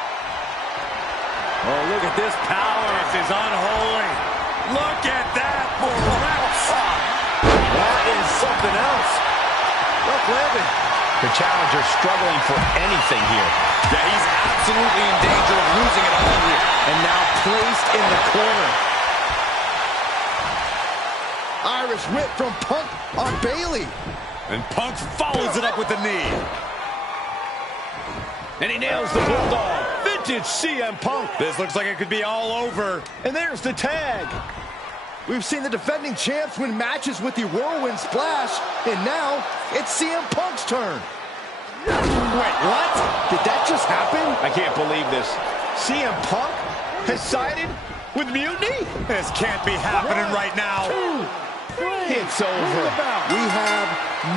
Oh, look at this power. This is unholy. Look at that for reps. That is something else. Look, landing. The challenger struggling for anything here. Yeah, he's absolutely in danger of losing it all here. And now placed in the corner. Irish whip from Punk on Bailey. And Punk follows it up with the knee. And he nails the Bulldog. Vintage CM Punk. This looks like it could be all over. And there's the tag. We've seen the defending champs win matches with the Whirlwind Splash, and now it's CM Punk's turn. Wait, what? Did that just happen? I can't believe this. CM Punk has sided with Mutiny? This can't be happening right now. It's over. We have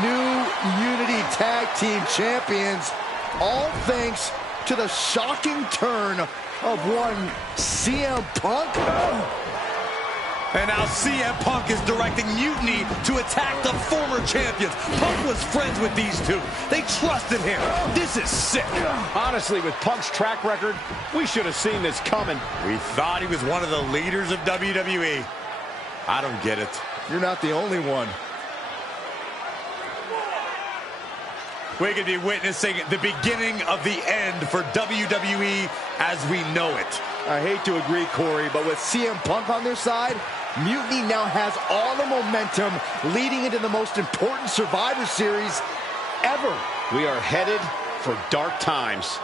new Unity Tag Team Champions, all thanks to the shocking turn of one CM Punk. And now CM Punk is directing Mutiny to attack the former champions. Punk was friends with these two. They trusted him. This is sick. Honestly, with Punk's track record, we should have seen this coming. We thought he was one of the leaders of WWE. I don't get it. You're not the only one. We could be witnessing the beginning of the end for WWE as we know it. I hate to agree, Corey, but with CM Punk on their side, Mutiny now has all the momentum leading into the most important Survivor Series ever. We are headed for dark times.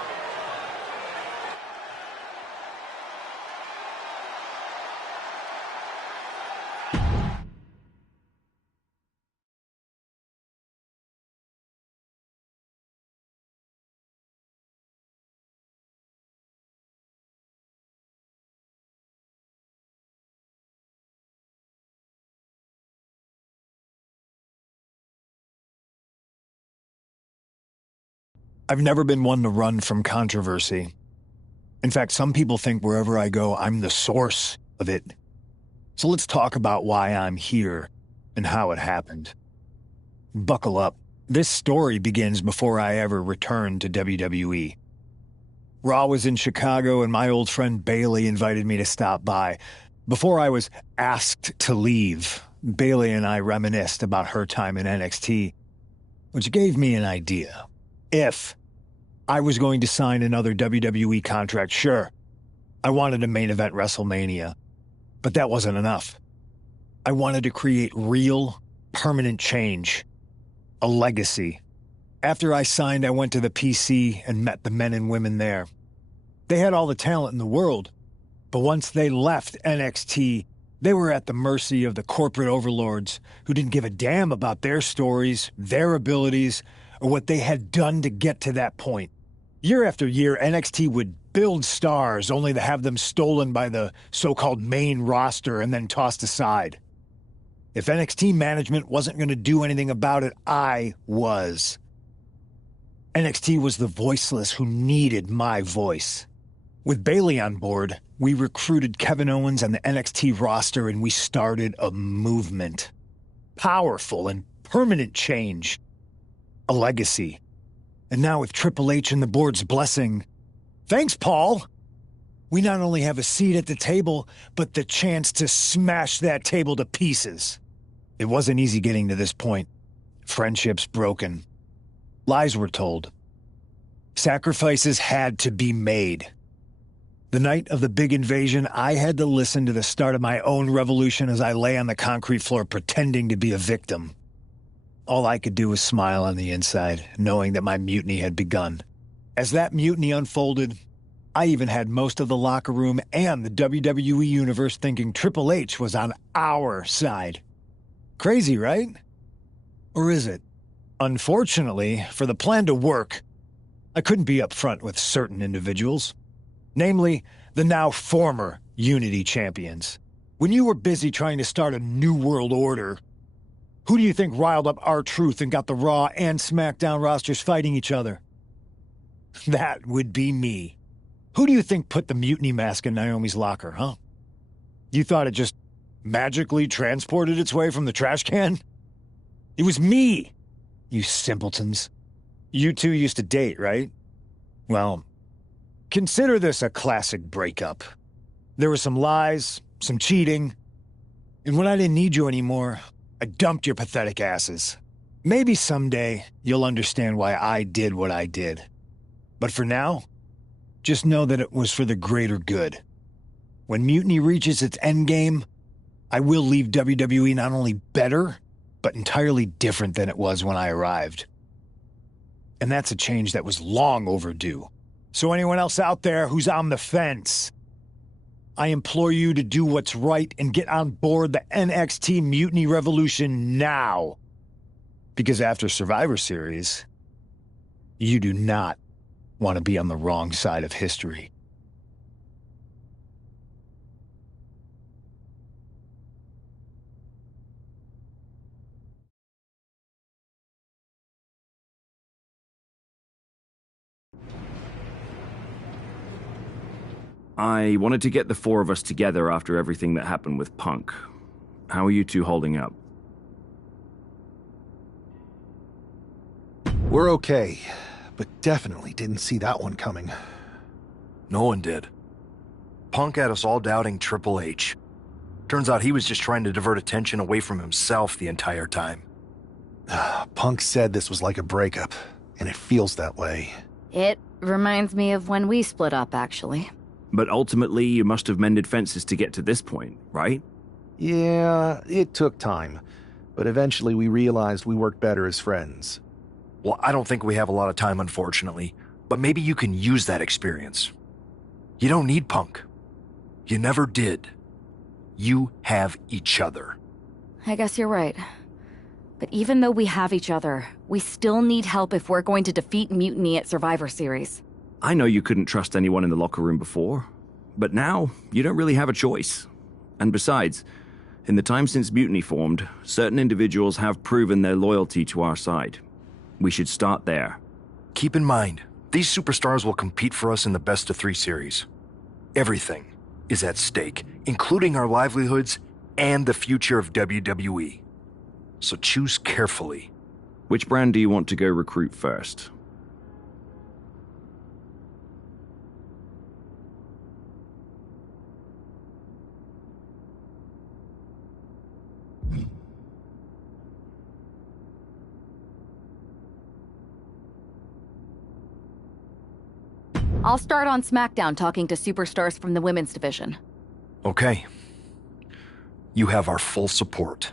I've never been one to run from controversy. In fact, some people think wherever I go, I'm the source of it. So let's talk about why I'm here and how it happened. Buckle up. This story begins before I ever returned to WWE. Raw was in Chicago and my old friend Bailey invited me to stop by. Before I was asked to leave, Bailey and I reminisced about her time in NXT, which gave me an idea. If I was going to sign another WWE contract, sure, I wanted to main event WrestleMania, but that wasn't enough. I wanted to create real, permanent change, a legacy. After I signed, I went to the PC and met the men and women there. They had all the talent in the world, but once they left NXT, they were at the mercy of the corporate overlords who didn't give a damn about their stories, their abilities, or what they had done to get to that point. Year after year, NXT would build stars only to have them stolen by the so-called main roster and then tossed aside. If NXT management wasn't going to do anything about it, I was. NXT was the voiceless who needed my voice. With Bailey on board, we recruited Kevin Owens and the NXT roster and we started a movement. Powerful and permanent change. A legacy. And now with Triple H and the board's blessing, thanks, Paul! We not only have a seat at the table, but the chance to smash that table to pieces. It wasn't easy getting to this point. Friendships broken. Lies were told. Sacrifices had to be made. The night of the big invasion, I had to listen to the start of my own revolution as I lay on the concrete floor pretending to be a victim. All I could do was smile on the inside, knowing that my mutiny had begun. As that mutiny unfolded, I even had most of the locker room and the WWE Universe thinking Triple H was on our side. Crazy, right? Or is it? Unfortunately, for the plan to work, I couldn't be upfront with certain individuals. Namely, the now former Unity champions. When you were busy trying to start a new world order, who do you think riled up R-Truth and got the Raw and SmackDown rosters fighting each other? That would be me. Who do you think put the mutiny mask in Naomi's locker, huh? You thought it just magically transported its way from the trash can? It was me, you simpletons. You two used to date, right? Well, consider this a classic breakup. There were some lies, some cheating, and when I didn't need you anymore, I dumped your pathetic asses. Maybe someday you'll understand why I did what I did. But for now, just know that it was for the greater good. When Mutiny reaches its endgame, I will leave WWE not only better, but entirely different than it was when I arrived. And that's a change that was long overdue. So anyone else out there who's on the fence, I implore you to do what's right and get on board the NXT Mutiny Revolution now. Because after Survivor Series, you do not want to be on the wrong side of history. I wanted to get the four of us together after everything that happened with Punk. How are you two holding up? We're okay, but definitely didn't see that one coming. No one did. Punk had us all doubting Triple H. Turns out he was just trying to divert attention away from himself the entire time. Punk said this was like a breakup, and it feels that way. It reminds me of when we split up, actually. But ultimately, you must have mended fences to get to this point, right? Yeah, it took time. But eventually we realized we worked better as friends. Well, I don't think we have a lot of time, unfortunately. But maybe you can use that experience. You don't need Punk. You never did. You have each other. I guess you're right. But even though we have each other, we still need help if we're going to defeat Mutiny at Survivor Series. I know you couldn't trust anyone in the locker room before, but now you don't really have a choice. And besides, in the time since Mutiny formed, certain individuals have proven their loyalty to our side. We should start there. Keep in mind, these superstars will compete for us in the best-of-3 series. Everything is at stake, including our livelihoods and the future of WWE. So choose carefully. Which brand do you want to go recruit first? I'll start on SmackDown talking to superstars from the women's division. Okay. You have our full support.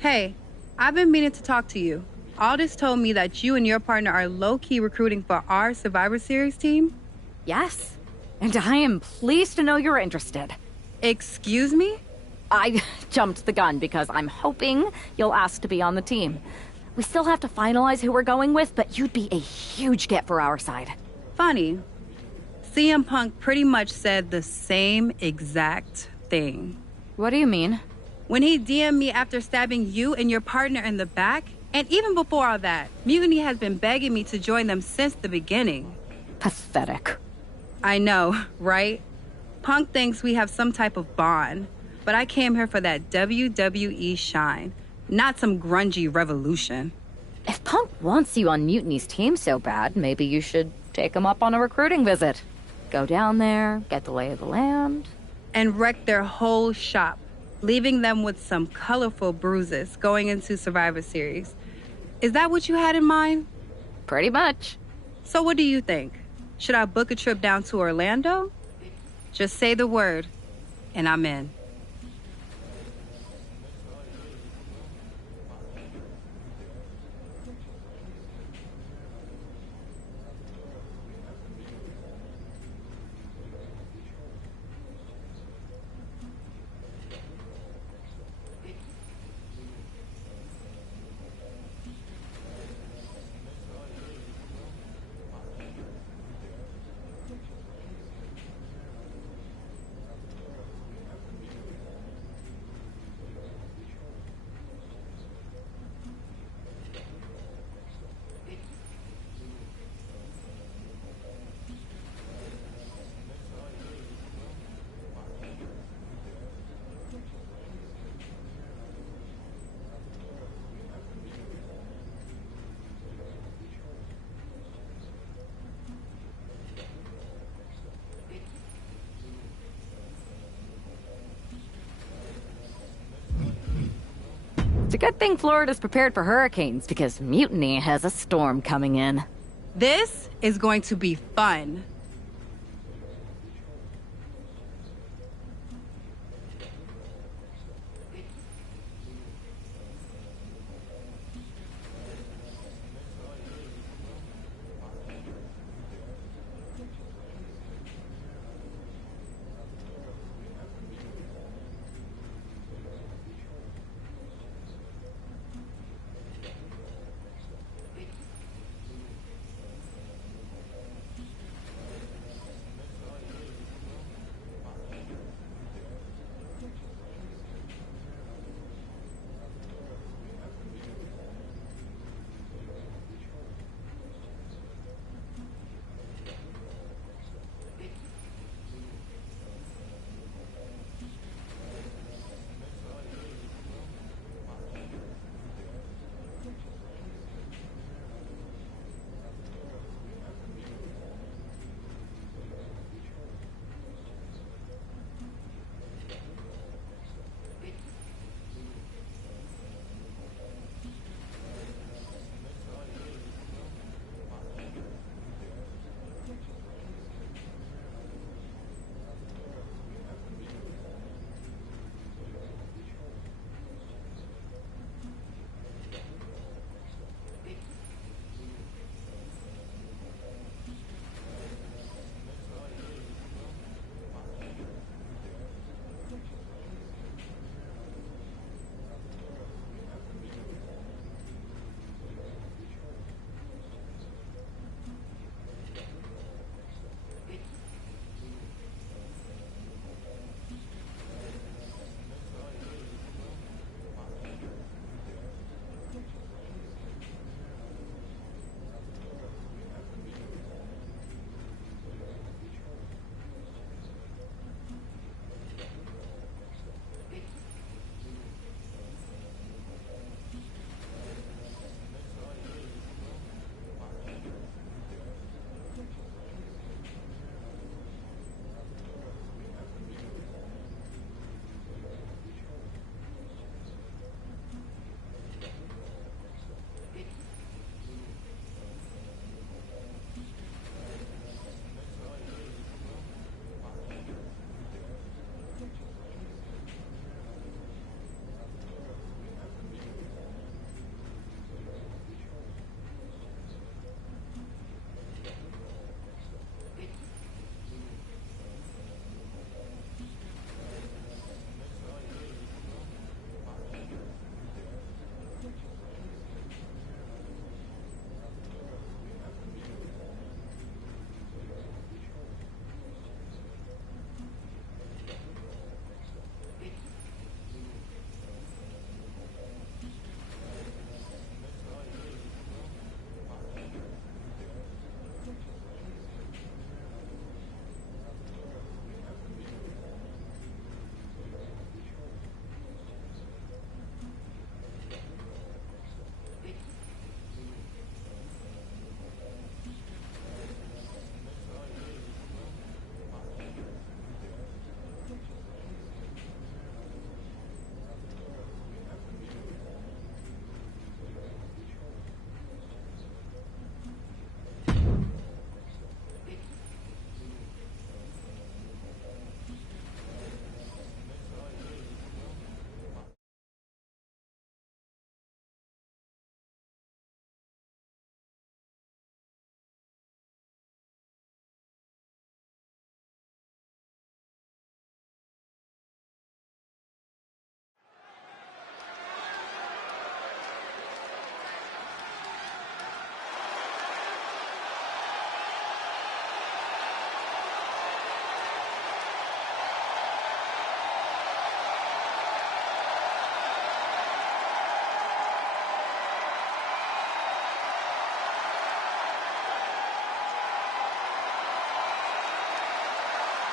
Hey, I've been meaning to talk to you. Aldous told me that you and your partner are low-key recruiting for our Survivor Series team? Yes, and I am pleased to know you're interested. Excuse me? I jumped the gun because I'm hoping you'll ask to be on the team. We still have to finalize who we're going with, but you'd be a huge get for our side. Funny. CM Punk pretty much said the same exact thing. What do you mean? When he DM'd me after stabbing you and your partner in the back, and even before all that, Mutiny has been begging me to join them since the beginning. Pathetic. I know, right? Punk thinks we have some type of bond, but I came here for that WWE shine, not some grungy revolution. If Punk wants you on Mutiny's team so bad, maybe you should take him up on a recruiting visit. Go down there, get the lay of the land. And wreck their whole shop, leaving them with some colorful bruises going into Survivor Series. Is that what you had in mind? Pretty much. So what do you think? Should I book a trip down to Orlando? Just say the word, and I'm in. It's a good thing Florida's prepared for hurricanes, because Mutiny has a storm coming in. This is going to be fun.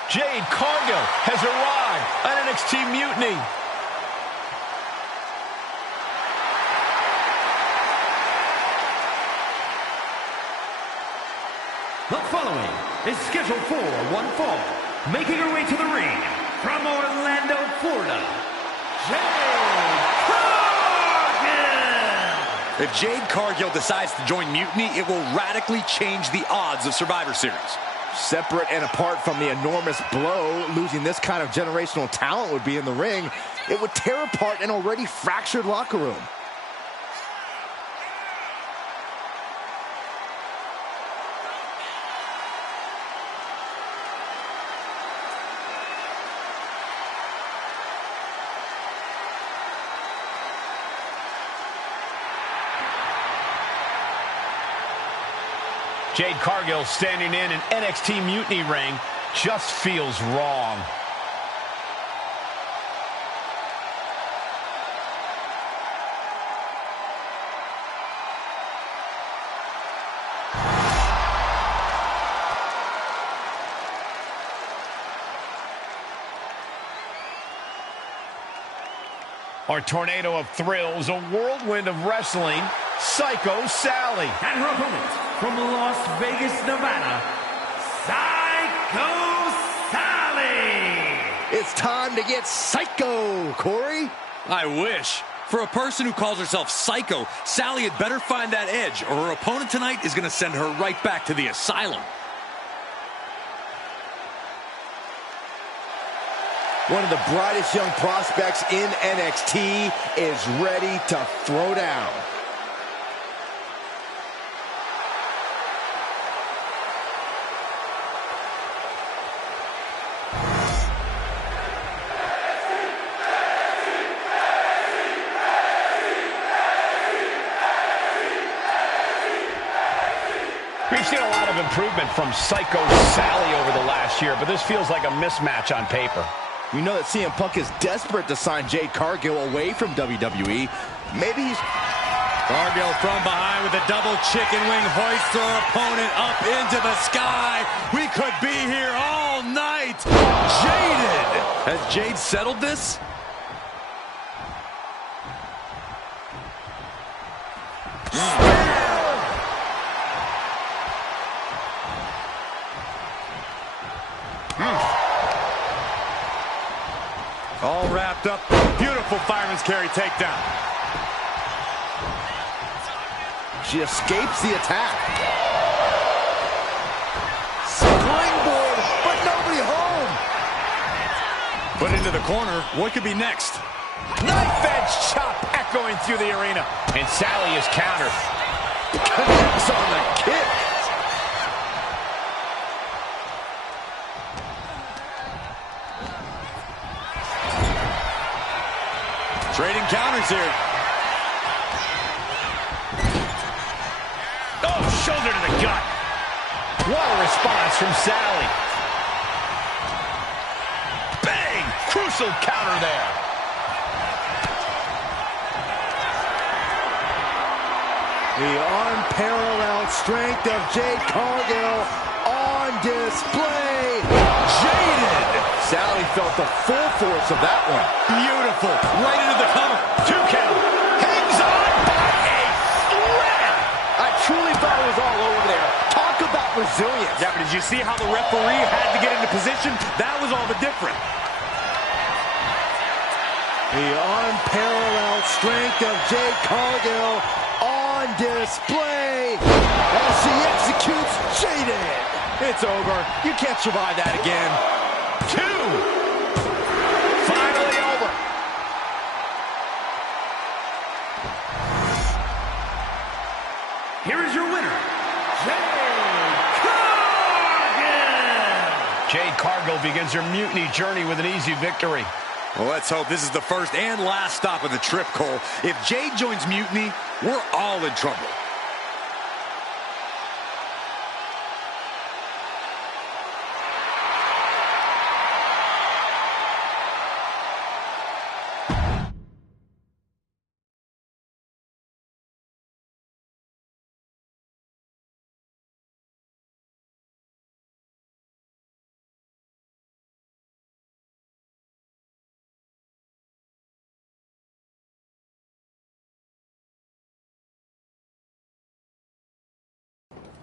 Jade Cargill has arrived on NXT Mutiny. The following is scheduled for one fall, making her way to the ring from Orlando, Florida, Jade Cargill! If Jade Cargill decides to join Mutiny, it will radically change the odds of Survivor Series. Separate and apart from the enormous blow losing this kind of generational talent would be in the ring, it would tear apart an already fractured locker room. Jade Cargill standing in an NXT Mutiny ring just feels wrong. Our tornado of thrills, a whirlwind of wrestling, Psycho Sally. And her opponent from Las Vegas, Nevada, Psycho Sally. It's time to get psycho, Corey. I wish. For a person who calls herself Psycho, Sally had better find that edge, or her opponent tonight is going to send her right back to the asylum. One of the brightest young prospects in NXT is ready to throw down. We've seen a lot of improvement from Psycho Sally over the last year, but this feels like a mismatch on paper. You know that CM Punk is desperate to sign Jade Cargill away from WWE. Maybe he's... Cargill from behind with a double chicken wing, hoists her opponent up into the sky. We could be here all night. Jaded. Has Jade settled this? All wrapped up. Beautiful fireman's carry takedown. She escapes the attack. Springboard, but nobody home. Put into the corner. What could be next? Knife edge chop echoing through the arena. And Sally is countered. Connects on the kick. Trading counters here. Oh, shoulder to the gut. What a response from Sally. Bang! Crucial counter there. The unparalleled strength of Jade Cargill on display. Jaded. Sally felt the full force of that one. Beautiful. Right into the cover. 2 count. Hangs on by a thread. I truly thought it was all over there. Talk about resilience. Yeah, but did you see how the referee had to get into position? That was all the difference. The unparalleled strength of Jade Cargill on display as she executes Jaded. It's over. You can't survive that again. 2. Finally over. Here is your winner, Jade Cargill. Jade Cargill begins her mutiny journey with an easy victory. Well, let's hope this is the first and last stop of the trip, Cole. If Jade joins Mutiny, we're all in trouble.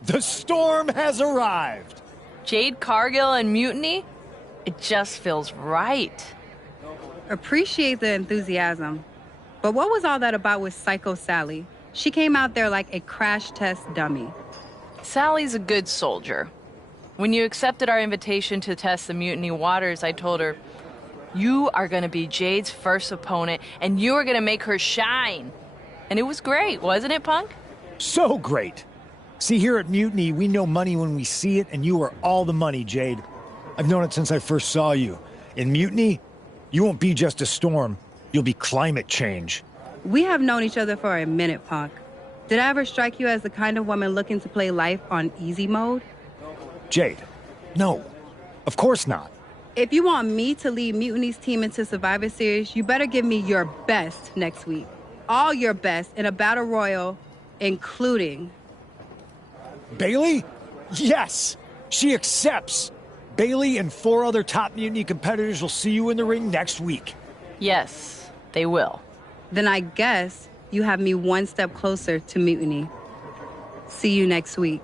The storm has arrived. Jade Cargill and Mutiny? It just feels right. Appreciate the enthusiasm. But what was all that about with Psycho Sally? She came out there like a crash test dummy. Sally's a good soldier. When you accepted our invitation to test the Mutiny waters, I told her, you are going to be Jade's first opponent, and you are going to make her shine. And it was great, wasn't it, Punk? So great. See, here at Mutiny, we know money when we see it, and you are all the money, Jade. I've known it since I first saw you. In Mutiny, you won't be just a storm. You'll be climate change. We have known each other for a minute, Punk. Did I ever strike you as the kind of woman looking to play life on easy mode? Jade, no. Of course not. If you want me to lead Mutiny's team into Survivor Series, you better give me your best next week. All your best in a battle royal, including... Bailey? Yes! She accepts! Bailey and 4 other top Mutiny competitors will see you in the ring next week. Yes, they will. Then I guess you have me one step closer to Mutiny. See you next week.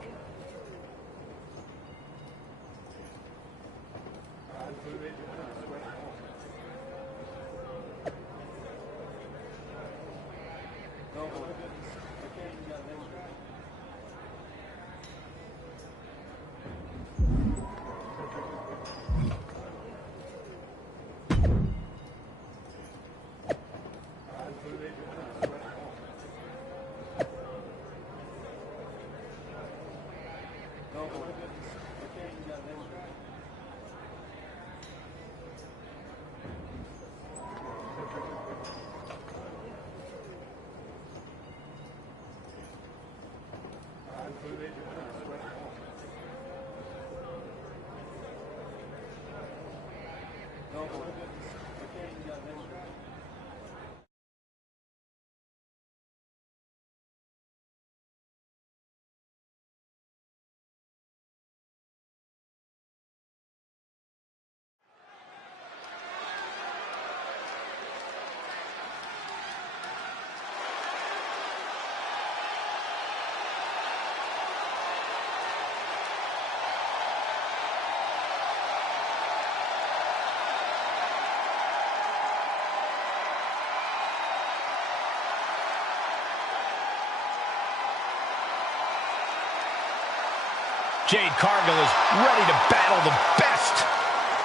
Jade Cargill is ready to battle the best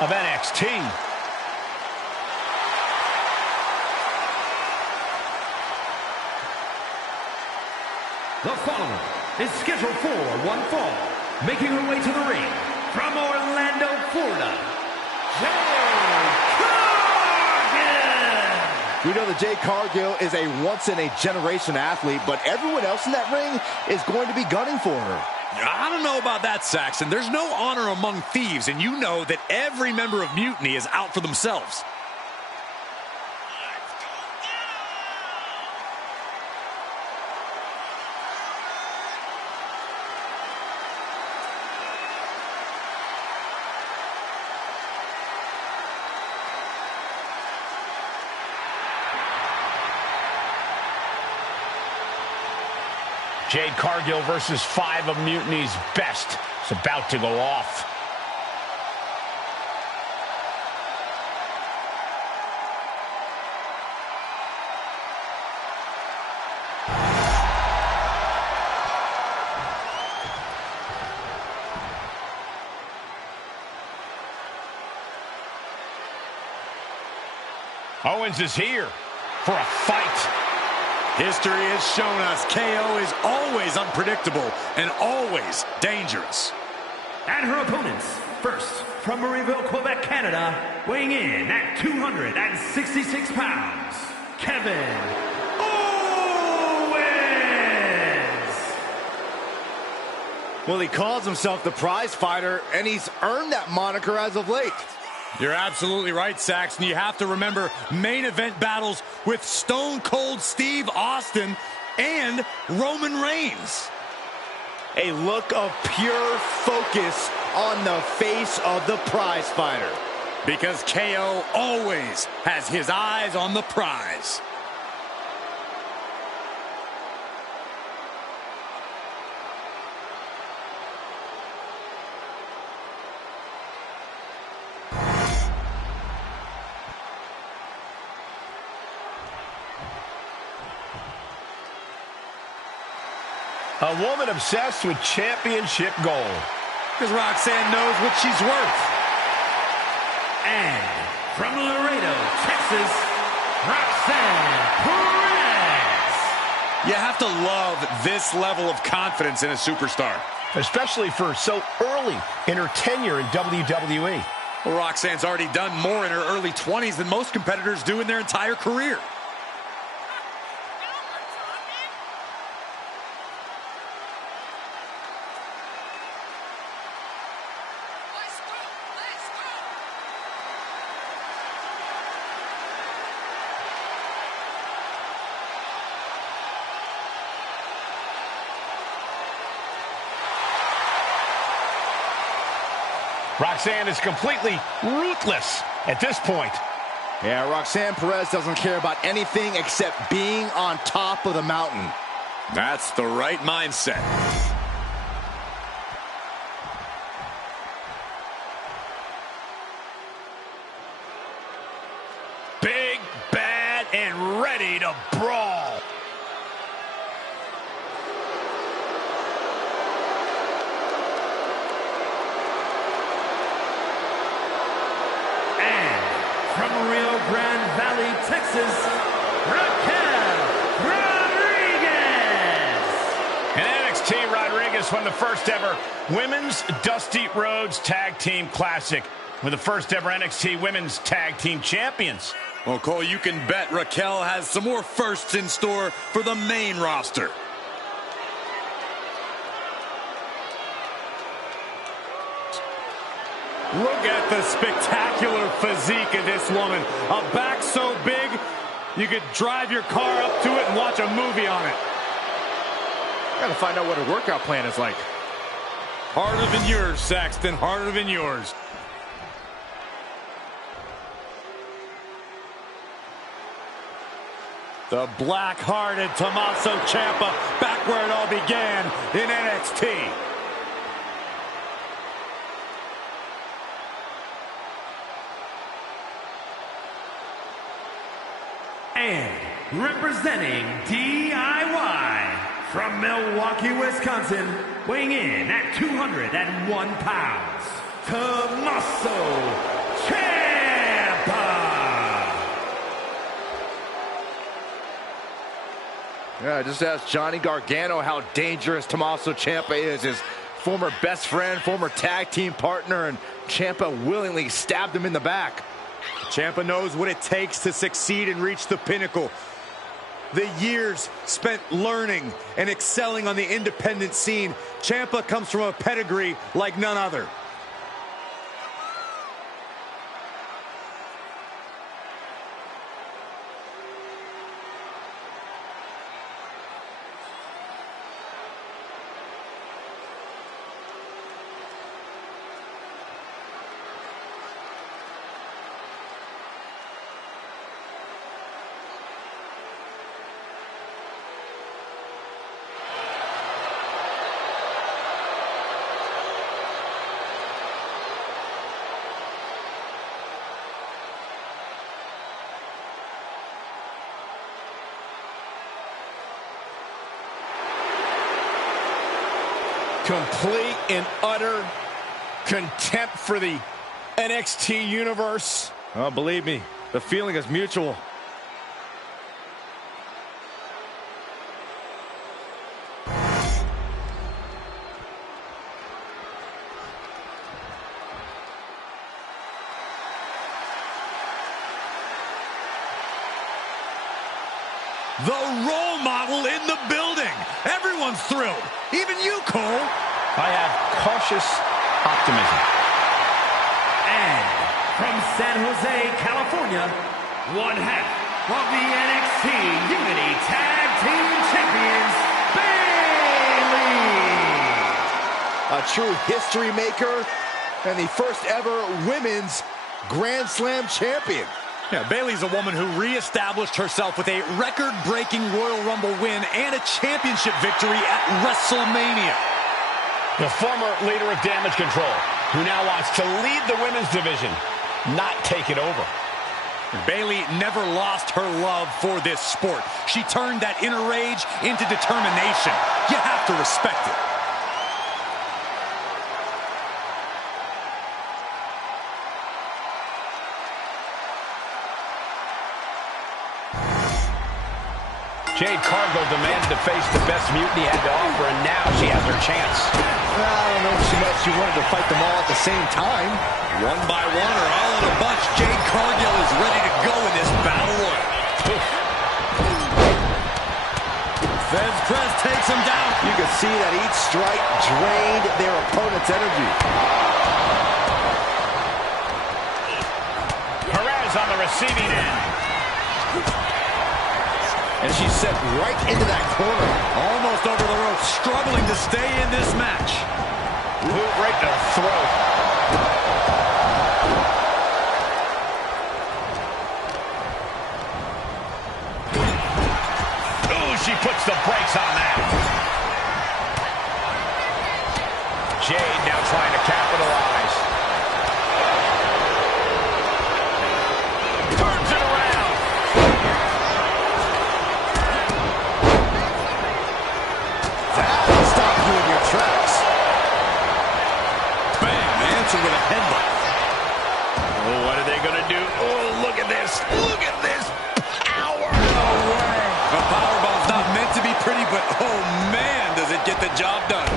of NXT. The following is scheduled for one fall, making her way to the ring from Orlando, Florida, Jade Cargill! We know that Jade Cargill is a once-in-a-generation athlete, but everyone else in that ring is going to be gunning for her. I don't know about that, Saxon. There's no honor among thieves, and you know that every member of Mutiny is out for themselves. Jade Cargill versus 5 of Mutiny's best. It's about to go off. Owens is here for a fight. History has shown us KO is always unpredictable and always dangerous. And her opponents, first from Marieville, Quebec, Canada, weighing in at 266 pounds, Kevin Owens! Well, he calls himself the prize fighter, and he's earned that moniker as of late. You're absolutely right, Saxon. You have to remember main event battles with Stone Cold Steve Austin and Roman Reigns. A look of pure focus on the face of the prize fighter. Because KO always has his eyes on the prize. A woman obsessed with championship gold. Because Roxanne knows what she's worth. And from Laredo, Texas, Roxanne Perez. You have to love this level of confidence in a superstar. Especially for so early in her tenure in WWE. Well, Roxanne's already done more in her early 20s than most competitors do in their entire career. Roxanne is completely ruthless at this point. Yeah, Roxanne Perez doesn't care about anything except being on top of the mountain. That's the right mindset. Big, bad, and ready to brawl. From Rio Grande Valley, Texas, Raquel Rodriguez. And NXT, Rodriguez won the first ever Women's Dusty Rhodes Tag Team Classic. We're the first ever NXT Women's Tag Team Champions. Well, Cole, you can bet Raquel has some more firsts in store for the main roster. Look at the spectacular physique of this woman. A back so big, you could drive your car up to it and watch a movie on it. Gotta find out what her workout plan is like. Harder than yours, Saxton. Harder than yours. The black-hearted Tommaso Ciampa back where it all began in NXT. And representing DIY from Milwaukee, Wisconsin, weighing in at 201 pounds, Tommaso Ciampa. Yeah, just ask Johnny Gargano how dangerous Tommaso Ciampa is. His former best friend, former tag team partner, and Ciampa willingly stabbed him in the back. Ciampa knows what it takes to succeed and reach the pinnacle. The years spent learning and excelling on the independent scene. Ciampa comes from a pedigree like none other. Complete and utter contempt for the NXT universe. Oh, believe me, the feeling is mutual. The role model in the building. Everyone's thrilled. Even you, Cole. I have cautious optimism. And from San Jose, California, one half of the NXT Unity Tag Team Champions, Bayley. A true history maker and the first ever women's Grand Slam champion. Yeah, Bayley's a woman who reestablished herself with a record-breaking Royal Rumble win and a championship victory at WrestleMania. The former leader of Damage Control, who now wants to lead the women's division, not take it over. Bayley never lost her love for this sport. She turned that inner rage into determination. You have to respect it. Jade Cargill demanded to face the best Mutiny had to offer, and now she has her chance. I don't know if she wanted to fight them all at the same time. One by one or all in a bunch, Jade Cargill is ready to go in this battle royal. Feds press takes him down. You can see that each strike drained their opponent's energy. Perez on the receiving end. And she's set right into that corner. Almost over the rope, struggling to stay in this match. Boot right to the throat. Ooh, she puts the brakes on that. Jade now trying to capitalize. Turns it around. That'll stop you in your tracks. Bam, answered with a headbutt. Oh, what are they going to do? Oh, look at this. Look at this power. No way. A powerbomb's not meant to be pretty, but oh man, does it get the job done.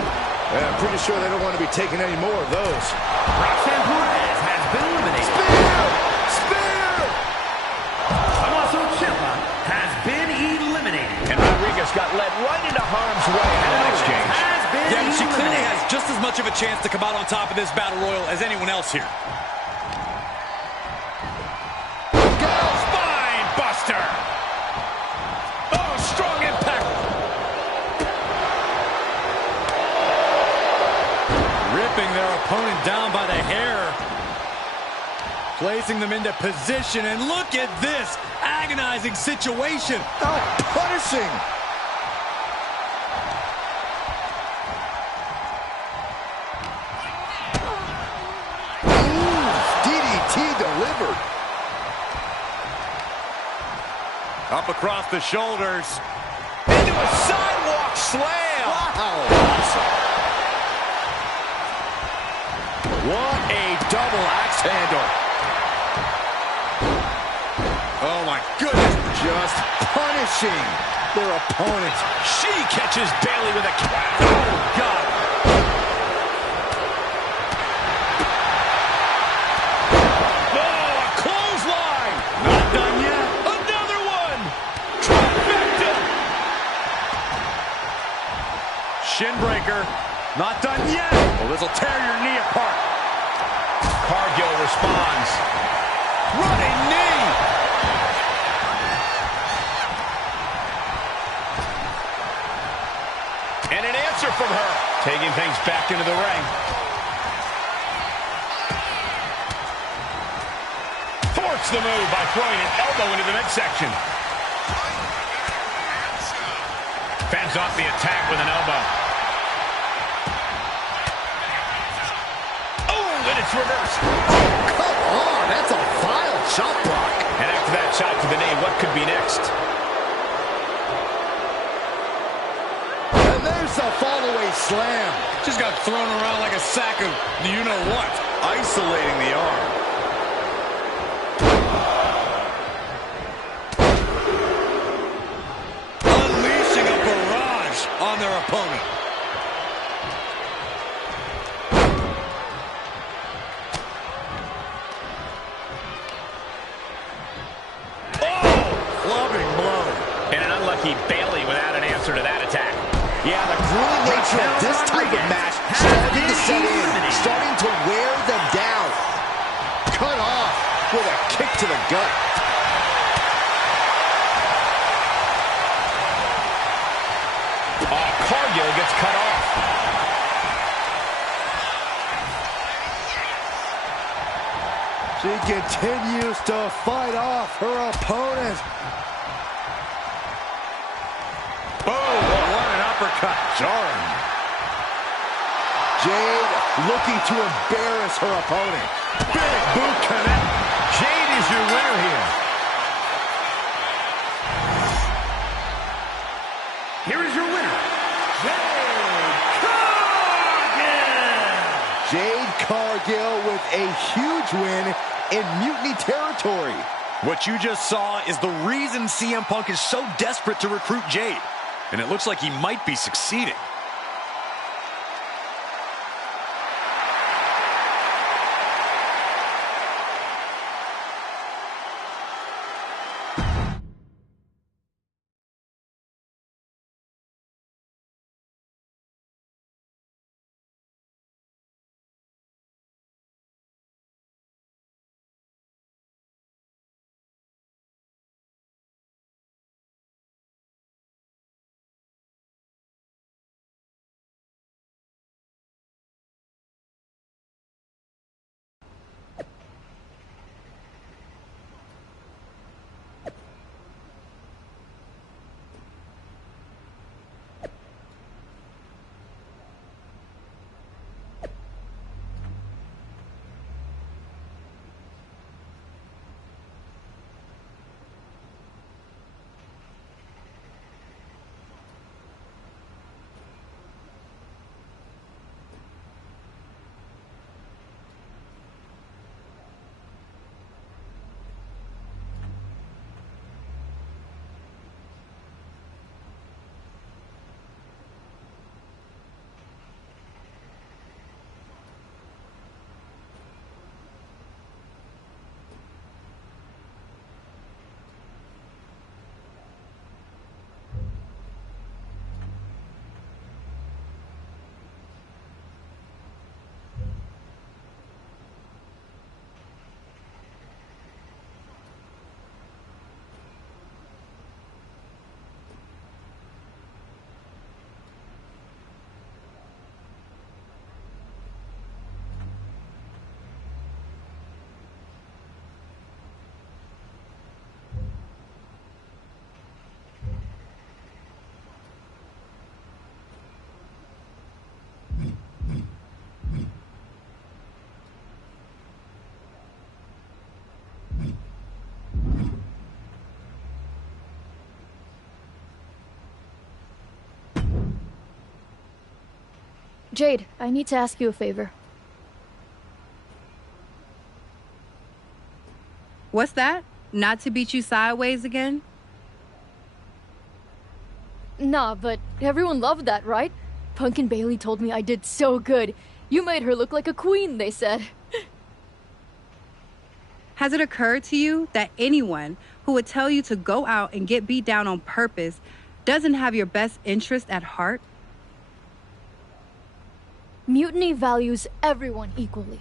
Yeah, I'm pretty sure they don't want to be taking any more of those. Roxanne Perez has been eliminated. Spear! Spear! Tommaso Ciampa has been eliminated. And Rodriguez got led right into harm's way in that exchange. Has been Yeah, she clearly eliminated. has just as much of a chance to come out on top of this battle royal as anyone else here. Spine buster. Oh, strong impact. Ripping their opponent down by the hair. Placing them into position, and look at this agonizing situation. Oh, punishing! Ooh, DDT delivered. Up across the shoulders. Into a sidewalk slam. Wow. What a double axe handle. Oh my goodness. Just punishing their opponent. She catches Bayley with a kick. Oh, God. Oh, a clothesline. Not done yet. Another one. Trifecta. Shinbreaker. Not done yet. Well, this will tear your knee apart. Cargill responds. Running knee. And an answer from her. Taking things back into the ring. Thwarts the move by throwing an elbow into the midsection. Fends off the attack with an elbow. Oh, and it's reversed. Come on, that's a vile chop block. And after that shot to the knee, what could be next? And there's a fall-away slam. Just got thrown around like a sack of you-know-what. Isolating the arm. Unleashing a barrage on their opponent. Clubbing blow. And an unlucky Bayley without an answer to that attack. Yeah, the grueling nature of this type of match starting to set in, starting to wear them down. Cut off with a kick to the gut. Oh, Cargill gets cut off. She continues to fight off her opponent. Boom, what an uppercut. Jarring. Jade looking to embarrass her opponent. Big boot connect. Jade is your winner here. Abigail with a huge win in Mutiny territory. What you just saw is the reason CM Punk is so desperate to recruit Jade. And it looks like he might be succeeding. Jade, I need to ask you a favor. What's that? Not to beat you sideways again? Nah, but everyone loved that, right? Punk and Bailey told me I did so good. You made her look like a queen, they said. Has it occurred to you that anyone who would tell you to go out and get beat down on purpose doesn't have your best interest at heart? Mutiny values everyone equally.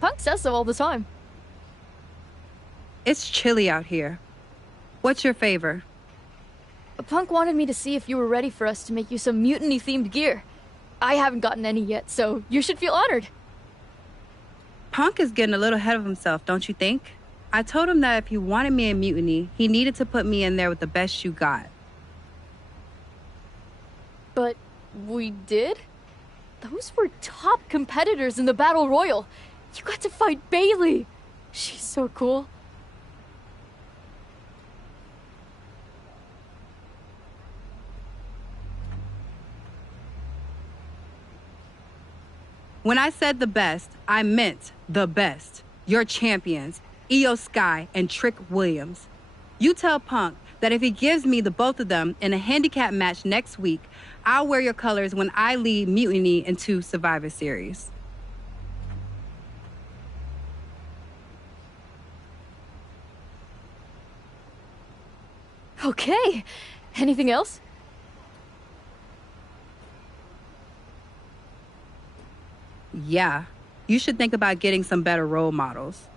Punk says so all the time. It's chilly out here. What's your favor? Punk wanted me to see if you were ready for us to make you some mutiny-themed gear. I haven't gotten any yet, so you should feel honored. Punk is getting a little ahead of himself, don't you think? I told him that if he wanted me in Mutiny, he needed to put me in there with the best you got. But we did? Those were top competitors in the Battle Royal. You got to fight Bailey. She's so cool. When I said the best, I meant the best. Your champions, Io Sky and Trick Williams. You tell Punk that if he gives me the both of them in a handicap match next week, I'll wear your colors when I lead Mutiny into Survivor Series. Okay. Anything else? Yeah, you should think about getting some better role models.